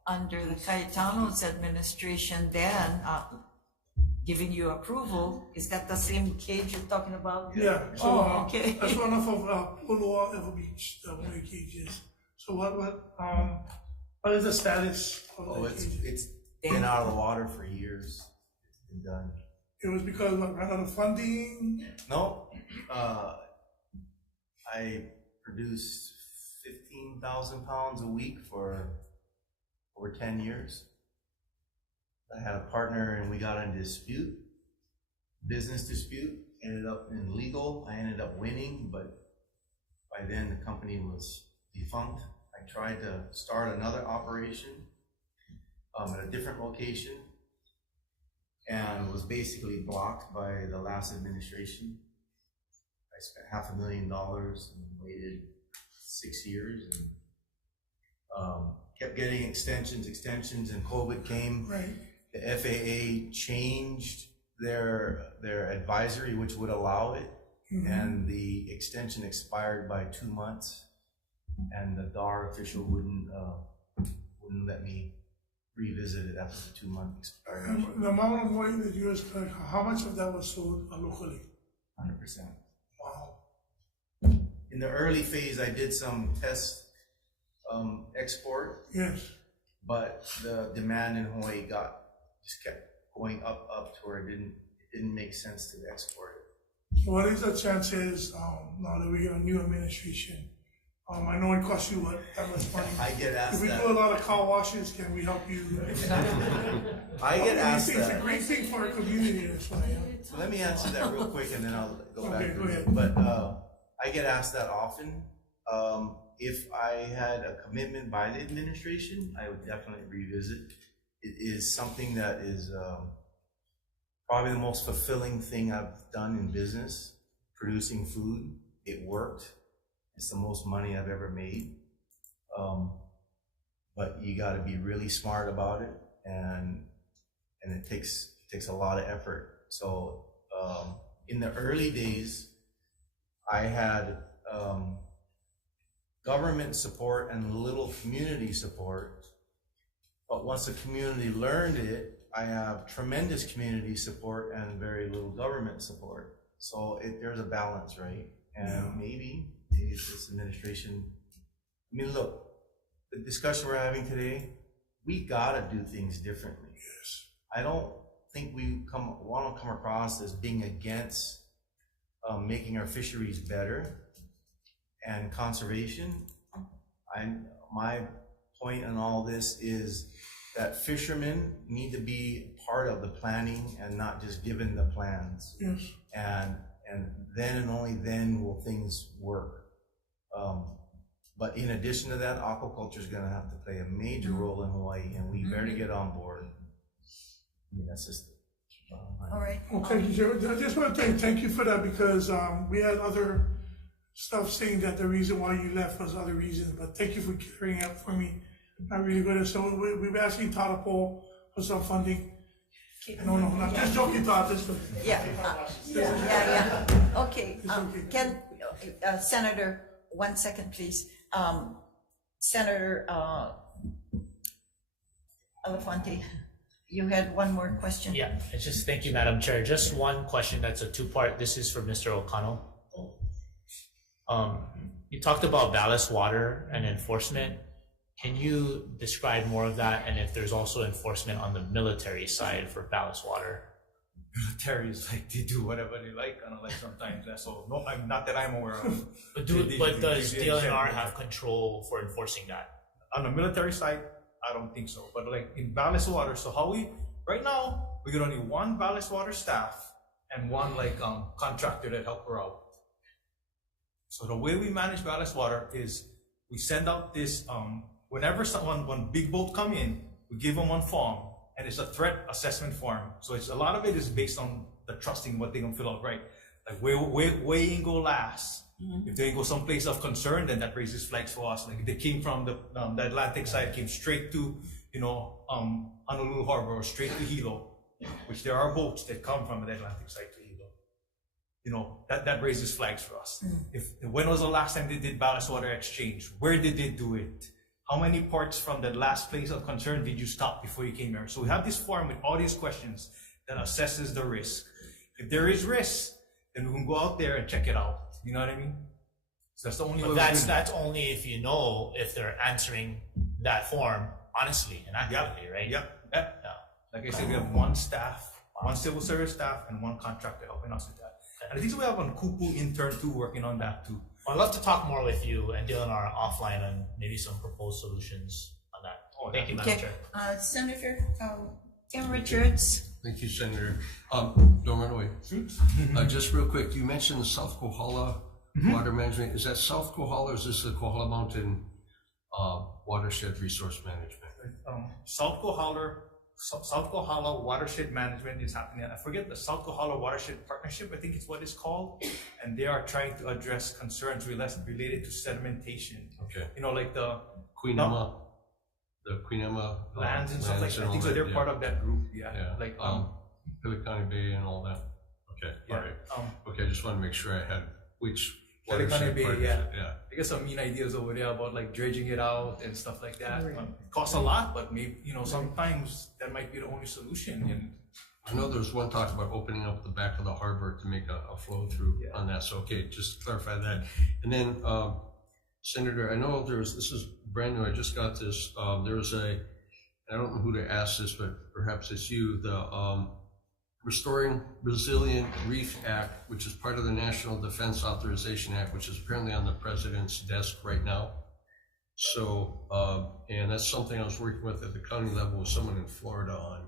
under the Cayetano's administration then, giving you approval. Is that the same cage you're talking about? Yeah. So okay. that's one off of Holomua Ever Beach, the moy cages. So what is the status of the cages? It's been out of the water for years. It's been done. It was because of ran out of funding. No, I produced 15,000 pounds a week for over 10 years. I had a partner and we got in a dispute, business dispute, ended up in legal. I ended up winning, but by then the company was defunct. I tried to start another operation at a different location and was basically blocked by the last administration. I spent $500,000 and waited 6 years and kept getting extensions, and COVID came. Right. The FAA changed their advisory, which would allow it, and the extension expired by 2 months, and the DAR official wouldn't let me revisit it after the 2 month expiration. The amount of money that you guys collect, how much of that was sold locally? 100%. Wow. In the early phase, I did some test export. Yes. But the demand in Hawaii just kept going up to where it didn't make sense to export it. So what is the chances now that we have a new administration? I know it costs you that much money. I get asked that. If we do a lot of car washes, can we help you? I get asked that. It's a great thing for our community. That's why. So let me answer that real quick, and then I'll go back. Okay, go ahead. But I get asked that often. If I had a commitment by the administration, I would definitely revisit. It is something that is probably the most fulfilling thing I've done in business, producing food. It worked. It's the most money I've ever made. But you got to be really smart about it, and it takes a lot of effort. So in the early days, I had government support and little community support. But once the community learned it, I have tremendous community support and very little government support. So there's a balance, right? And maybe it's this administration. I mean, look, the discussion we're having today, we gotta do things differently. Yes. I don't think we want to come across as being against making our fisheries better and conservation. My point in all this is that fishermen need to be part of the planning and not just given the plans. Yes. And then and only then will things work. But in addition to that, aquaculture is going to have to play a major role in Hawaii, and we better get on board. I mean, that's just. All right. Okay, I just want to thank you for that, because we had other stuff saying that the reason why you left was other reasons, but thank you for clearing up for me. I really good. So we've asking Tatapo for some funding. No, not just joking, Todd. Yeah. Okay. Senator, 1 second, please. Senator Elefante, you had one more question? Yeah, it's just, thank you, Madam Chair. Just one question that's a two-part. This is for Mr. O'Connell. You talked about ballast water and enforcement. Can you describe more of that, and if there's also enforcement on the military side for ballast water? Military is like, they do whatever they like, kind of like sometimes. That's all. No, I'm not that I'm aware of. But does DLNR have control for enforcing that? On the military side, I don't think so. But like in ballast water, so how right now, we got only one ballast water staff and one like contractor that help her out. So the way we manage ballast water is we send out this, whenever when big boat come in, we give them one form, and it's a threat assessment form. So it's a lot of it is based on the trusting what they can fill out, right? Like where you go last. If they go someplace of concern, then that raises flags for us. Like if they came from the Atlantic side, came straight to, Honolulu Harbor or straight to Hilo, which there are boats that come from the Atlantic side to Hilo. That raises flags for us. When was the last time they did ballast water exchange? Where did they do it? How many ports from the last place of concern did you stop before you came here? So we have this form with all these questions that assesses the risk. If there is risk, then we can go out there and check it out. You know what I mean? So that's the only way. That's only if you know if they're answering that form honestly and accurately, right? Yep. Like I said, we have one staff, one civil service staff, and one contractor helping us with that. And I think we have a Kupu intern too working on that too. I'd love to talk more with you and DLNR offline on maybe some proposed solutions on that. Thank you, Madam Chair. Senator Tim Richards. Thank you, Senator. Don't run away. Just real quick, you mentioned the South Kohala water management. Is that South Kohala or is this the Kohala Mountain watershed resource management? South Kohala watershed management is happening. I forget the South Kohala watershed partnership, I think it's what it's called. And they are trying to address concerns related to sedimentation. Okay. Like the Queen Emma lands and stuff like that. I think so they're part of that group. Yeah. Like Pelicani Bay and all that. Okay. Yeah. All right. Okay. I just want to make sure I had which Pelicani Bay. Yeah. I guess some mean ideas over there about like dredging it out and stuff like that. It costs a lot, but maybe sometimes that might be the only solution. And I know there's one talk about opening up the back of the harbor to make a flow through on that. So okay, just to clarify that. And then Senator, I know this is brand new, I just got this, there was I don't know who to ask this, but perhaps it's you, the Restoring Resilient Reef Act, which is part of the National Defense Authorization Act, which is apparently on the President's desk right now. So, and that's something I was working with at the county level with someone in Florida on.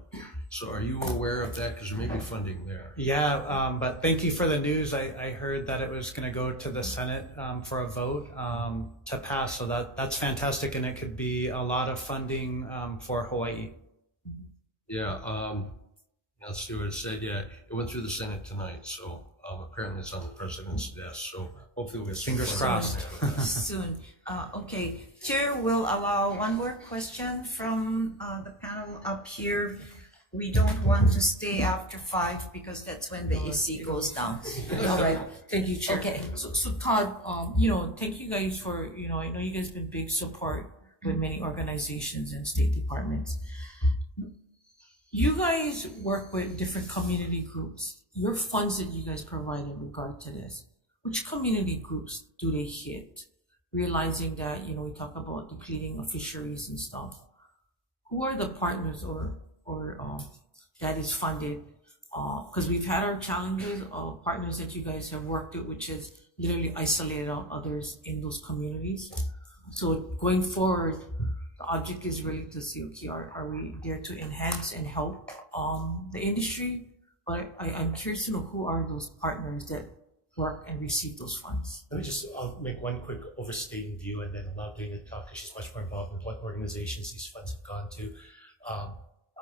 So are you aware of that? Because there may be funding there. Yeah, but thank you for the news. I heard that it was going to go to the Senate for a vote to pass. So that's fantastic, and it could be a lot of funding for Hawaii. Yeah, let's see what it said. Yeah, it went through the Senate tonight. So apparently it's on the President's desk. So hopefully we'll get some fingers crossed. Soon. Okay, Chair will allow one more question from the panel up here. We don't want to stay after 5 because that's when the AC goes down. All right, thank you, Chair. Okay. So Todd, thank you guys for, I know you guys have been big support with many organizations and state departments. You guys work with different community groups. Your funds that you guys provide in regard to this, which community groups do they hit? Realizing that, we talk about depleting of fisheries and stuff. Who are the partners or that is funded? Because we've had our challenges of partners that you guys have worked with, which is literally isolated out others in those communities. So going forward, the object is really to see, okay, are we there to enhance and help the industry? But I'm curious to know who are those partners that work and receive those funds. Let me I'll make one quick overstating view and then allow Dana to talk because she's much more involved with what organizations these funds have gone to.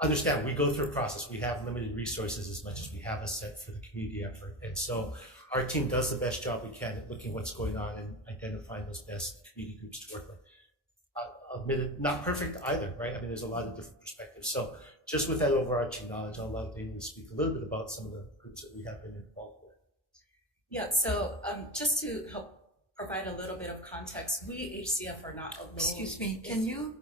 Understand, we go through a process. We have limited resources as much as we have a set for the community effort. And so our team does the best job we can at looking what's going on and identifying those best community groups to work with. Admitted, not perfect either, right? I mean, there's a lot of different perspectives. So just with that overarching knowledge, I'll allow Dana to speak a little bit about some of the groups that we have been involved with. Yeah, so just to help provide a little bit of context, we HCF are not alone. Excuse me, can you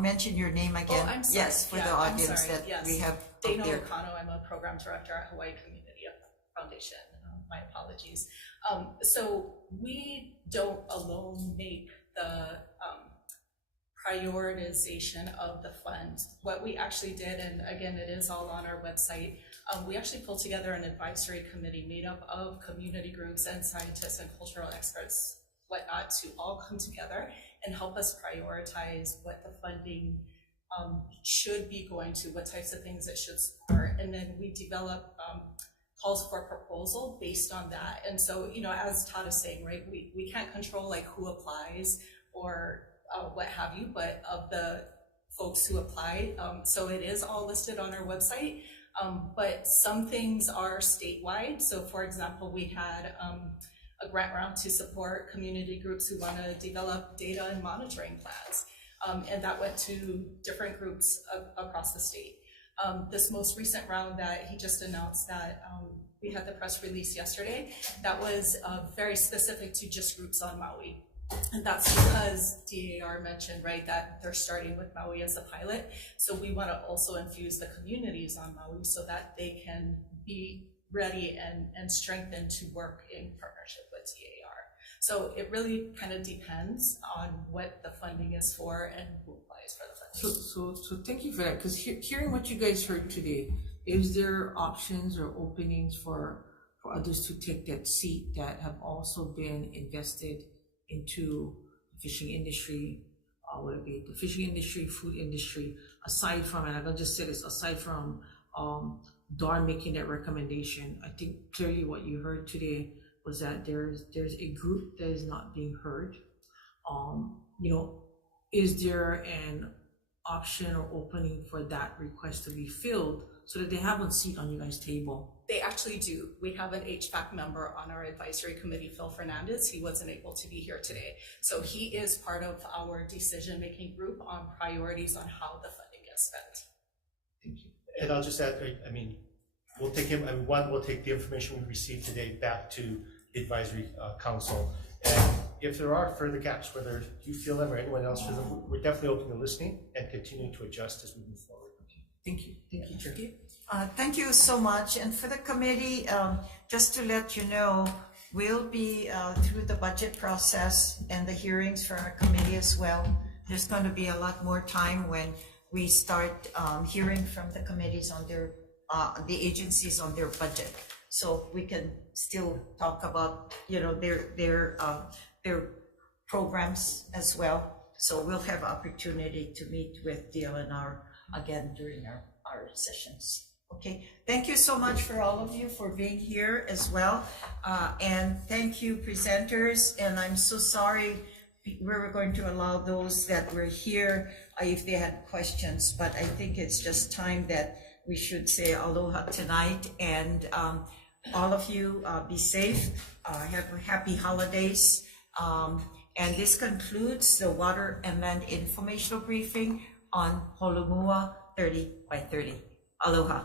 mention your name again? Oh, I'm sorry. Yes, for the I'm audience sorry. that Yes. we have Dana up there. O'Connell, I'm a program director at Hawaii Community Foundation. My apologies. So we don't alone make the prioritization of the fund. What we actually did, and again, it is all on our website, we actually pulled together an advisory committee made up of community groups and scientists and cultural experts, whatnot, to all come together and help us prioritize what the funding should be going to, what types of things it should support. And then we develop calls for proposal based on that. And so, you know, as Todd is saying, right, we can't control like who applies or what have you, but of the folks who applied, so it is all listed on our website, but some things are statewide. So for example, we had a grant round to support community groups who want to develop data and monitoring plans. And that went to different groups across the state. This most recent round that he just announced that we had the press release yesterday, that was very specific to just groups on Maui. And that's because DAR mentioned, right, that they're starting with Maui as a pilot. So we want to also infuse the communities on Maui so that they can be ready and strengthened to work in partnership with DAR. So it really kind of depends on what the funding is for and who applies for the funding. So thank you for that, because hearing what you guys heard today, is there options or openings for others to take that seat that have also been invested into the fishing industry, whether it be the fishing industry, food industry, aside from, and I'm gonna just say this, aside from DAR making that recommendation? I think clearly what you heard today was that there's a group that is not being heard. You know, is there an option or opening for that request to be filled so that they have a seat on you guys' table? They actually do. We have an HVAC member on our advisory committee, Phil Fernandez. He wasn't able to be here today. So he is part of our decision-making group on priorities on how the funding gets spent. Thank you. And I'll just add, I mean, we'll take him, and one, we'll take the information we received today back to the advisory council. And if there are further gaps, whether you feel them or anyone else feels them, we're definitely open to listening and continuing to adjust as we move forward. Thank you. Thank you, Chair. Thank you so much. And for the committee, just to let you know, we'll be through the budget process and the hearings for our committee as well. There's going to be a lot more time when we start hearing from the committees on their, the agencies on their budget. So we can still talk about, you know, their programs as well. So we'll have opportunity to meet with DLNR again during our sessions. Okay, thank you so much for all of you for being here as well. And thank you, presenters. And I'm so sorry we were going to allow those that were here if they had questions, but I think it's just time that we should say aloha tonight. And all of you be safe, have happy holidays. And this concludes the Water and Land Informational Briefing on Holomua 30 by 30. Aloha.